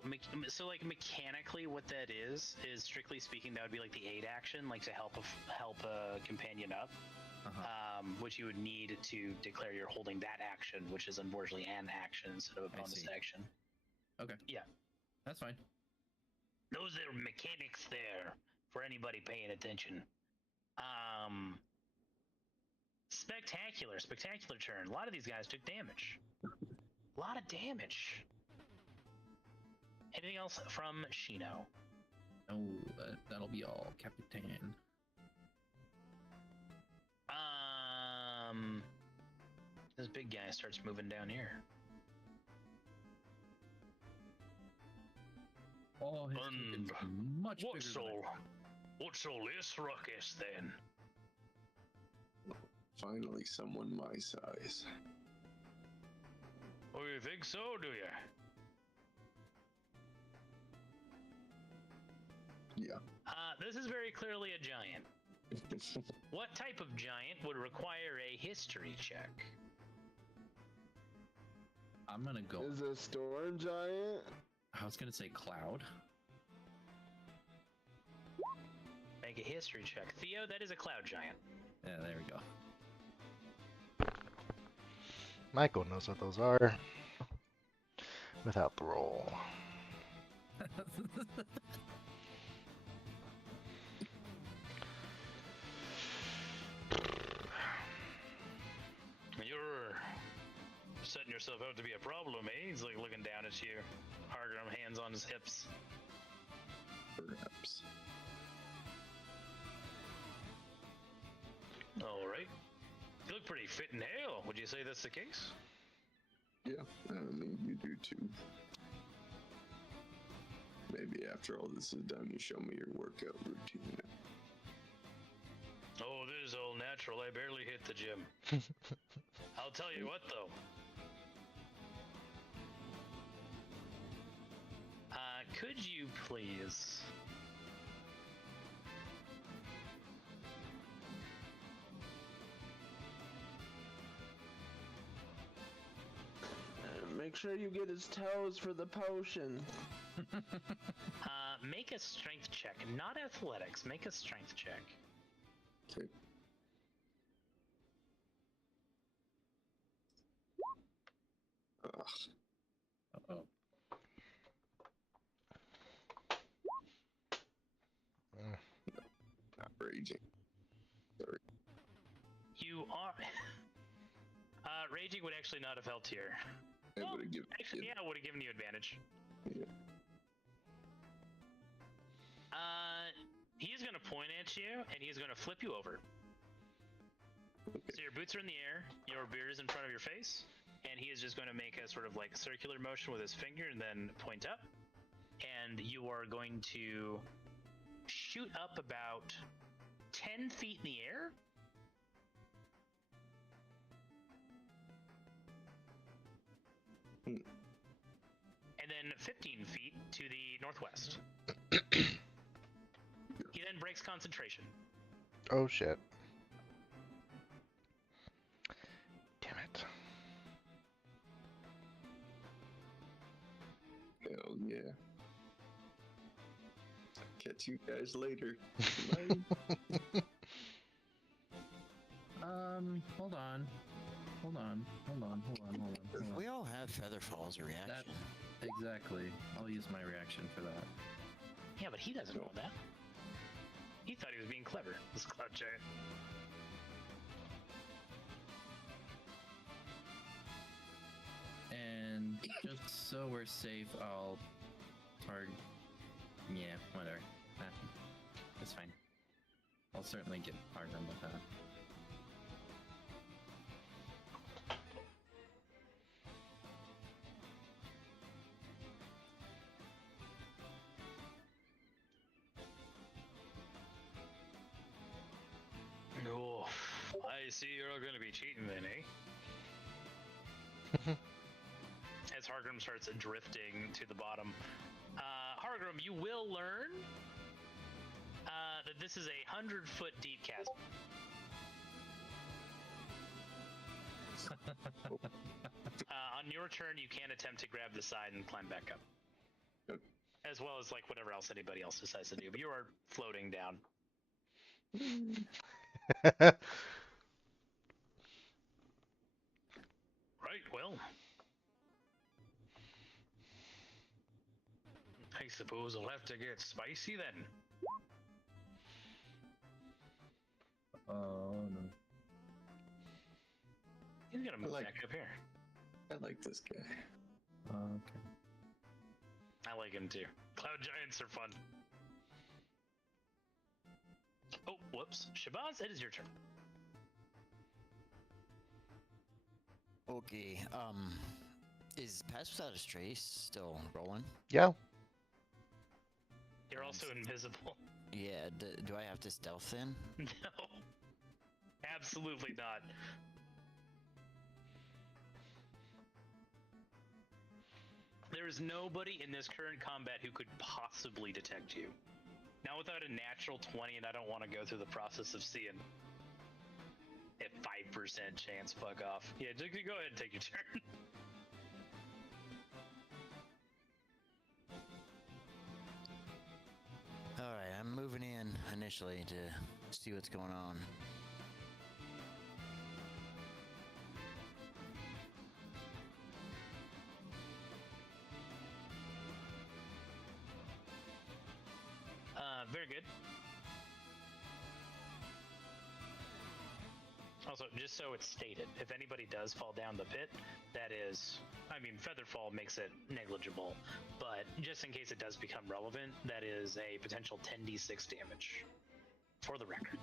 like mechanically, what that is strictly speaking, that would be like the aid action, like to help a companion up, which you would need to declare you're holding that action, which is unfortunately an action instead of a bonus action. Okay. Yeah. That's fine. Those are mechanics there for anybody paying attention. Spectacular turn. A lot of these guys took damage. A lot of damage. Anything else from Shino? Oh, that'll be all, Capitan. This big guy starts moving down here. Oh, his tokens much bigger than What's all this ruckus then? Finally, someone my size. Oh, you think so, do you? Yeah. This is very clearly a giant. What type of giant would require a history check? I'm gonna go. Is it a storm giant? I was gonna say cloud. Make a history check. Theo, that is a cloud giant. Yeah, there we go. Michael knows what those are without the roll. You're setting yourself out to be a problem, eh? He's like looking down at you. Hargrim, hands on his hips. Perhaps. All right. You look pretty fit and hale. Would you say that's the case? Yeah, I mean, you do too. Maybe after all this is done, you show me your workout routine. Oh, this is all natural. I barely hit the gym. I'll tell you what, though. Could you please... Make sure you get his toes for the potion. Make a strength check. Not athletics. Make a strength check. Okay. Uh-oh. Not raging. Sorry. You are... raging would actually not have helped here. I Well, would have given actually, yeah, it would have given you advantage. Yeah. He's gonna point at you, and he's gonna flip you over. So your boots are in the air, your beard is in front of your face, and he is just going to make a sort of like circular motion with his finger and then point up. And you are going to shoot up about 10 feet in the air. And then 15 feet to the northwest. He then breaks concentration. Oh shit. Damn it. Hell yeah. Catch you guys later. Bye. Hold on. Hold on. We all have Featherfall's reaction. Exactly. I'll use my reaction for that. Yeah, but he doesn't know that. He thought he was being clever, this cloud giant. And just so we're safe, I'll target. Yeah, whatever. It's fine. I'll certainly get Argon with that. Oh, I see you're all going to be cheating then, eh? As Hargrim starts drifting to the bottom. Hargrim, you will learn that this is a 100-foot deep chasm. On your turn, you can attempt to grab the side and climb back up. Yep. As well as like whatever else anybody else decides to do. But you are floating down. Right, well. I suppose I'll have to get spicy then. Oh no. He's gonna move like- back up here. I like this guy. Okay. I like him too. Cloud giants are fun. Oh, whoops. Shabazz, it is your turn. Okay. Is Pass Without a Trace still rolling? Yeah. You're also invisible. Yeah. Do I have to stealth then? No. Absolutely not. There is nobody in this current combat who could possibly detect you. Not without a natural 20, and I don't want to go through the process of seeing. At 5% chance, fuck off. Yeah, just go ahead and take your turn. Alright, I'm moving in initially to see what's going on. Very good. Also, just so it's stated, if anybody does fall down the pit, that is, I mean, Featherfall makes it negligible, but just in case it does become relevant, that is a potential 10d6 damage, for the record.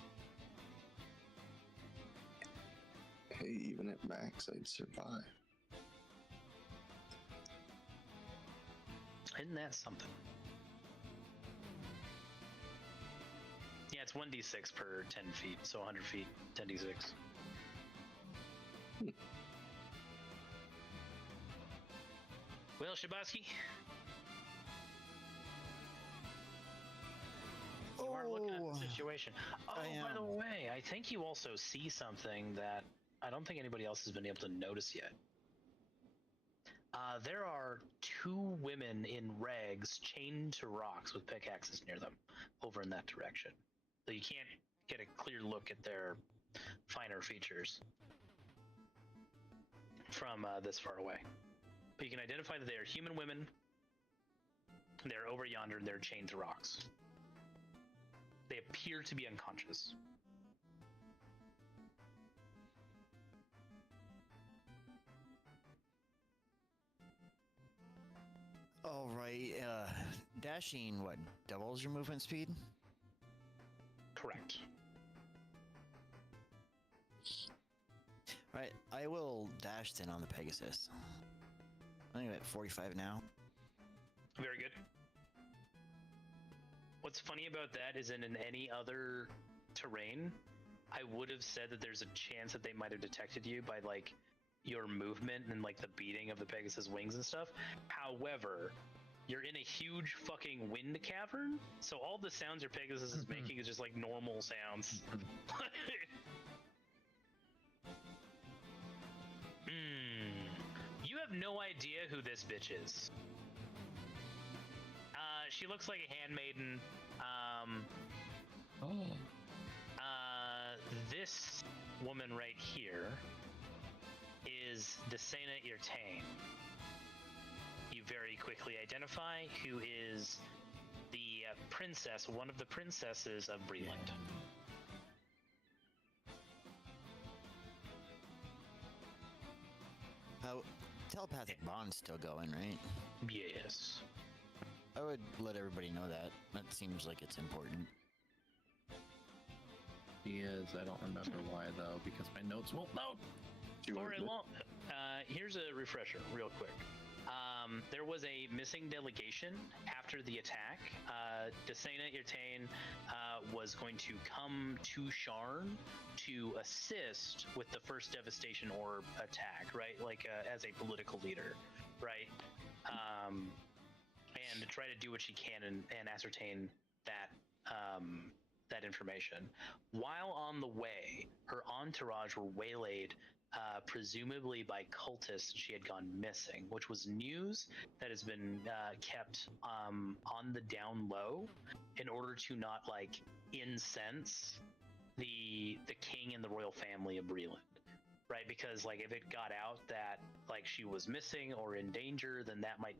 Hey, even at max, I'd survive. Isn't that something? Yeah, it's 1d6 per 10 feet, so 100 feet, 10d6. Well, Shabowski, you are looking at the situation. Oh, by the way, I think you also see something that I don't think anybody else has been able to notice yet. There are two women in rags chained to rocks with pickaxes near them over in that direction. So you can't get a clear look at their finer features from this far away. But you can identify that they are human women. They're over yonder and they're chained to rocks. They appear to be unconscious. All right. Dashing, what, doubles your movement speed? Correct. Right. I will dash then on the Pegasus. I think I'm at 45 now. Very good. What's funny about that is in any other terrain, I would have said that there's a chance that they might have detected you by like your movement and like the beating of the Pegasus wings and stuff. However, you're in a huge fucking wind cavern, so all the sounds your Pegasus is making is just like normal sounds. You have no idea who this bitch is. She looks like a handmaiden. This woman right here is Desena Irtain. You very quickly identify who is the princess, one of the princesses of Breland. Telepathic bond's still going, right? Yes. I would let everybody know that. That seems like it's important. He is. I don't remember why though, because my notes won't load. Here's a refresher, real quick. There was a missing delegation after the attack. Desena Irtain was going to come to Sharn to assist with the first Devastation Orb attack, right? Like as a political leader, right? And to try to do what she can and ascertain that that information. While on the way, her entourage were waylaid, presumably by cultists. She had gone missing, which was news that has been kept on the down low in order to not like incense the king and the royal family of Breland. Right, because like if it got out that like she was missing or in danger, then that might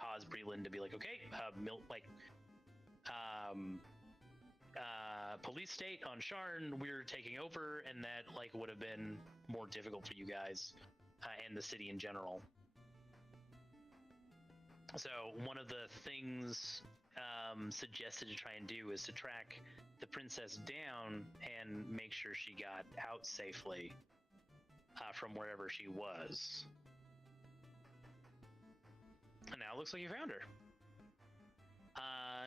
cause Breland to be like, okay, police state on Sharn, we're taking over, and that like would have been more difficult for you guys and the city in general. So one of the things suggested to try and do is to track the princess down and make sure she got out safely from wherever she was. And now it looks like you found her.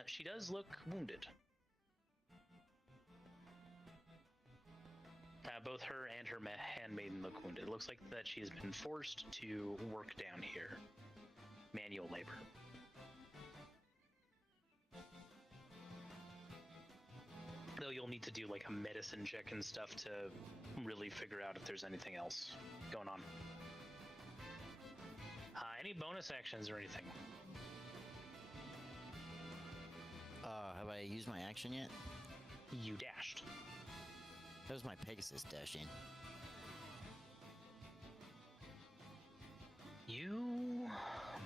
She does look wounded. Both her and her handmaiden look wounded. It looks like that she has been forced to work down here. Manual labor. Though you'll need to do like a medicine check and stuff to really figure out if there's anything else going on. Any bonus actions or anything? Have I used my action yet? You dashed. That was my Pegasus dashing. You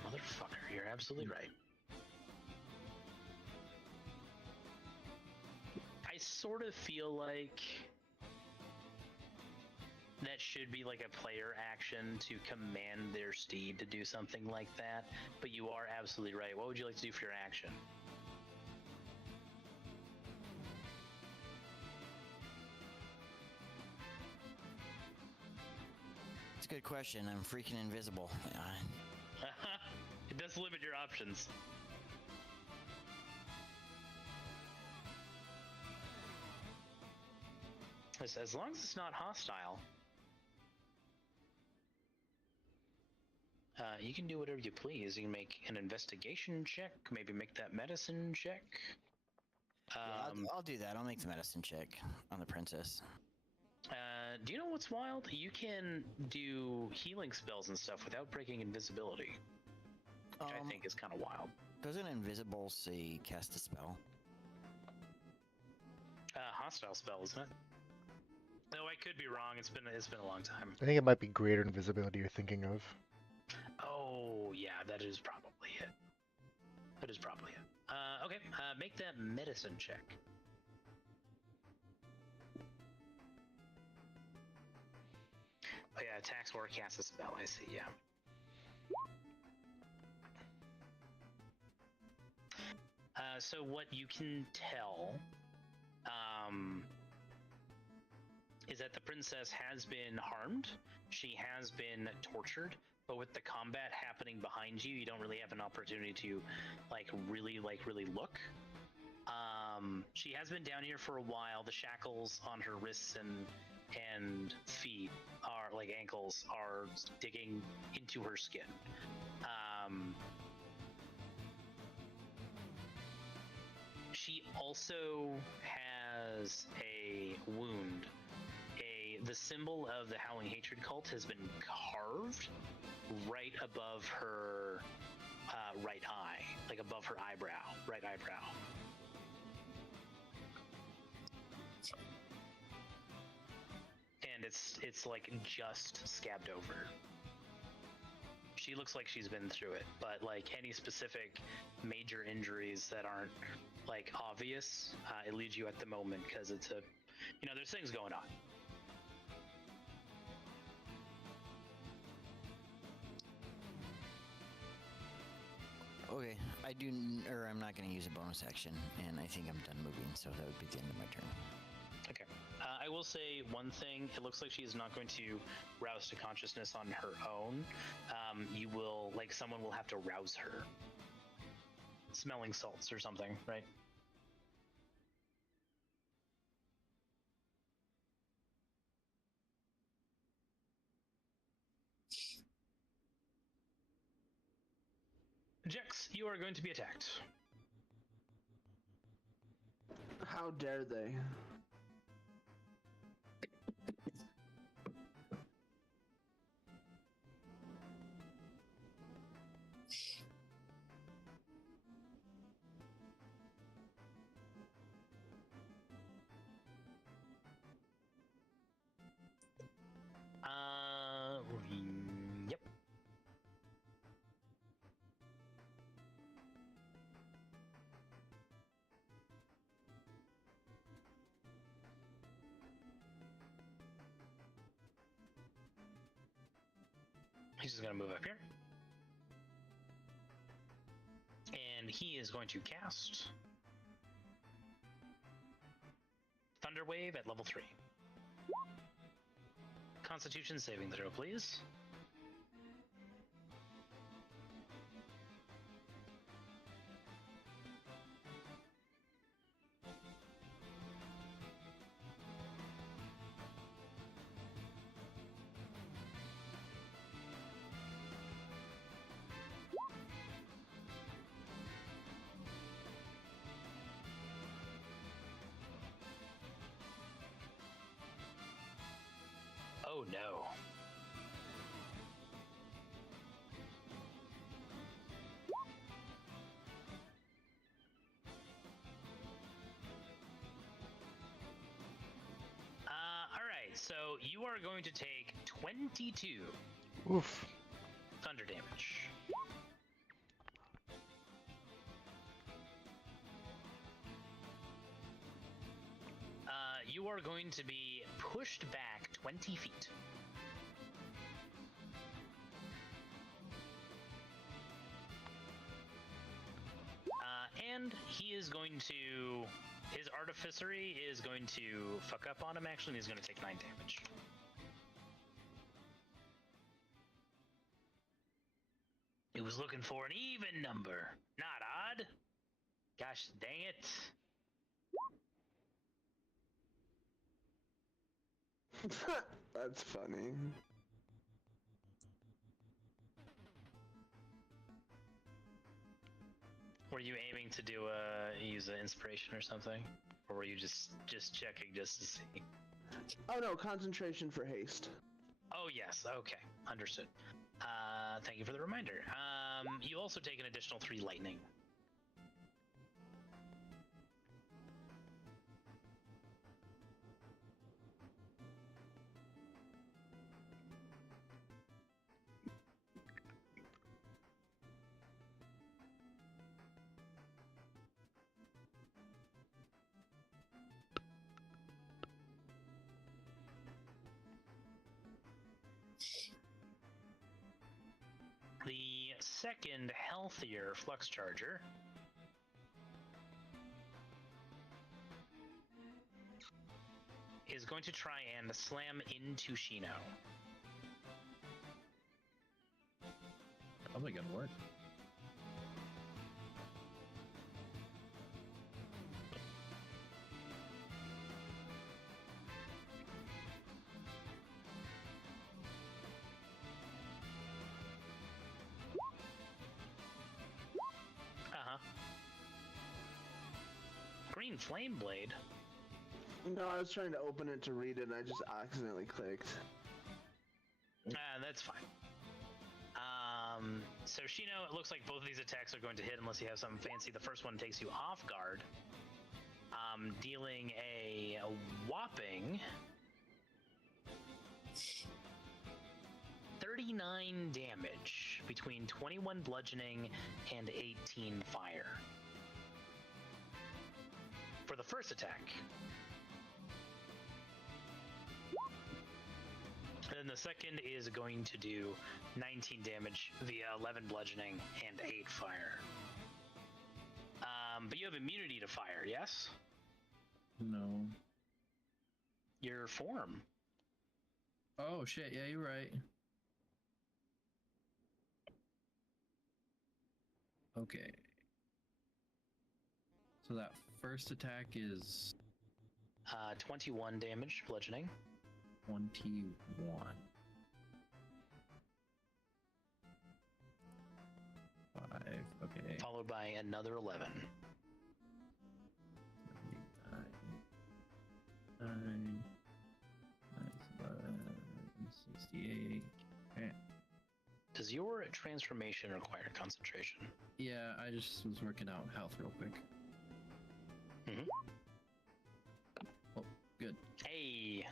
motherfucker, you're absolutely right. I sort of feel like that should be like a player action to command their steed to do something like that, but you are absolutely right. What would you like to do for your action? It's a good question. I'm freaking invisible. It does limit your options. As long as it's not hostile, you can do whatever you please. You can make an investigation check, maybe make that medicine check. Yeah, I'll do that. I'll make the medicine check on the princess. Do you know what's wild? You can do healing spells and stuff without breaking invisibility, which I think is kind of wild. Doesn't invisible say cast a spell? Hostile spell, isn't it? No, I could be wrong. It's been a long time. I think it might be greater invisibility you're thinking of. Oh yeah, that is probably it. That is probably it. Okay, make that medicine check. Oh yeah, attacks or cast a spell. I see. Yeah. So what you can tell is that the princess has been harmed. She has been tortured, but with the combat happening behind you, you don't really have an opportunity to really look. She has been down here for a while. The shackles on her wrists and feet are like ankles are digging into her skin. She also has a wound. The symbol of the Howling Hatred cult has been carved right above her right eye, like above her right eyebrow. And it's like just scabbed over. She looks like she's been through it, but like any specific major injuries that aren't like obvious, it leads you at the moment because it's there's things going on. Okay, I'm not going to use a bonus action, and I think I'm done moving, so that would be the end of my turn. Okay. I will say one thing. It looks like she is not going to rouse to consciousness on her own. Someone will have to rouse her. Smelling salts or something, right? Jex, you are going to be attacked. How dare they? Yep. is going to move up here. And he is going to cast Thunder Wave at level 3. Constitution saving throw, please. Oh no. Alright, so you are going to take 22 Oof. thunder damage. You are going to be pushed back 20 feet. And he is going to... His artificery is going to fuck up on him, actually, and he's going to take 9 damage. He was looking for an even number, not odd. Gosh dang it. That's funny. Were you aiming to do use an inspiration or something, or were you just checking just to see? Oh no, concentration for haste. Oh yes, okay, understood. Thank you for the reminder. You also take an additional 3 lightning. The second healthier flux charger is going to try and slam into Shino. Probably gonna work. Green Flame Blade? No, I was trying to open it to read it and I just accidentally clicked. That's fine. So Shino, it looks like both of these attacks are going to hit unless you have something fancy. The first one takes you off guard, dealing a whopping 39 damage between 21 bludgeoning and 18 fire. For the first attack. And then the second is going to do 19 damage via 11 bludgeoning and 8 fire. But you have immunity to fire, yes? No. Your form. Oh shit, yeah, you're right. Okay. So that first attack is 21 damage bludgeoning. 21. 5, okay. Followed by another 11. 9, 68. Okay. Does your transformation require concentration? Yeah, I just was working out health real quick. Mm-hmm. Oh, good. Hey!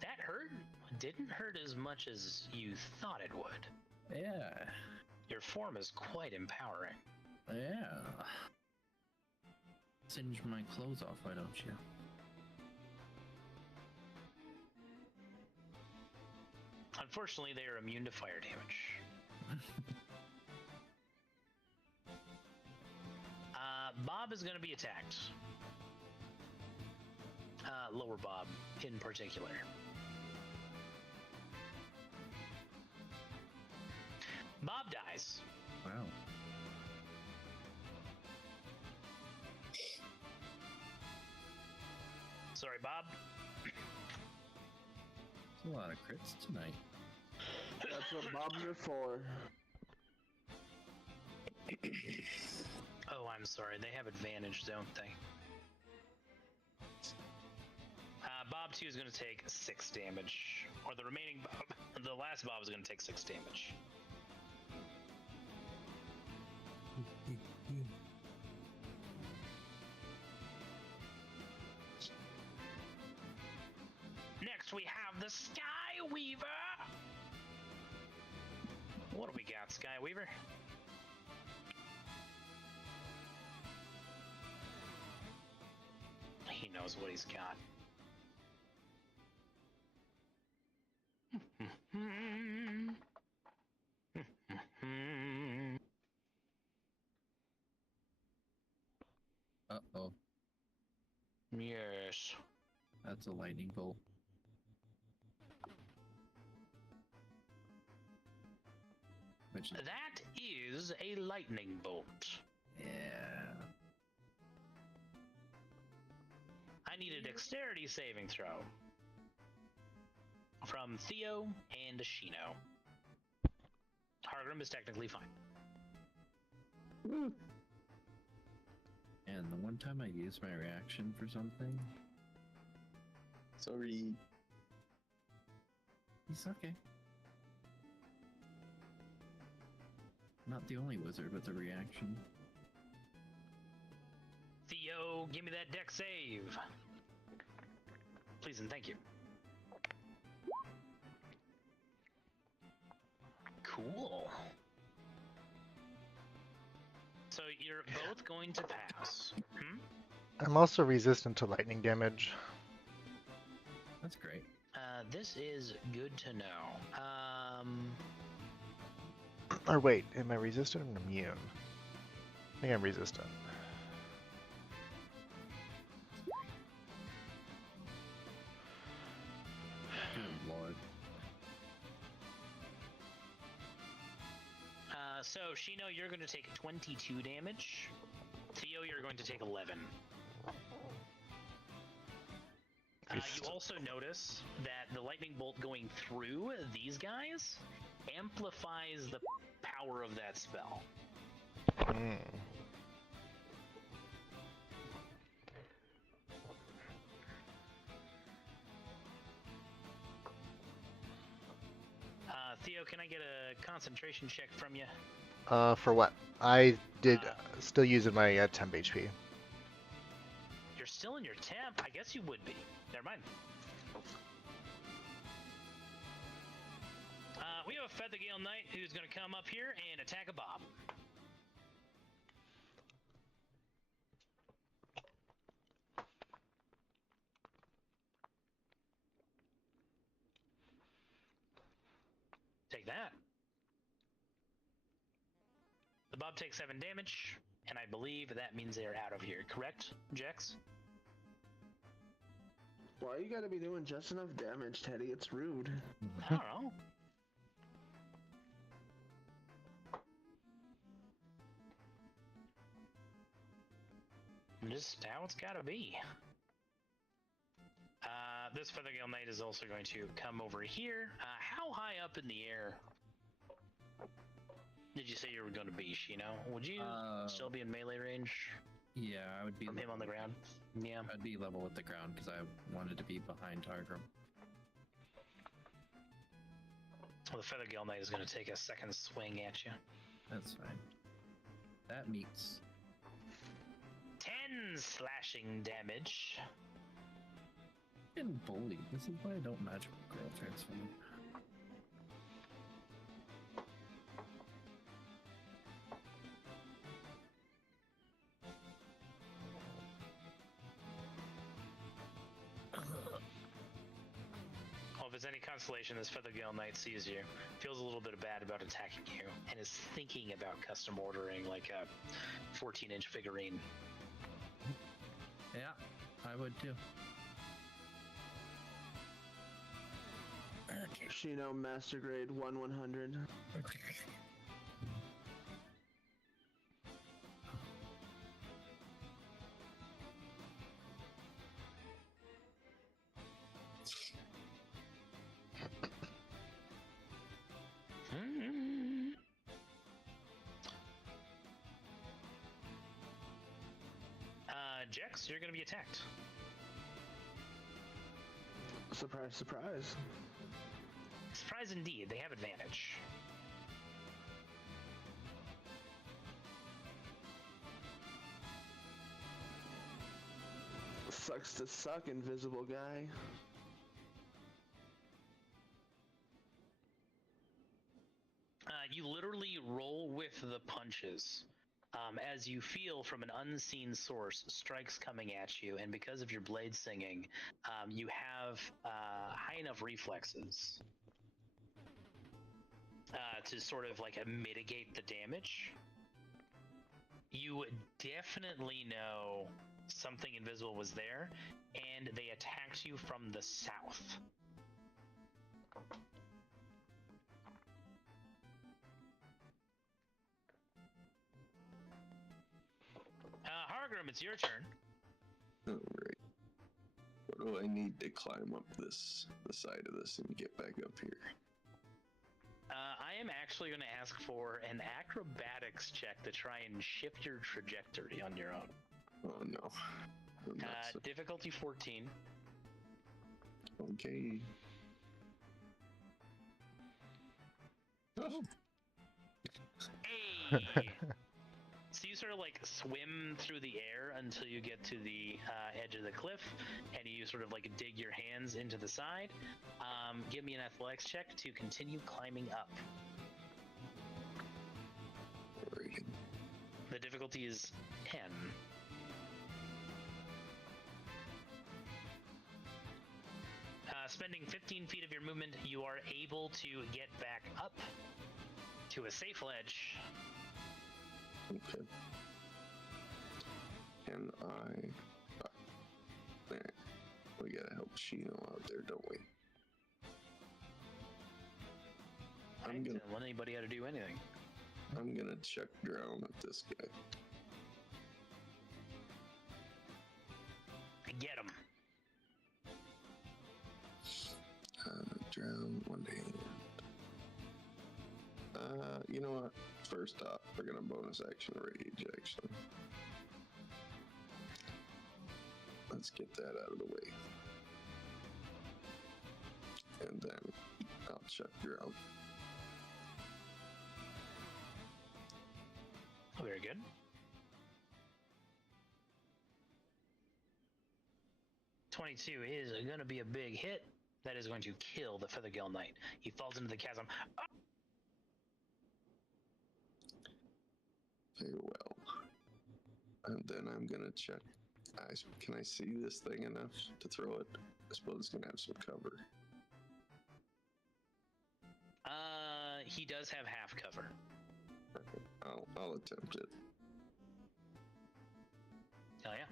That hurt? Didn't hurt as much as you thought it would. Yeah. Your form is quite empowering. Yeah. Singe my clothes off, why don't you? Unfortunately, they are immune to fire damage. Bob is going to be attacked. Lower Bob in particular. Bob dies. Wow. Sorry, Bob. There's a lot of crits tonight. That's what Bobs are for. Oh, I'm sorry. They have advantage, don't they? Bob 2 is going to take 6 damage. Or the remaining Bob. The last Bob is going to take 6 damage. Next we have the Sky Weaver. What do we got, Sky Weaver? He knows what he's got. Uh-oh. Yes. That's a lightning bolt. Which is... That is a lightning bolt. Yeah. I need a dexterity saving throw from Theo and Shino. Hargrim is technically fine. And the one time I used my reaction for something, Sorry. he's okay. Not the only wizard with a reaction. Theo, give me that dex save. Please and thank you. Cool. So you're both going to pass. Hmm? I'm also resistant to lightning damage. That's great. This is good to know. Or wait, am I resistant or immune? I think I'm resistant. Good lord. So Shino, you're going to take 22 damage. Theo, you're going to take 11. You also notice that the lightning bolt going through these guys amplifies the power of that spell. Mm. Theo, can I get a concentration check from you? For what? I did still using my temp HP. You're still in your temp? I guess you would be. Never mind. We have a Feathergale Knight who's going to come up here and attack a Bob. Take that. The Bob takes 7 damage, and I believe that means they're out of here, correct, Jex? Why you gotta be doing just enough damage, Teddy? It's rude. I don't know. Just how it's gotta be. This Feathergale Knight is also going to come over here. How high up in the air did you say you were going to be, Shino? Would you still be in melee range Yeah, I would be from him on the ground? Yeah. I'd be level with the ground because I wanted to be behind Targrim. Well, the Feathergale Knight is going to take a second swing at you. That's fine. That meets. 10 slashing damage. Getting bullied. This is why I don't magical girl transform. it's any consolation, this Feathergale Knight sees you, feels a little bit bad about attacking you, and is thinking about custom ordering like a 14-inch figurine. Yeah, I would too. Okay. Shino Master Grade 1/100. Jex, you're gonna be attacked. Surprise, surprise. Surprise indeed, they have advantage. Sucks to suck, invisible guy. You literally roll with the punches. As you feel from an unseen source strikes coming at you, and because of your blade singing, you have high enough reflexes to sort of like mitigate the damage. You definitely know something invisible was there, and they attacked you from the south. Hargrim, it's your turn. Alright. What do I need to climb up the side of this and get back up here? I am actually going to ask for an acrobatics check to try and shift your trajectory on your own. Oh no. Difficulty 14. Okay. Oh. Hey! So you sort of like swim through the air until you get to the edge of the cliff, and you sort of like dig your hands into the side. Give me an athletics check to continue climbing up. Alrighty. The difficulty is 10. Spending 15 feet of your movement, you are able to get back up to a safe ledge. Okay. Can I... Alright. We gotta help Shino out there, don't we? I didn't want anybody how to do anything. I'm gonna check drown at this guy. Get him. Drown one hand. You know what? First off, we're gonna bonus action rage, actually. Let's get that out of the way. And then I'll check drown. Very good. .22 is going to be a big hit. That is going to kill the Feathergale Knight. He falls into the chasm. Oh! Very well. And then I'm gonna check. Can I see this thing enough to throw it? I suppose it's gonna have some cover. He does have half cover. Okay. I'll attempt it. Oh yeah.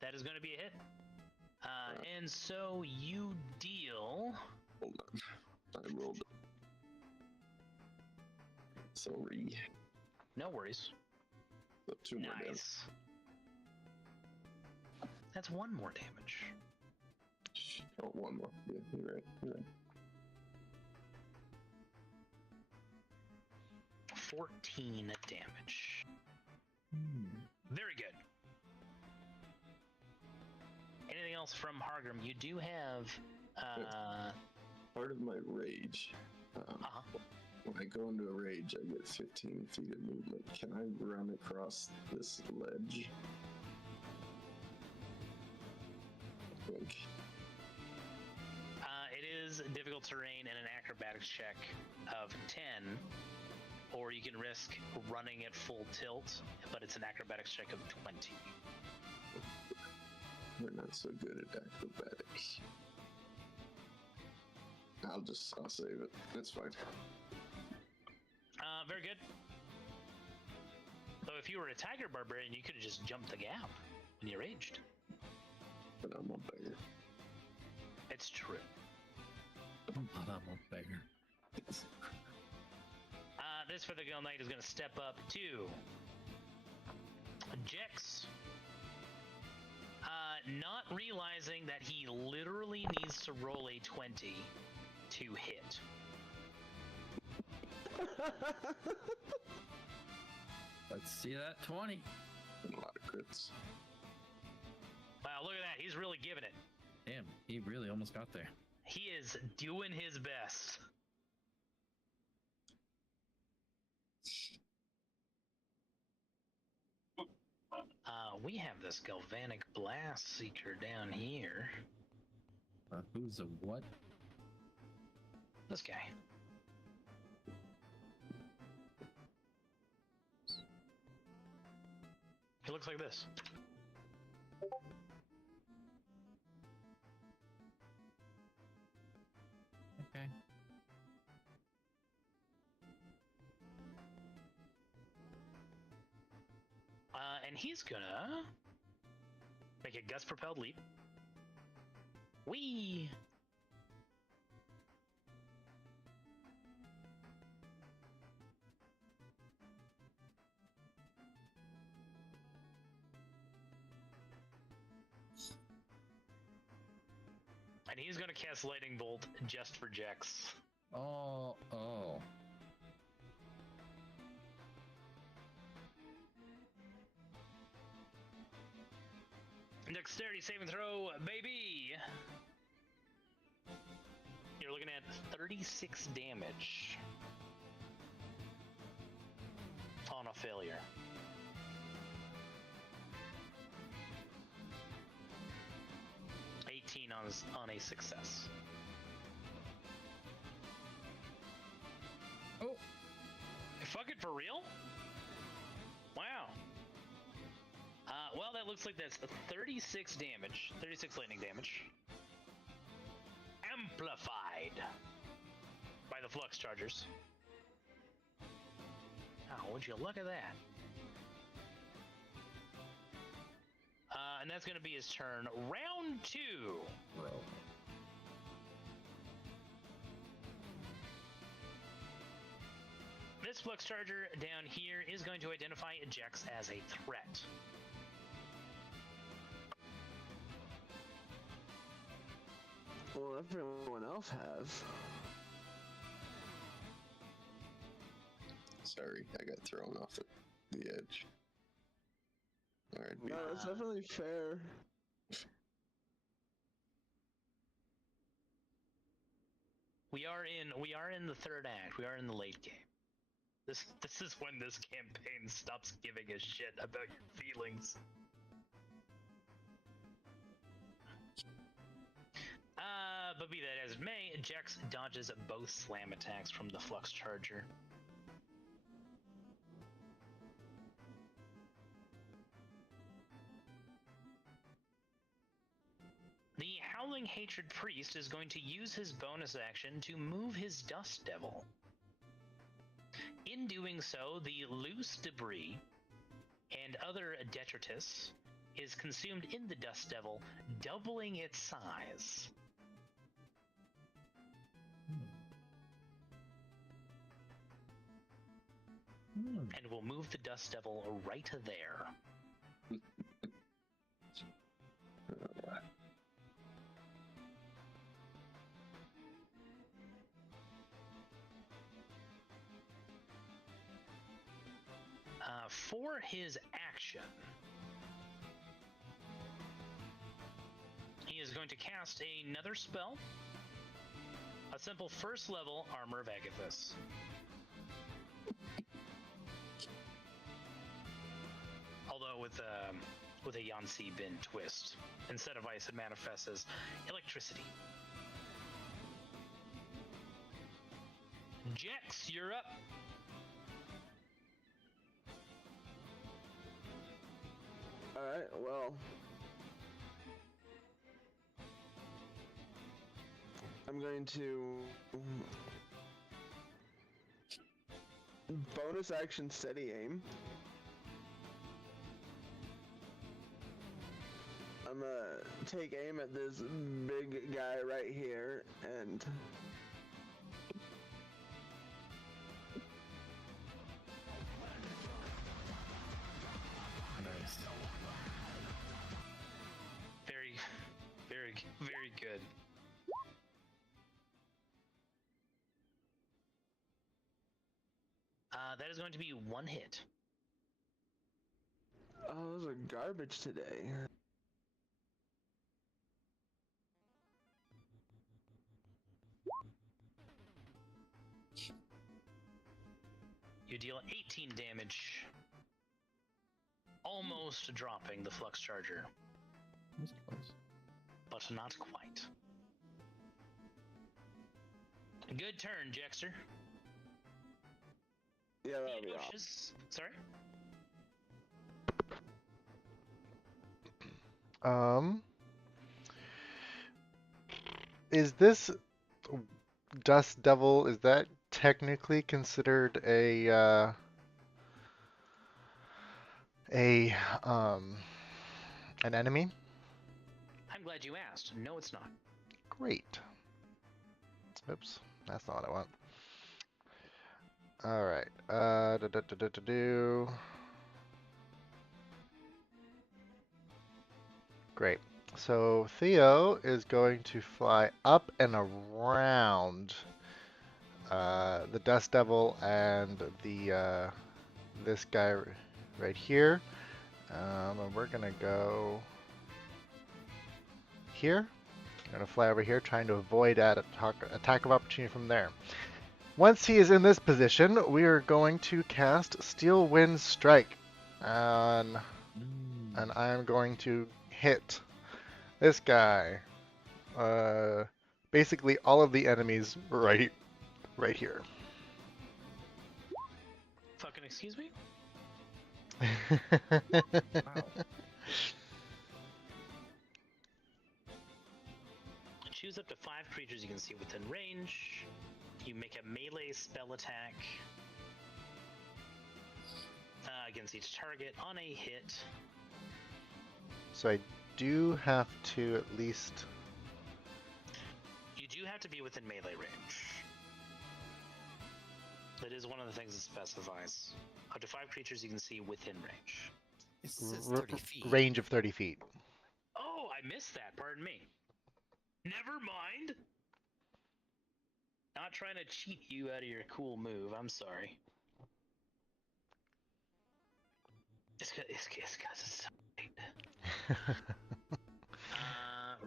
That is going to be a hit. And so you deal... Hold on. I rolled 3. No worries. So 2 more damage. Nice. That's 1 more damage. Oh, 1 more. Yeah, you're right. You're right. 14 damage. Very good. Anything else from Hargrim? You do have... Part of my rage. When I go into a rage, I get 15 feet of movement. Can I run across this ledge? I think. It is difficult terrain and an acrobatics check of 10, or you can risk running at full tilt, but it's an acrobatics check of 20. We're not so good at acrobatics. I'll save it. That's fine. Very good. Though if you were a tiger barbarian, you could have just jumped the gap when you raged. But I'm a beggar. It's true. But I'm a beggar. This for the Girl Knight is going to step up to Jex. Not realizing that he literally needs to roll a 20 to hit. Let's see that 20. A lot of crits. Wow, look at that. He's really giving it. Damn, he really almost got there. He is doing his best. We have this Galvanic Blast Seeker down here. Who's a what? This guy. He looks like this. Okay. And he's gonna make a gust-propelled leap. Whee! And he's gonna cast Lightning Bolt just for Jex. Oh. Dexterity saving throw, baby! You're looking at 36 damage on a failure. On a success. Oh! Fuck it, for real? Wow. Well, that looks like that's 36 damage. 36 lightning damage. Amplified by the Flux Chargers. Oh, would you look at that? And that's going to be his turn. Round 2. Bro. This Flux Charger down here is going to identify Jex as a threat. Well, everyone else has. Sorry, I got thrown off the edge. Alright, No, that's definitely fair. We are in the third act. We are in the late game. This is when this campaign stops giving a shit about your feelings. But be that as it may, Jex dodges both slam attacks from the Flux Charger. The Howling Hatred Priest is going to use his bonus action to move his Dust Devil. In doing so, the loose debris and other detritus is consumed in the Dust Devil, doubling its size. And we'll move the Dust Devil right there. For his action, he is going to cast another spell, a simple first level Armor of Agathis. Although with a Yansi Bin twist. Instead of ice, it manifests as electricity. Jex, you're up. Alright, well, I'm going to bonus action steady aim. I'm gonna take aim at this big guy right here and Nice. Very good. That is going to be one hit. oh, those are garbage today. You deal 18 damage, almost dropping the flux charger, That's close. but not quite. Good turn, Jexter. Yeah, that'll be off. Sorry? Is this Dust Devil, is that technically considered a an enemy? I'm glad you asked. No, it's not. Great. Oops, that's not what I want. All right. Great. So Theo is going to fly up and around the Dust Devil and the this guy right here. And we're gonna go here. I'm gonna fly over here, trying to avoid that attack of opportunity from there. Once he is in this position, we are going to cast Steel Wind Strike, and I am going to hit this guy. Basically all of the enemies right here. Fucking excuse me? Wow. Choose up to 5 creatures you can see within range. You make a melee spell attack against each target on a hit. So I do have to at least... You do have to be within melee range. That is one of the things it specifies. Up to 5 creatures you can see within range. It says 30 feet. range of 30 feet. Oh, I missed that. Pardon me. Never mind. Not trying to cheat you out of your cool move. I'm sorry. It's because it's so late.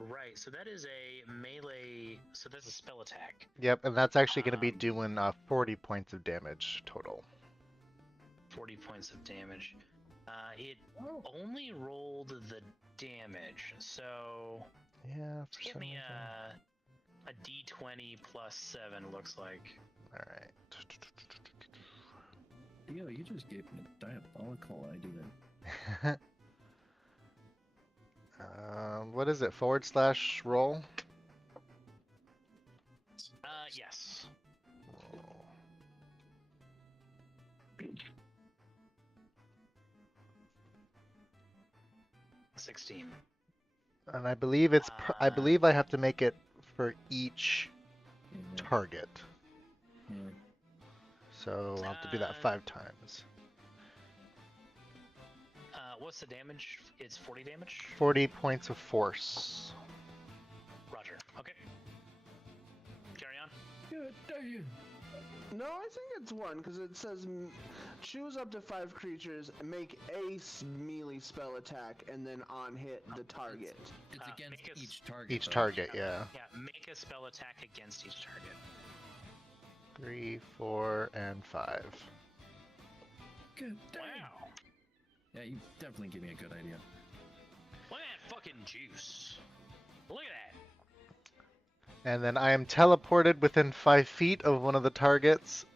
Right. So that is a melee. So that's a spell attack. Yep, and that's actually going to be doing 40 points of damage total. 40 points of damage. It only rolled the damage, so Yeah. give me a d20 plus 7. Looks like. All right. Yo, you just gave me a diabolical idea. What is it? / roll? Yes. 16. And I believe it's. I believe I have to make it for each target. Yeah. So I'll have to do that 5 times. What's the damage? It's 40 damage? 40 points of force. Roger. Okay. Carry on. Good day. No, I think it's 1 because it says choose up to 5 creatures, make a melee spell attack, and then on hit the target. It's against make a each target. Each though. target, yeah. Yeah, make a spell attack against each target. 3, 4, and 5. Good day. Wow. Yeah, you definitely give me a good idea. Look at that fucking juice. Look at And then I am teleported within 5 feet of one of the targets.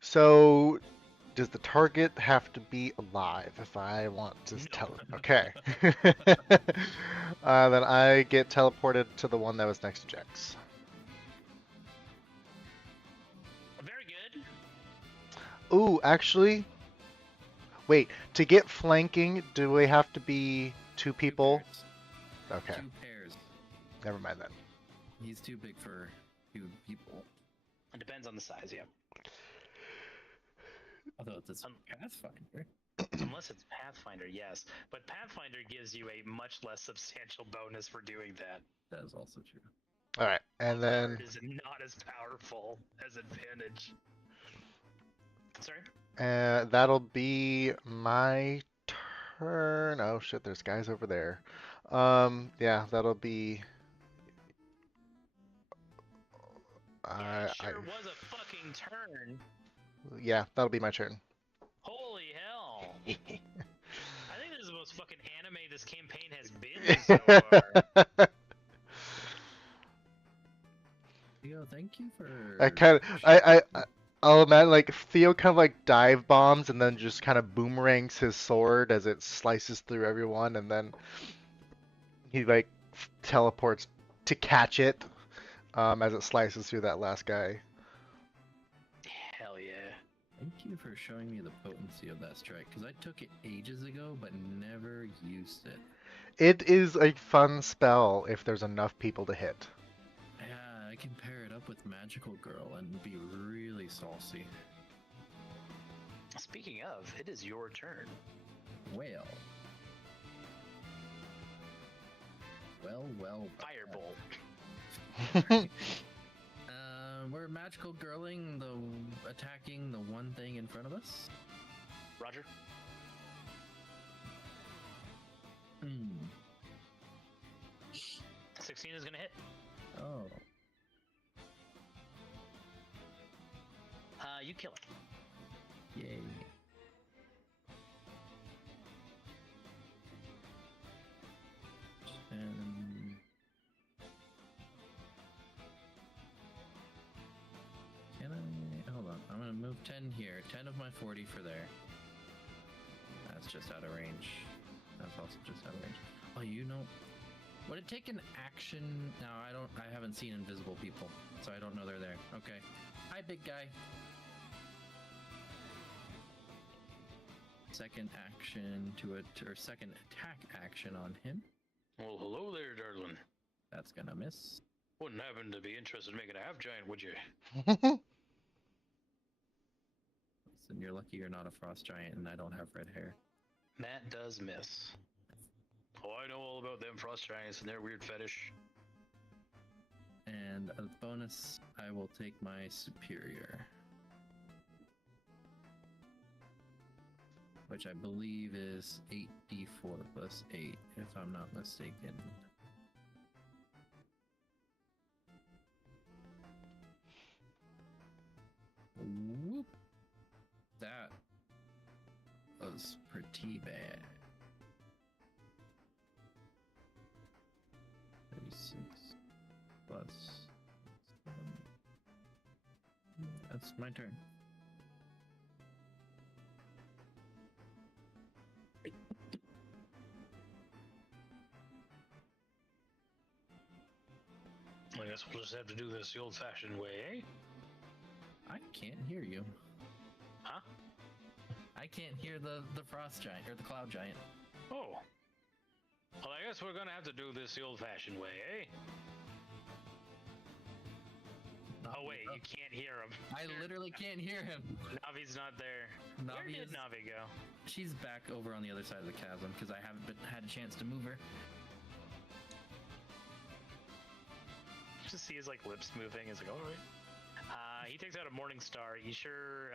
So Does the target have to be alive if I want to tell? Okay. Then I get teleported to the one that was next to Jax. Very good. Ooh, actually, wait. To get flanking, do we have to be two people? Pairs. Okay, 2 pairs. never mind then. He's too big for 2 people. It depends on the size, yeah. Although it's Pathfinder. Unless it's Pathfinder, yes. But Pathfinder gives you a much less substantial bonus for doing that. That is also true. All right, and then Is not as powerful as advantage. Sorry? that'll be my turn. Oh shit, there's guys over there. Yeah, that'll be. Yeah, it sure was a fucking turn. Yeah, that'll be my turn. Holy hell. I think this is the most fucking anime this campaign has been so far. Theo, thank you for. I'll imagine like Theo kind of like dive bombs and then just kind of boomerangs his sword as it slices through everyone, and then he like teleports to catch it as it slices through that last guy. Hell yeah. Thank you for showing me the potency of that strike, because I took it ages ago, but never used it. It is a fun spell if there's enough people to hit. Yeah, I can pair it up with Magical Girl and be really saucy. Speaking of, it is your turn. Well. Firebolt. We're Magical Girling, attacking the one thing in front of us. Roger. 16 is gonna hit. Oh. You kill it. Yay. And can I hold on? I'm gonna move 10 here. 10 of my 40 for there. That's just out of range. That's also just out of range. Oh, you know, would it take an action? No, I haven't seen invisible people, so I don't know they're there. Okay. Hi, big guy. Second action to it, or second attack action on him. Well, hello there, darling. That's gonna miss. Wouldn't happen to be interested in making a half giant, would you? Listen, you're lucky you're not a frost giant and I don't have red hair. Matt does miss. Oh, I know all about them frost giants and their weird fetish. And a bonus, I will take my superior. Which I believe is 8d4 plus 8, if I'm not mistaken. Whoop! That was pretty bad. 36 plus 7. That's my turn. I guess we'll just have to do this the old-fashioned way, eh? I can't hear you. Huh? I can't hear the frost giant, or the cloud giant. Oh. Well, I guess we're gonna have to do this the old-fashioned way, eh? Oh wait, you can't hear him. I literally can't hear him. Navi's not there. Where Navi did is- Navi go? She's back over on the other side of the chasm because I haven't had a chance to move her. Just see his like lips moving. He's like, all right. He takes out a morning star. You sure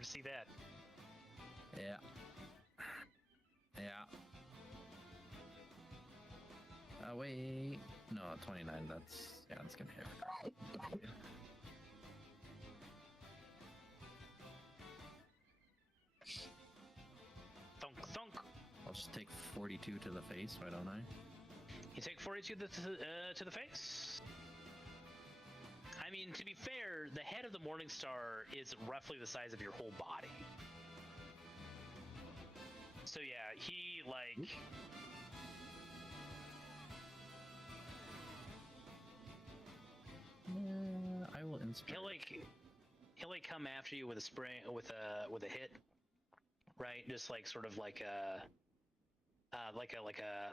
see that? Yeah. Yeah. Wait. No, 29. That's gonna hit. Thunk thunk. I'll just take 42 to the face, why don't I? You take 42 to the face. I mean, to be fair, the head of the Morningstar is roughly the size of your whole body. So yeah, he like. I will inspire. He'll come after you with a spring with a hit, right? Just like sort of like a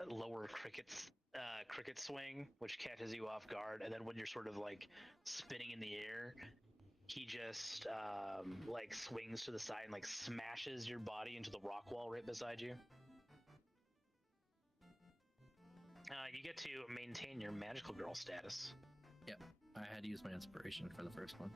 lower cricket swing, which catches you off guard, and then when you're sort of like spinning in the air, he just like swings to the side and like smashes your body into the rock wall right beside you. You get to maintain your magical girl status. Yep, I had to use my inspiration for the first one.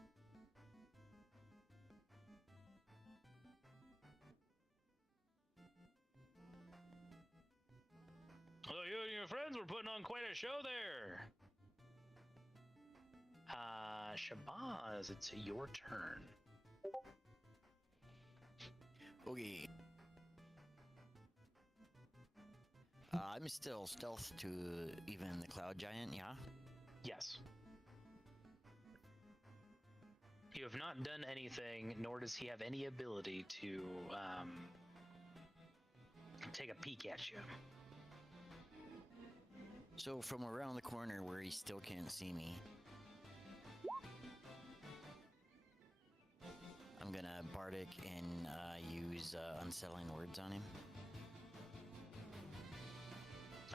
Oh, you and your friends were putting on quite a show there. Shabazz, it's your turn. Okay. I'm still stealth to even the Cloud Giant, yeah? Yes. You have not done anything, nor does he have any ability to take a peek at you. So from around the corner where he still can't see me, I'm gonna Bardic and use Unsettling Words on him.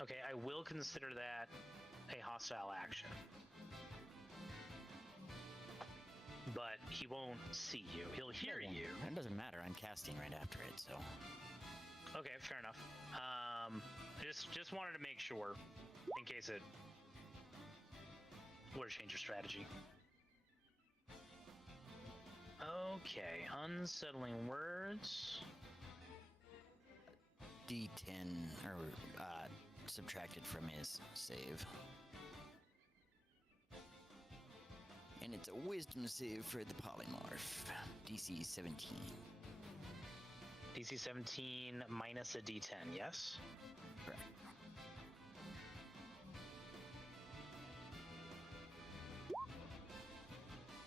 Okay, I will consider that a hostile action. But he won't see you. He'll hear you. It doesn't matter. I'm casting right after it, so. Okay, fair enough. Just wanted to make sure, in case it were to change your strategy. Okay, Unsettling Words. D10, or subtracted from his save. And it's a wisdom save for the polymorph. DC 17. DC 17 minus a D10, yes? Correct.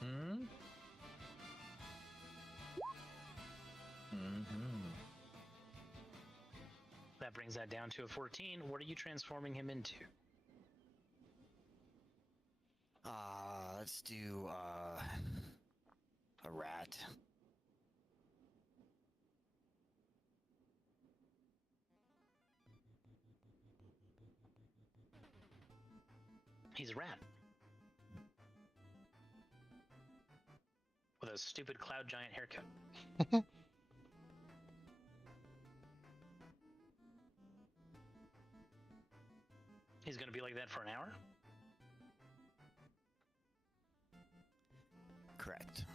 Mm-hmm. That brings that down to a 14. What are you transforming him into? Let's do a rat. He's a rat. With a stupid Cloud Giant haircut. He's gonna be like that for an hour? Correct.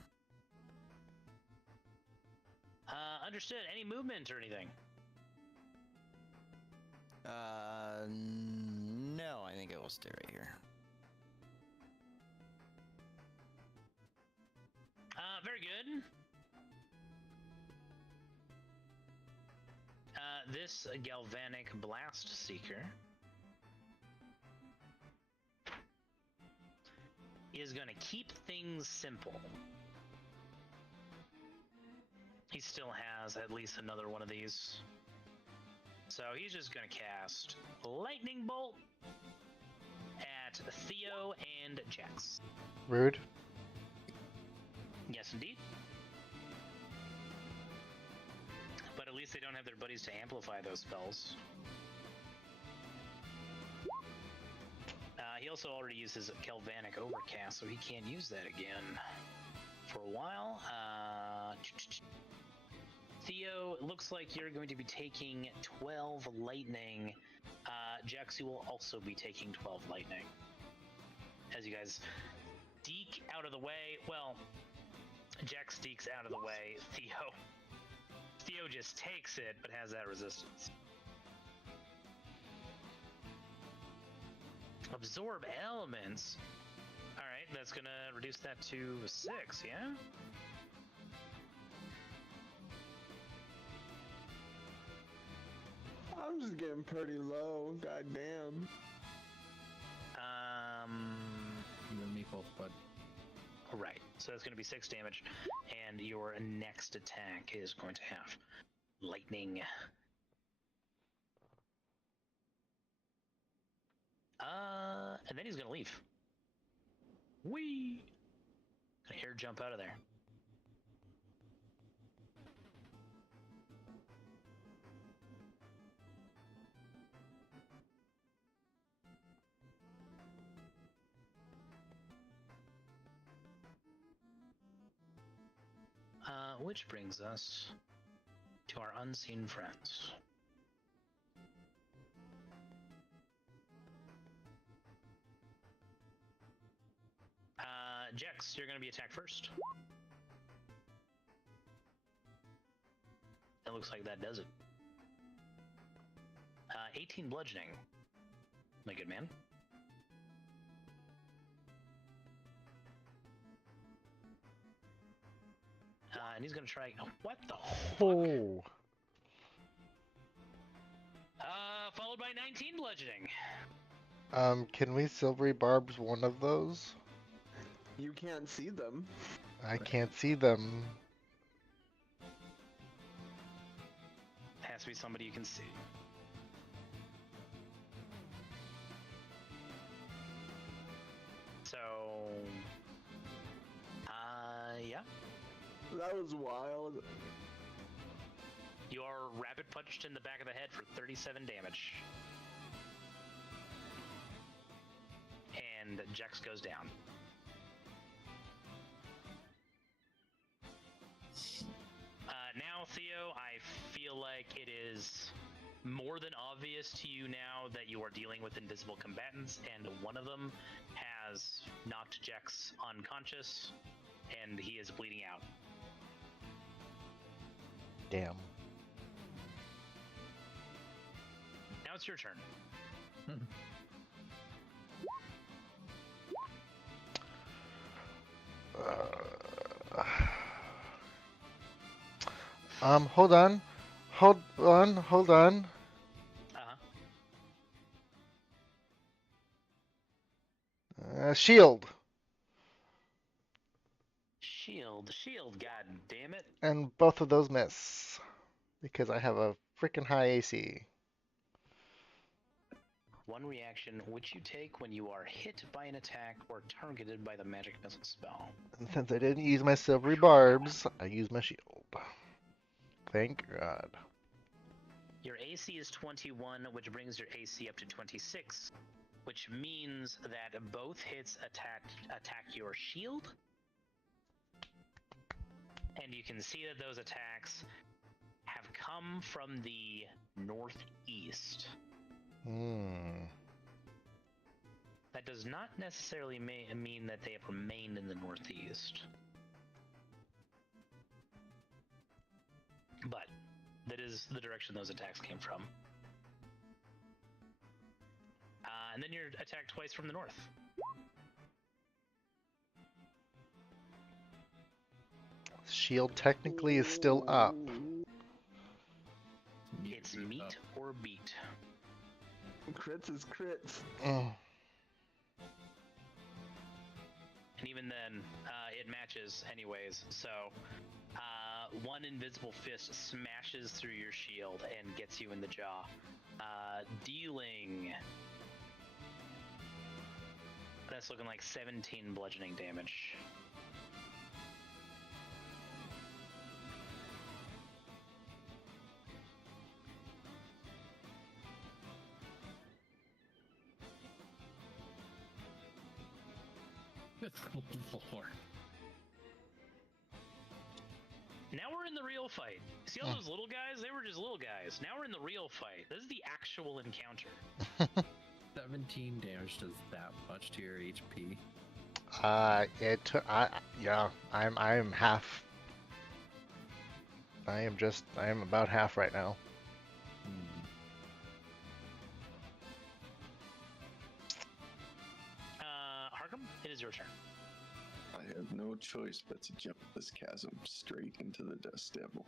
Understood. Any movement or anything? No, I think I will stay right here. Very good. This Galvanic Blast Seeker is going to keep things simple. He still has at least another one of these. So he's just going to cast Lightning Bolt at Theo and Jax. Rude. Yes, indeed. But at least they don't have their buddies to amplify those spells. He also already uses Galvanic Overcast, so he can't use that again for a while. Theo, it looks like you're going to be taking 12 lightning. Jax, you will also be taking 12 lightning. As you guys deke out of the way. Well, Jax dekes out of the way. Theo just takes it, but has that resistance. Absorb elements. All right, that's gonna reduce that to 6. Yeah. I'm just getting pretty low. Goddamn. You and me both, bud. Right. So that's going to be 6 damage, and your next attack is going to have lightning. And then he's going to leave. Whee! Gonna air jump out of there. Which brings us to our unseen friends. Jex, you're going to be attacked first. It looks like that does it. 18 bludgeoning. My good man. And he's gonna try. Oh, what the fuck? Oh. Followed by 19 bludgeoning. Can we silvery barbs one of those? You can't see them. I can't see them. Has to be somebody you can see. So, yeah. That was wild. You are rapid punched in the back of the head for 37 damage. And Jex goes down. Now, Theo, I feel like it is more than obvious to you now that you are dealing with invisible combatants, and one of them has knocked Jex unconscious, and he is bleeding out. Damn. Now it's your turn. Hold on. Hold on. Shield. Shield, god damn it. And both of those miss. Because I have a freaking high AC. One reaction which you take when you are hit by an attack or targeted by the magic missile spell. And since I didn't use my silvery barbs, I used my shield. Thank God. Your AC is 21, which brings your AC up to 26, which means that both hits attack your shield. And you can see that those attacks have come from the northeast. That does not necessarily mean that they have remained in the northeast. But that is the direction those attacks came from. And then you're attacked twice from the north. Shield technically is still up. It's meet or beat. Crits is crits. Oh. And even then, it matches anyways. So, one invisible fist smashes through your shield and gets you in the jaw, dealing. That's looking like 17 bludgeoning damage. Lord. Now we're in the real fight. See all those little guys? They were just little guys. Now we're in the real fight. This is the actual encounter. 17 damage does that much to your HP. I'm half. I am about half right now. Harkham, it is your turn. I have no choice but to jump this chasm straight into the Dust Devil.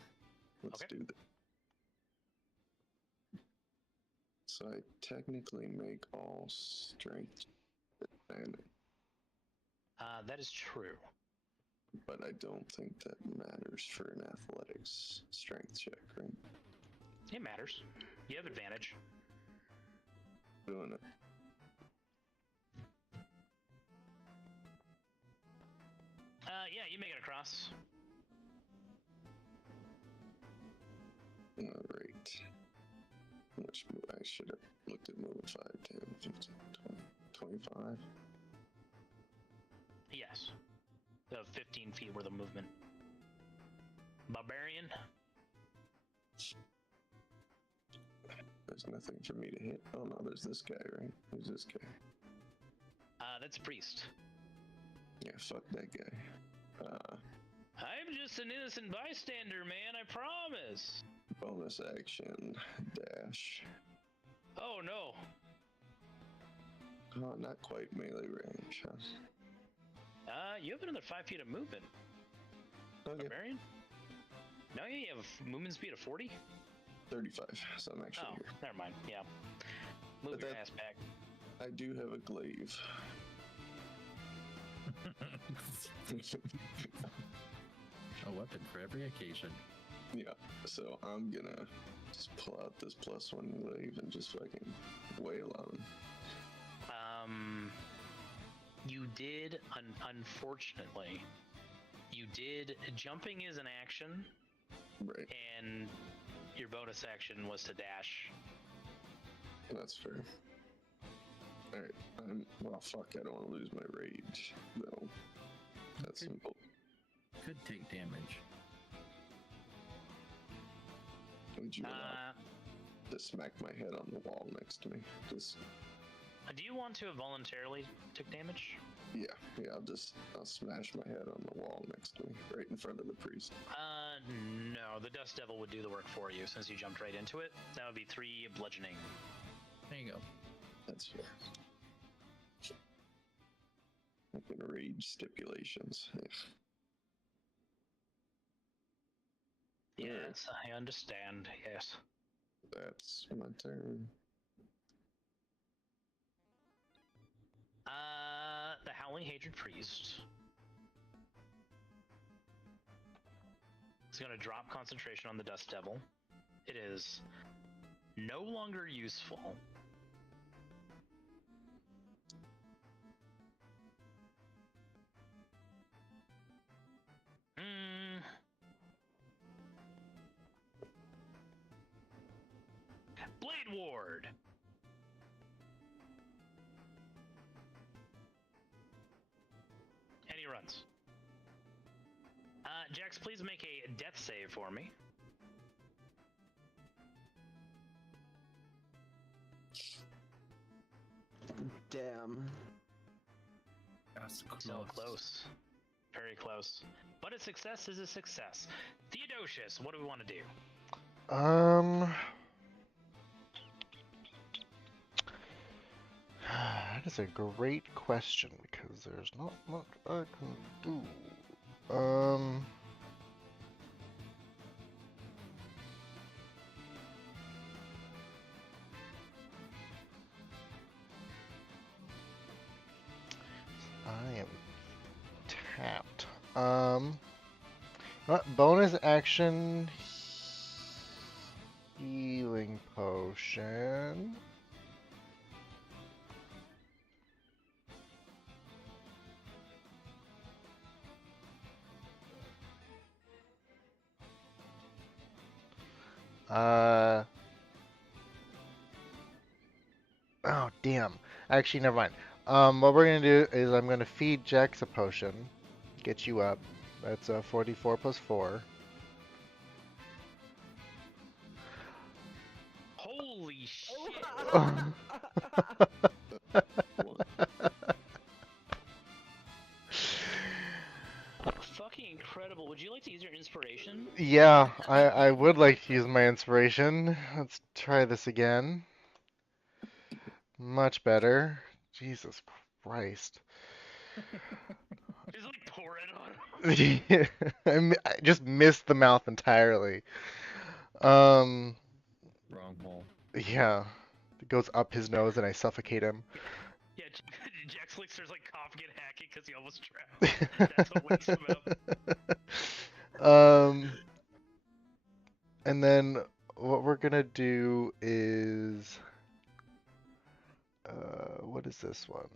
Let's Okay. do that. So I technically make all strength advantage. That is true. but I don't think that matters for an athletics strength check, right? It matters. You have advantage. Doing it. Yeah, you make it across. Alright. Which I should have looked at moving 5, 10, 15, 20, 25. Yes. The 15 feet worth of movement. Barbarian? There's nothing for me to hit. Oh no, there's this guy, right? Who's this guy? That's priest. Yeah, fuck that guy. I'm just an innocent bystander, man, I promise. Bonus action, dash. Oh, no. Oh, not quite melee range, huh? You have another 5 feet of movement. Okay, Barbarian? No, you have movement speed of 40? 35, so I'm actually Oh, here. never mind, yeah. Move But your that- ass back. I do have a glaive. A weapon for every occasion. Yeah, so I'm gonna just pull out this +1 glaive and just fucking wail on him. You did, unfortunately, jumping is an action, Right, and your bonus action was to dash. that's fair. Alright, well, fuck, I don't want to lose my rage, though. That's simple. Could take damage. Would you allow to smack my head on the wall next to me? Just, Do you want to have voluntarily took damage? yeah, I'll smash my head on the wall next to me, right in front of the priest. No, the Dust Devil would do the work for you since you jumped right into it. That would be 3 bludgeoning. There you go. That's fair. Fucking rage stipulations. Yes, I understand, yes. That's my turn. The Howling Hatred Priest is going to drop concentration on the Dust Devil. It is no longer useful. Blade Ward! And he runs. Jax, please make a death save for me. Damn. That's close. So close. Very close. But a success is a success. Theodosius, what do we want to do? That is a great question because there's not much I can do. I am tapped. What bonus action? Healing potion. Oh, damn. Actually, never mind. What we're gonna do is I'm gonna feed Jax a potion. Get you up. That's 44 plus 4. Holy shit! Fucking incredible. Would you like to use your inspiration? Yeah, I would like to use my inspiration. Let's try this again. Much better. Jesus Christ. Just like pour it on him. I just missed the mouth entirely. Wrong hole. Yeah. It goes up his nose and I suffocate him. Yeah, Jack Slickster's like coughing and hacking because he almost drowned. That's what wakes him up. And then what we're gonna do is, what is this one?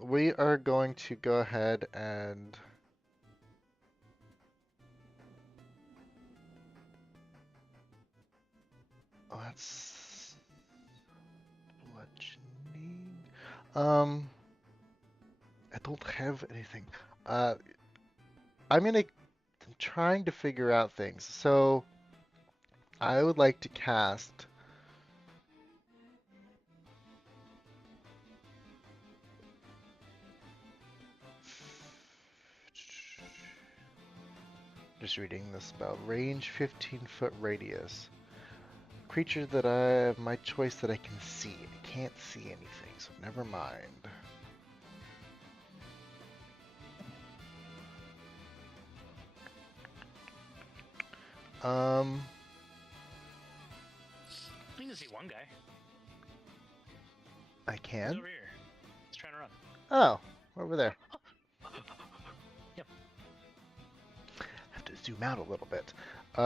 We are going to go ahead and let's bludgeoning. I don't have anything. I'm trying to figure out things. So I would like to cast just reading this about range 15-foot radius. Creature that I have my choice that I can see. I can't see anything, so never mind. You can see one guy. I He's can? over here. He's trying to run. Oh, over there. Yep. Have to zoom out a little bit. He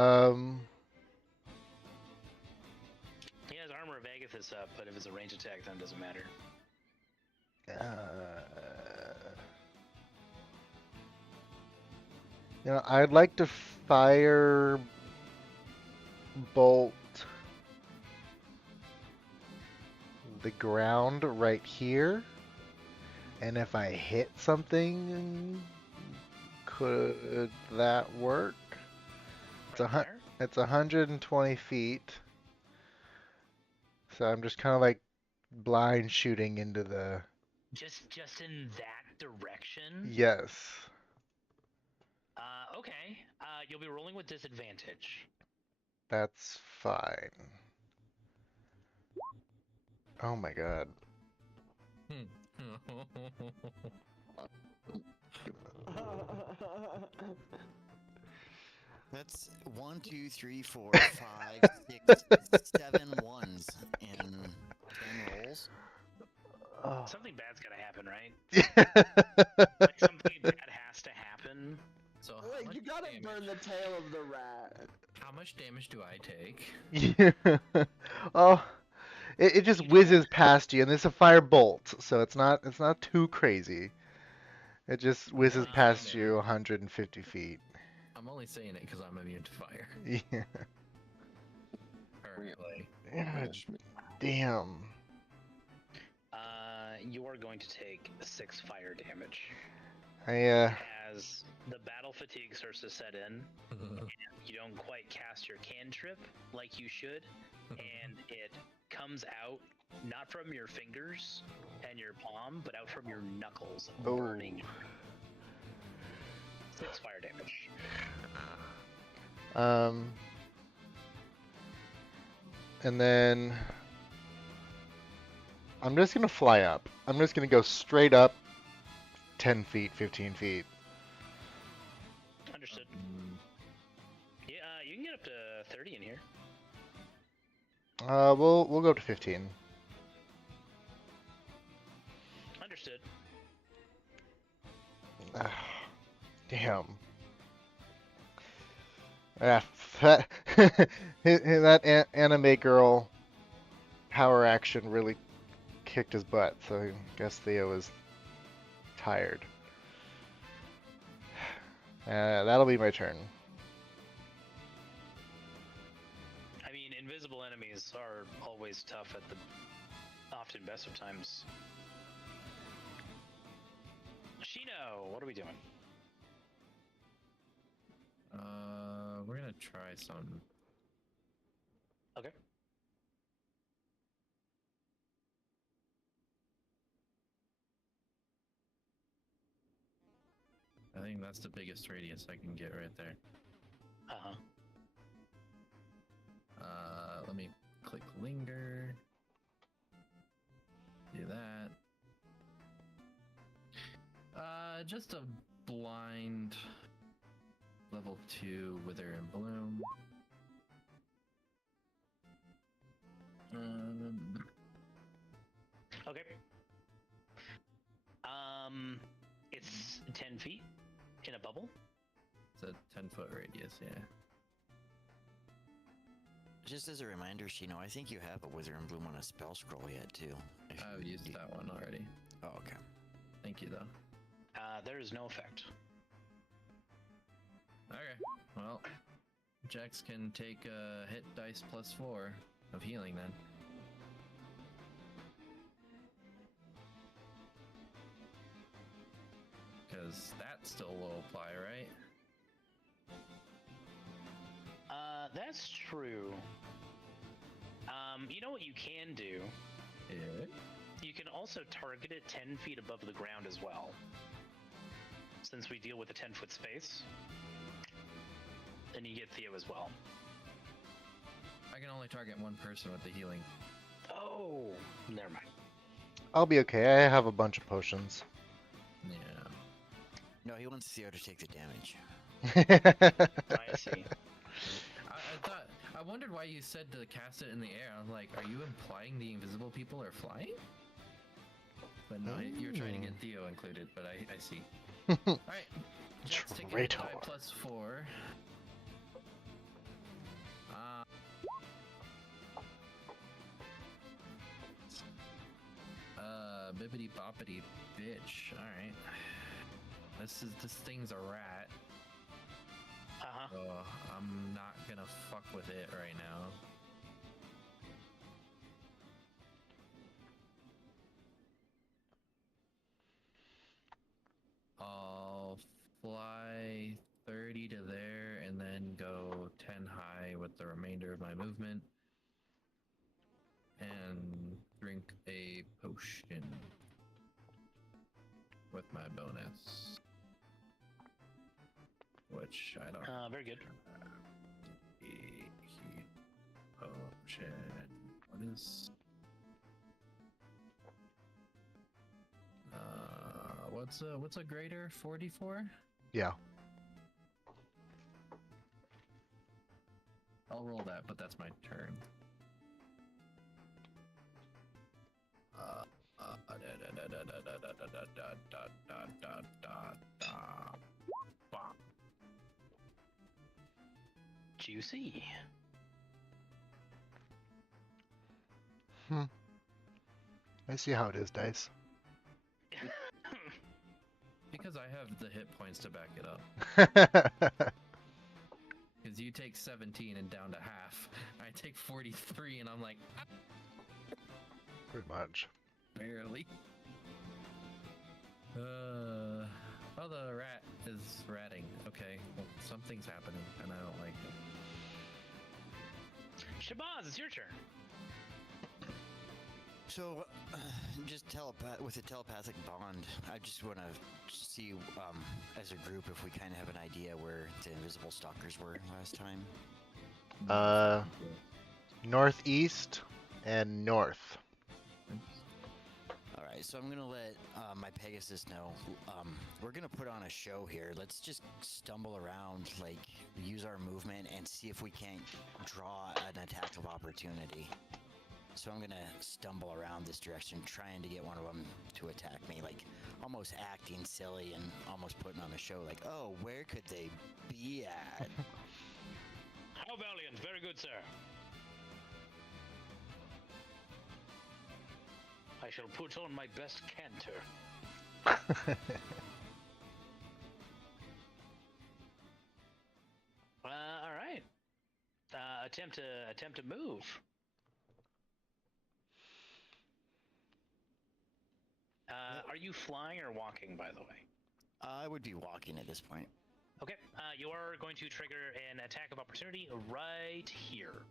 has Armor of Agathis up, but if it's a range attack, then it doesn't matter. You know, I'd like to fire bolt the ground right here, and if I hit something, could that work? Right It's 120 feet, so I'm just kind of like blind shooting into the. Just in that direction? Yes. Okay. You'll be rolling with disadvantage. That's fine. Oh my god. That's 1, 2, 3, 4, 5, 6, 7 ones in 10 rolls. Oh. Something bad's gotta happen, right? Like something bad has to happen. So Wait, you gotta burn the tail of the rat. How much damage do I take? Yeah. Oh, it just whizzes past you, and it's a fire bolt, so it's not too crazy. It just whizzes past you 150 feet. I'm only saying it because I'm immune to fire. Yeah. Currently. Damn. You are going to take 6 fire damage. As the battle fatigue starts to set in, and you don't quite cast your cantrip like you should, and it comes out not from your fingers and your palm, but out from your knuckles, burning. 6 fire damage. And then I'm just gonna fly up. I'm just gonna go straight up 10 feet, 15 feet. Understood. Yeah, you can get up to 30 in here. We'll go to 15. Understood. Damn. Ah, that anime girl power action really kicked his butt, so I guess Theo is tired. That'll be my turn. I mean, invisible enemies are always tough at the often best of times. Shino, what are we doing? We're gonna try some. Okay. I think that's the biggest radius I can get right there. Uh-huh. Let me click linger. Do that. Just a blind level 2 wither and bloom. 10 feet in a bubble. It's a 10-foot radius, yeah. Just as a reminder, Shino, I think you have a Wither and Bloom on a spell scroll yet, too. I've used that one already. Oh, okay. Thank you, though. There is no effect. Okay, well, Jax can take a hit dice +4 of healing then. Because that still will apply, right? That's true. You know what you can do? Yeah. You can also target it 10 feet above the ground as well. Since we deal with a 10-foot space, then you get Theo as well. I can only target one person with the healing. Oh, never mind. I'll be okay. I have a bunch of potions. Yeah. No, he wants Theo to take the damage. I see. I wondered why you said to cast it in the air. I'm like, are you implying the invisible people are flying? But no, you're trying to get Theo included, but I see. Alright, Jax, take a hit die +4. Bibbity boppity bitch. Alright. This thing's a rat. Uh-huh. So I'm not gonna fuck with it right now. I'll fly 30 to there and then go 10 high with the remainder of my movement. And drink a potion with my bonus. Which I don't. Very good. Heat potion. What is? What's a greater? 44? Yeah. I'll roll that, but that's my turn. Juicy. I see how it is, Dice. Because I have the hit points to back it up. Because you take 17 and down to half. I take 43 and I'm like, Pretty much. barely. Oh, the rat is ratting. Okay, well, something's happening and I don't like it. Shabazz, it's your turn. So, just with a telepathic bond, I just want to see, as a group, if we kind of have an idea where the invisible stalkers were last time. Northeast and north. Alright, so I'm gonna let my Pegasus know. We're gonna put on a show here. Let's just stumble around, like, use our movement and see if we can't draw an attack of opportunity. So I'm gonna stumble around this direction, trying to get one of them to attack me, like almost acting silly and almost putting on a show, like, oh, where could they be at? How valiant, very good, sir. I shall put on my best canter. All right. Attempt to move. Are you flying or walking, by the way? I would be walking at this point. Okay, you are going to trigger an attack of opportunity right here.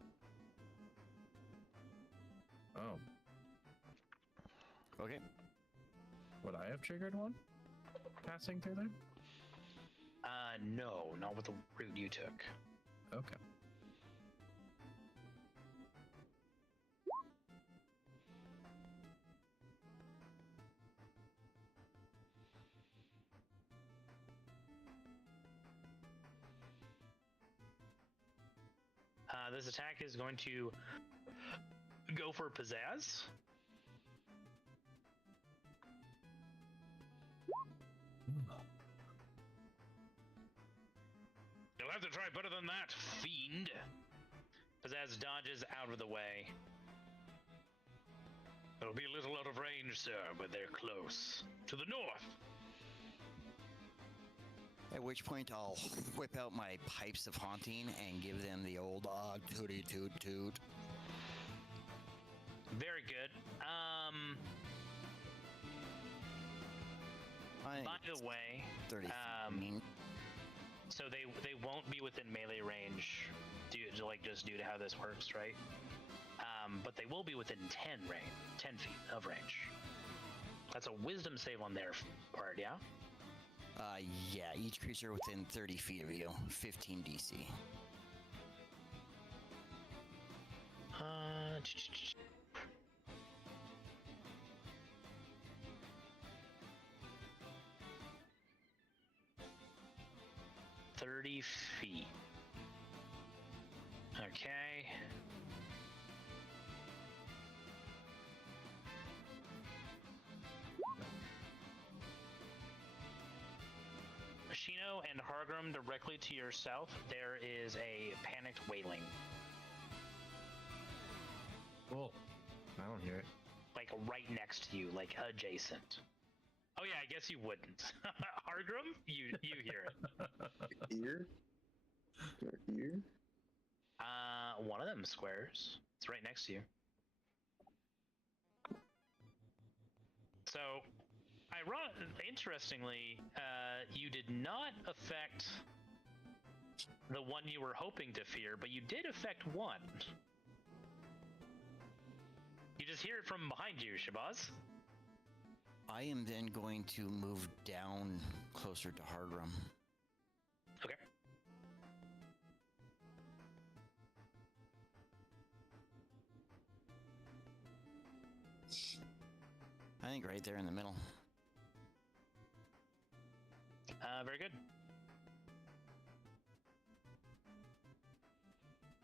Oh, Okay. would I have triggered one? Passing through there? No, not with the route you took. Okay. This attack is going to go for pizzazz. have to try better than that, fiend. Pizzazz dodges out of the way. It'll be a little out of range, sir, but they're close. To the north. At which point I'll whip out my pipes of haunting and give them the old tooty toot toot. Very good. By the way, 30 so they won't be within melee range, due to how this works, right? But they will be within 10 feet of range. That's a wisdom save on their part, yeah? Yeah, each creature within 30 feet of you, 15 DC. Uh, 30 feet. Okay. Machino and Hargrim, directly to your south, there is a panicked wailing. Cool. I don't hear it. Like right next to you, like adjacent. Oh yeah, I guess you wouldn't. Hargrim, you hear it. Here? Here? One of them squares. It's right next to you. So, interestingly, you did not affect the one you were hoping to fear, but you did affect one. You just hear it from behind you, Shabazz. I am then going to move down closer to Hargrim. Okay. I think right there in the middle. Very good.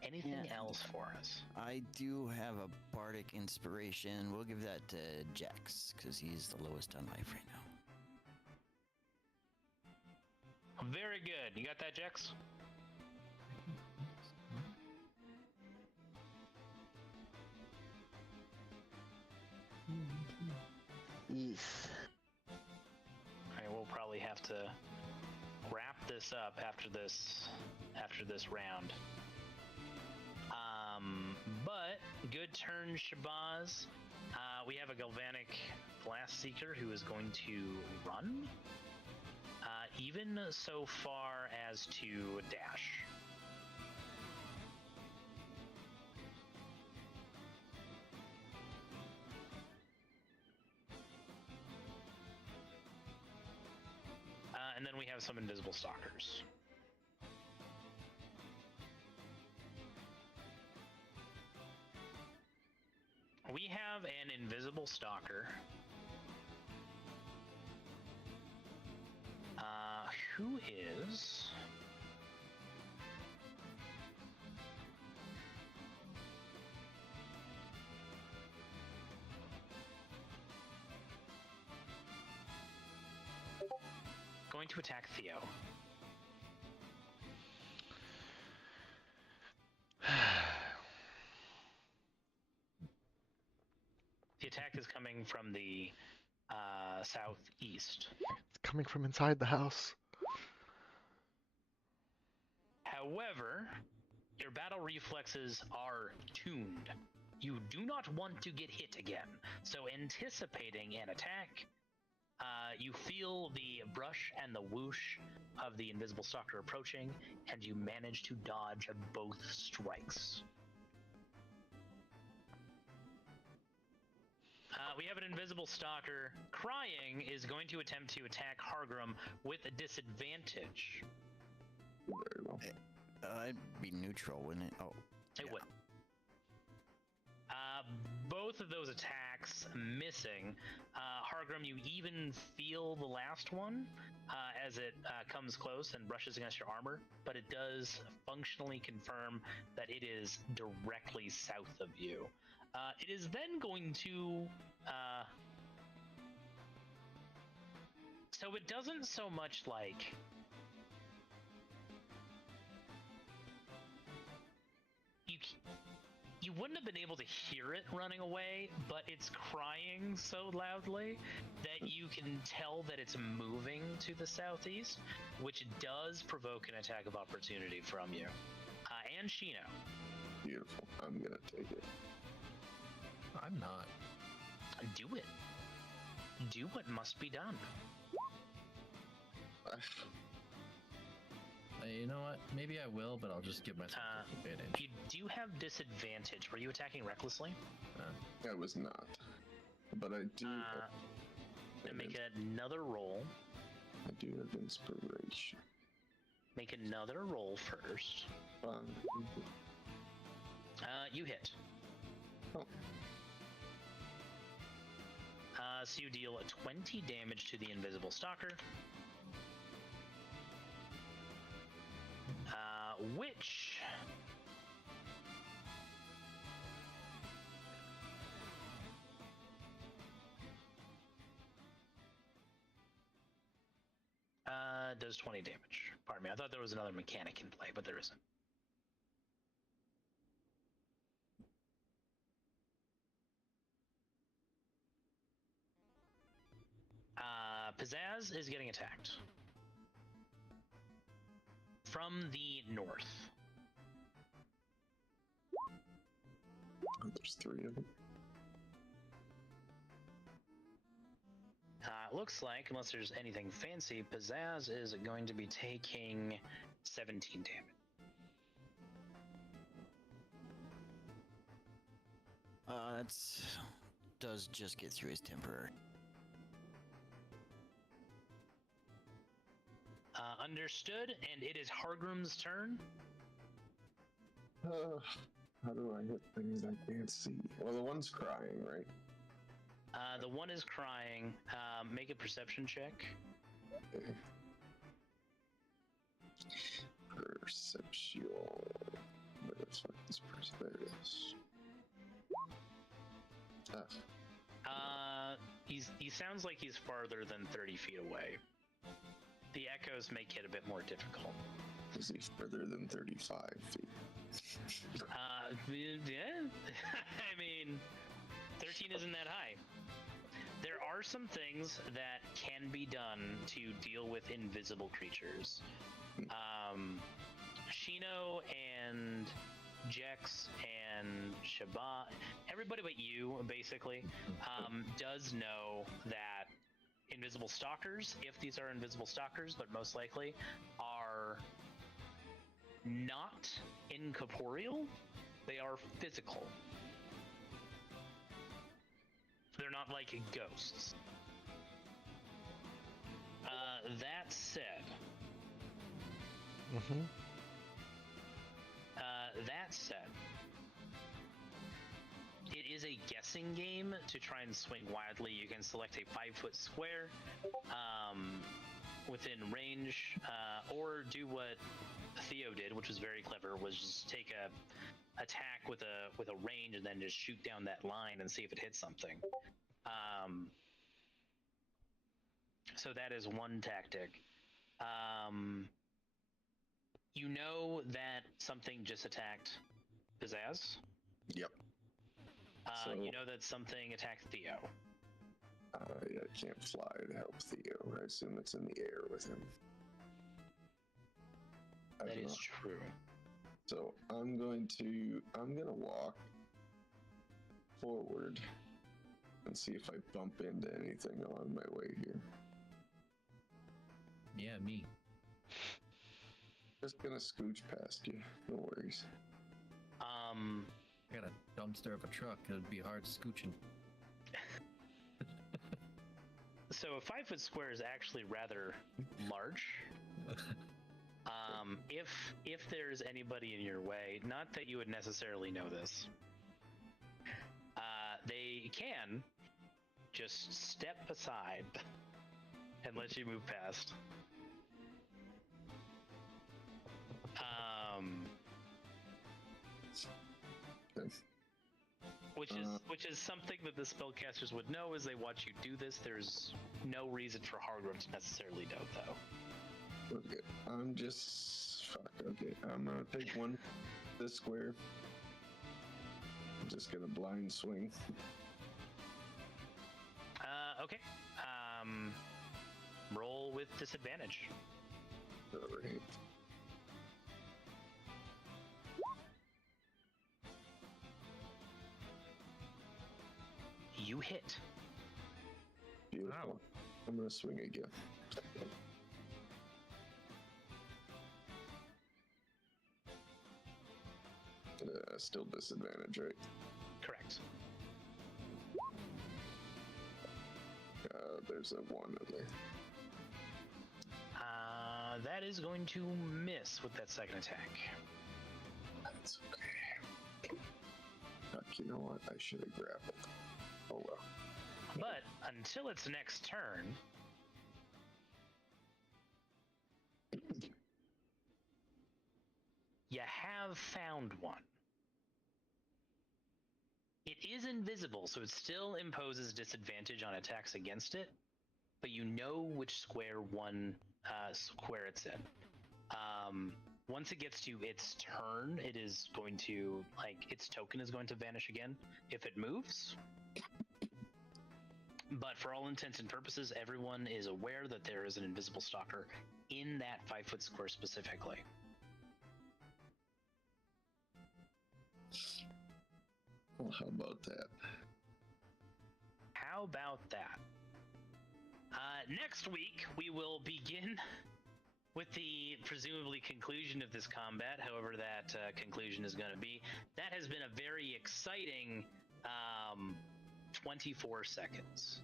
Anything else for us? I do have a bardic inspiration. We'll give that to Jax, because he's the lowest on life right now. Very good. You got that, Jax? Yes. Alright, we'll probably have to wrap this up after this round. But good turn, Shabazz. We have a Galvanic Blast Seeker who is going to run, even so far as to dash. And then we have some invisible stalkers. We have an invisible stalker who is going to attack Theo. The attack is coming from the southeast. It's coming from inside the house. However, your battle reflexes are tuned. You do not want to get hit again. So anticipating an attack, you feel the brush and the whoosh of the invisible stalker approaching, and you manage to dodge both strikes. We have an invisible stalker. Crying is going to attempt to attack Hargrim with a disadvantage. Very well. It'd be neutral, wouldn't it? Oh. It would. Both of those attacks missing. Hargrim, you even feel the last one as it comes close and brushes against your armor, but it does functionally confirm that it is directly south of you. It is then going to... so it doesn't so much like you wouldn't have been able to hear it running away, but it's crying so loudly that you can tell that it's moving to the southeast, which does provoke an attack of opportunity from you. And Shino. Beautiful. I'm gonna take it. I'm not. Do it. Do what must be done. You know what? Maybe I will, but I'll just give myself advantage. You do have disadvantage. Were you attacking recklessly? I was not. But I do. Make another roll. I do have inspiration. Make another roll first. You hit. Oh. So you deal 20 damage to the invisible stalker. Which does 20 damage. Pardon me, I thought there was another mechanic in play, but there isn't. Pizzazz is getting attacked from the north. Oh, there's 3 of them. Looks like, unless there's anything fancy, Pizzazz is going to be taking 17 damage. That does just get through his temporary. Understood, and it is Hargrim's turn. How do I hit things I can't see? Well, the one's crying, right? The one is crying. Make a perception check. Okay. Perception. Where the fuck is perception? There it is. He sounds like he's farther than 30 feet away. The echoes make it a bit more difficult. Is he further than 35 feet? Yeah. I mean, 13 isn't that high. There are some things that can be done to deal with invisible creatures. Shino and Jex and Shabbat, everybody but you, basically, does know that invisible stalkers, if these are invisible stalkers, but most likely, are not incorporeal. They are physical. They're not like ghosts. That said, it is a guessing game to try and swing wildly. You can select a 5-foot square within range, or do what Theo did, which was very clever, was just take a attack with a range and then just shoot down that line and see if it hits something. So that is one tactic. You know that something just attacked Pizzazz. Yep. You know that something attacked Theo. I can't fly to help Theo. I assume it's in the air with him. That is true. So I'm gonna walk forward and see if I bump into anything along my way here. Yeah, me. Just gonna scooch past you. No worries. I got a dumpster of a truck. It'd be hard scooching. So a 5-foot square is actually rather large. If there's anybody in your way, not that you would necessarily know this, they can just step aside and let you move past. Which is something that the spellcasters would know as they watch you do this. There's no reason for Hargrim to necessarily know, though. Okay, Okay, I'm gonna take this square just gonna blind swing. Okay. Roll with disadvantage. Alright. You hit. Beautiful. I'm gonna swing again. Still disadvantage, right? Correct. There's a 1 in there. That is going to miss with that second attack. That's okay. Fuck, you know what? I should have grappled. Oh well. But until its next turn, you have found one. It is invisible, so it still imposes disadvantage on attacks against it, but you know which square it's in. Once it gets to its turn, it is going to, its token is going to vanish again if it moves. But for all intents and purposes, everyone is aware that there is an invisible stalker in that 5-foot square specifically. Well, how about that? How about that? Next week, we will begin with the presumably conclusion of this combat, however that conclusion is going to be. That has been a very exciting 24 seconds.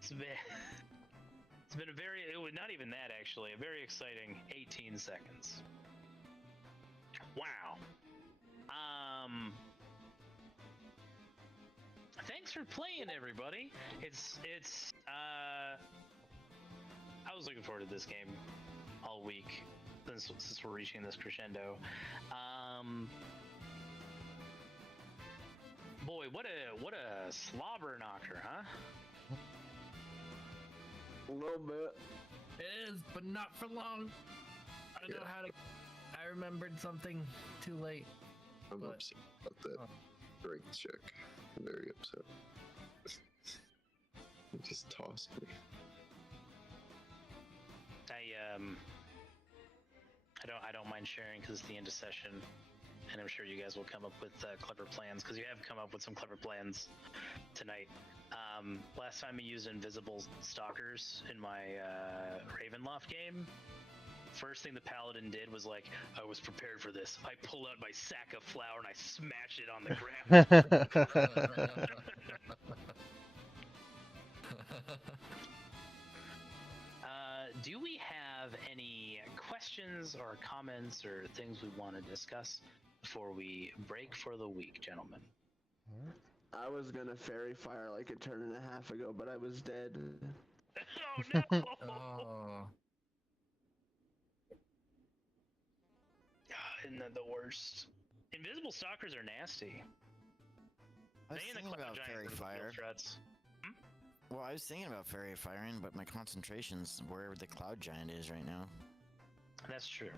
It's been a very, not even that actually, a very exciting 18 seconds. Wow. Thanks for playing, everybody. I was looking forward to this game all week since we're reaching this crescendo. Boy, what a slobber knocker, huh? A little bit. It is, but not for long. I know how to. I remembered something too late. I'm upset about that break check. I'm very upset. It just tossed me. I don't mind sharing because it's the end of session, and I'm sure you guys will come up with clever plans because you have come up with some clever plans tonight. Last time I used invisible stalkers in my Ravenloft game. First thing the paladin did was I was prepared for this. I pulled out my sack of flour and I smashed it on the ground. Do we have any questions or comments or things we want to discuss before we break for the week, gentlemen? I was gonna fairy fire like a turn and a half ago, but I was dead. Oh no! Oh. Isn't that the worst? Invisible stalkers are nasty. I was They and the thinking cloud about giants fairy are the real fire. threats. Well, I was thinking about fairy firing, but my concentration's wherever the cloud giant is right now. That's true.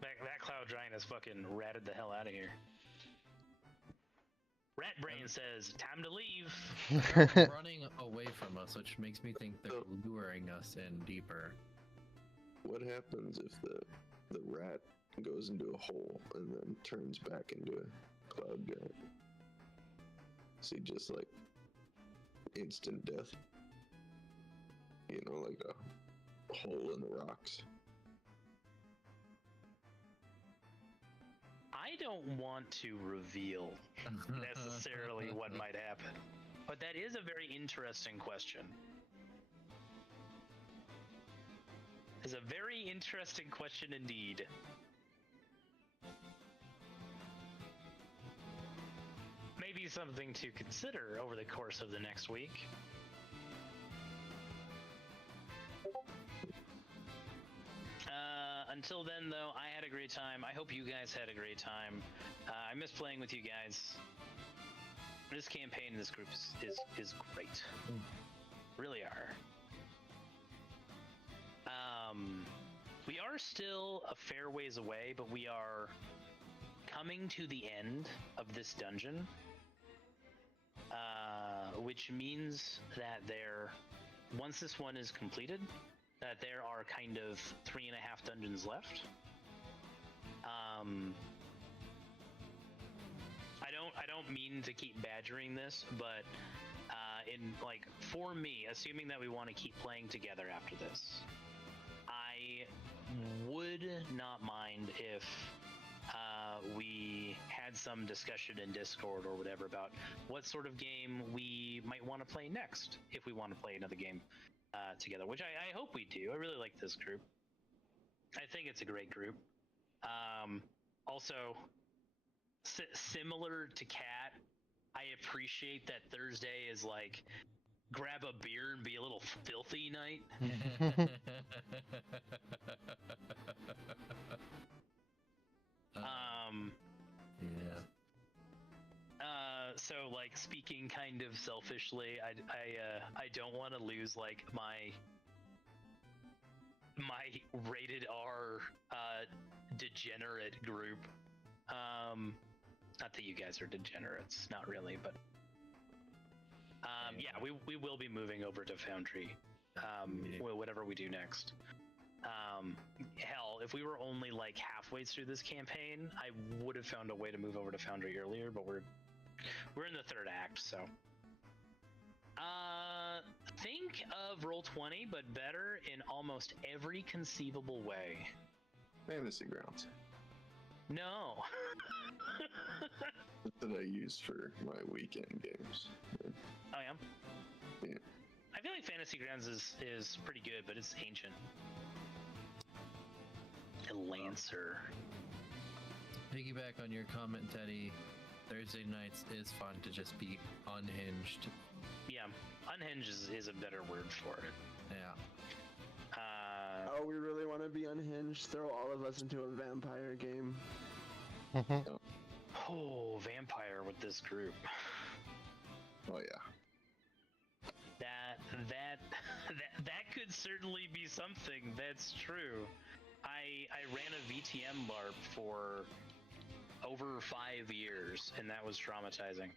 That cloud giant has fucking ratted the hell out of here. Rat Brain says, time to leave. They're running away from us, which makes me think they're luring us in deeper. What happens if the rat goes into a hole and then turns back into a cloud giant? See, just like instant death. You know, like a hole in the rocks. I don't want to reveal necessarily what might happen, but that is a very interesting question. It's a very interesting question indeed. Maybe something to consider over the course of the next week. Until then, though, I had a great time. I hope you guys had a great time. I miss playing with you guys. This campaign in this group is great. Really are. We are are still a fair ways away, but we are coming to the end of this dungeon, which means that once this one is completed, that there are kind of 3.5 dungeons left. I don't mean to keep badgering this, but for me, assuming that we want to keep playing together after this, I would not mind if we had some discussion in Discord or whatever about what sort of game we might want to play next, if we want to play another game together, which I hope we do. I really like this group. I think it's a great group. Also, similar to Cat, I appreciate that Thursday is like grab a beer and be a little filthy night. Yeah. So like speaking kind of selfishly, I don't want to lose like my rated R degenerate group. Not that you guys are degenerates, not really, but yeah, we will be moving over to Foundry, whatever we do next. Hell, if we were only like halfway through this campaign, I would have found a way to move over to Foundry earlier, but we're in the third act, so. Think of Roll20, but better in almost every conceivable way. Fantasy Grounds. No. That's what I use for my weekend games. Oh yeah? Yeah. I feel like Fantasy Grounds is pretty good, but it's ancient. A Lancer. Piggyback on your comment, Teddy. Thursday nights is fun to just be unhinged. Yeah, unhinged is a better word for it. Yeah. Oh, we really want to be unhinged? Throw all of us into a vampire game. Oh, vampire with this group. Oh yeah. That could certainly be something. That's true. I ran a VTM LARP for over 5 years, and that was traumatizing.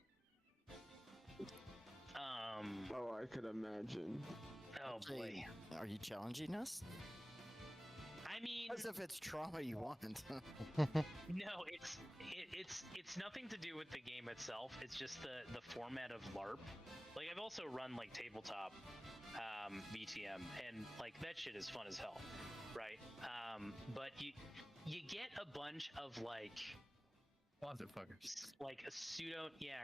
Oh, I could imagine. Oh boy. Are you challenging us? I mean, As if it's trauma you want. no, it's nothing to do with the game itself. It's just the format of LARP. Like I've also run like tabletop VTM, and like that shit is fun as hell, right? But you get a bunch of like Closet fuckers. like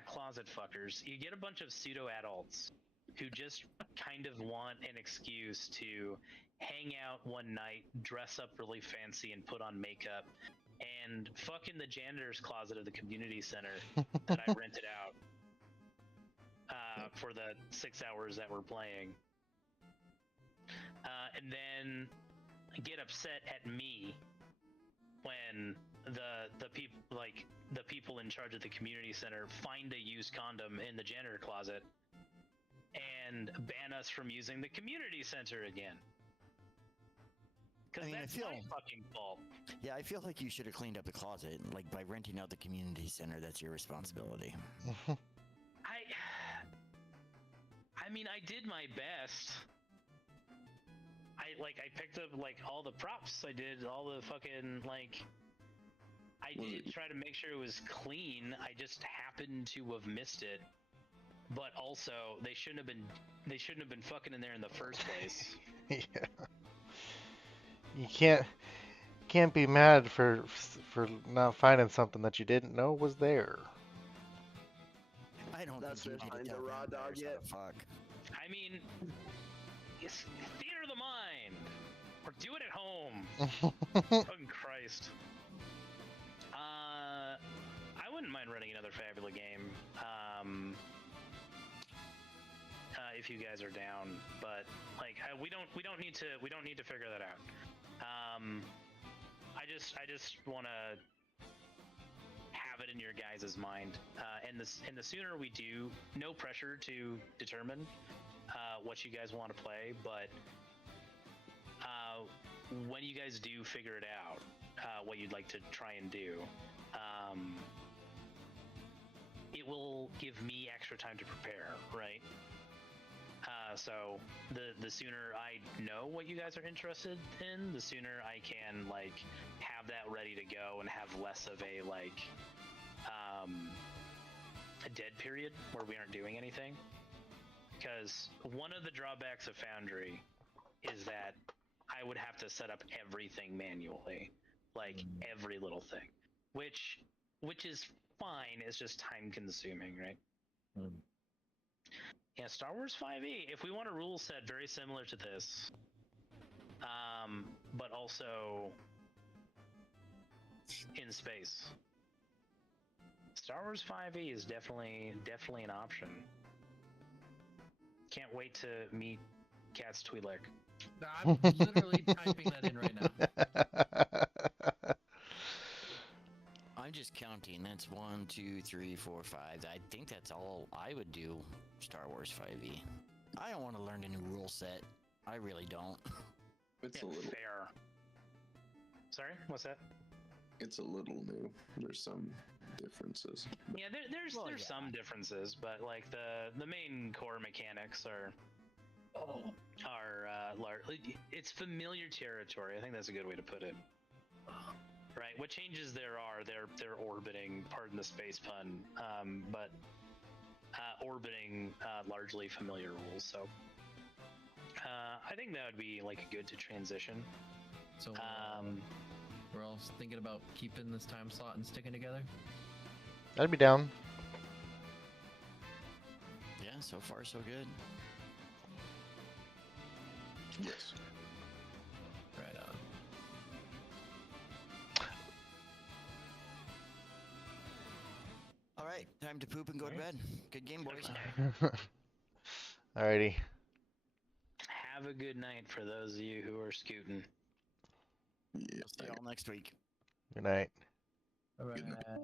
closet fuckers. You get a bunch of pseudo adults who just kind of want an excuse to hang out one night, dress up really fancy, and put on makeup, and fuck in the janitor's closet of the community center that I rented out for the 6 hours that we're playing. And then get upset at me when the people in charge of the community center find a used condom in the janitor closet and ban us from using the community center again. Because that's my fucking fault. Yeah, I feel like you should have cleaned up the closet. Like, by renting out the community center, that's your responsibility. I mean, I did my best. I picked up, like, all the props. I did all the fucking, like... I did try to make sure it was clean. I just happened to have missed it. But also, they shouldn't have been fucking in there in the first place. Yeah. You can't be mad for not finding something that you didn't know was there. I don't That's think you find need to a tell raw vampires dog how to yet. fuck. I mean, it's theater of the mind, or do it at home. Fucking Christ. I wouldn't mind running another Fabula game. If you guys are down, but like we don't need to figure that out. I just want to have it in your guys' mind, and the sooner we do, no pressure to determine what you guys want to play, but when you guys do figure it out, what you'd like to try and do, it will give me extra time to prepare, right? So the sooner I know what you guys are interested in, the sooner I can like have that ready to go and have less of a like a dead period where we aren't doing anything. Because one of the drawbacks of Foundry is that I would have to set up everything manually, like every little thing, which is fine. It's just time consuming, right? Yeah, Star Wars 5e. If we want a rule set very similar to this, but also in space, Star Wars 5e is definitely an option. Can't wait to meet Cat's Twi'lek. I'm literally typing that in right now. I'm just counting. That's 1, 2, 3, 4, 5. I think that's all I would do. Star Wars 5e. I don't want to learn a new rule set. I really don't. It's Yeah, a little. fair. Sorry, what's that? It's a little new. There's some differences. Yeah, there's some differences, but like the main core mechanics are largely, it's familiar territory. I think that's a good way to put it. Right. What changes there are they're orbiting. Pardon the space pun. But orbiting largely familiar rules. So I think that would be like good to transition. So we're all thinking about keeping this time slot and sticking together. I'd be down. Yeah, so far so good. Yes. Right on. All right, time to poop and go to bed. Good game, boys. Alrighty. Have a good night for those of you who are scooting. Yeah. See y'all next week. Good night. All Good night. right.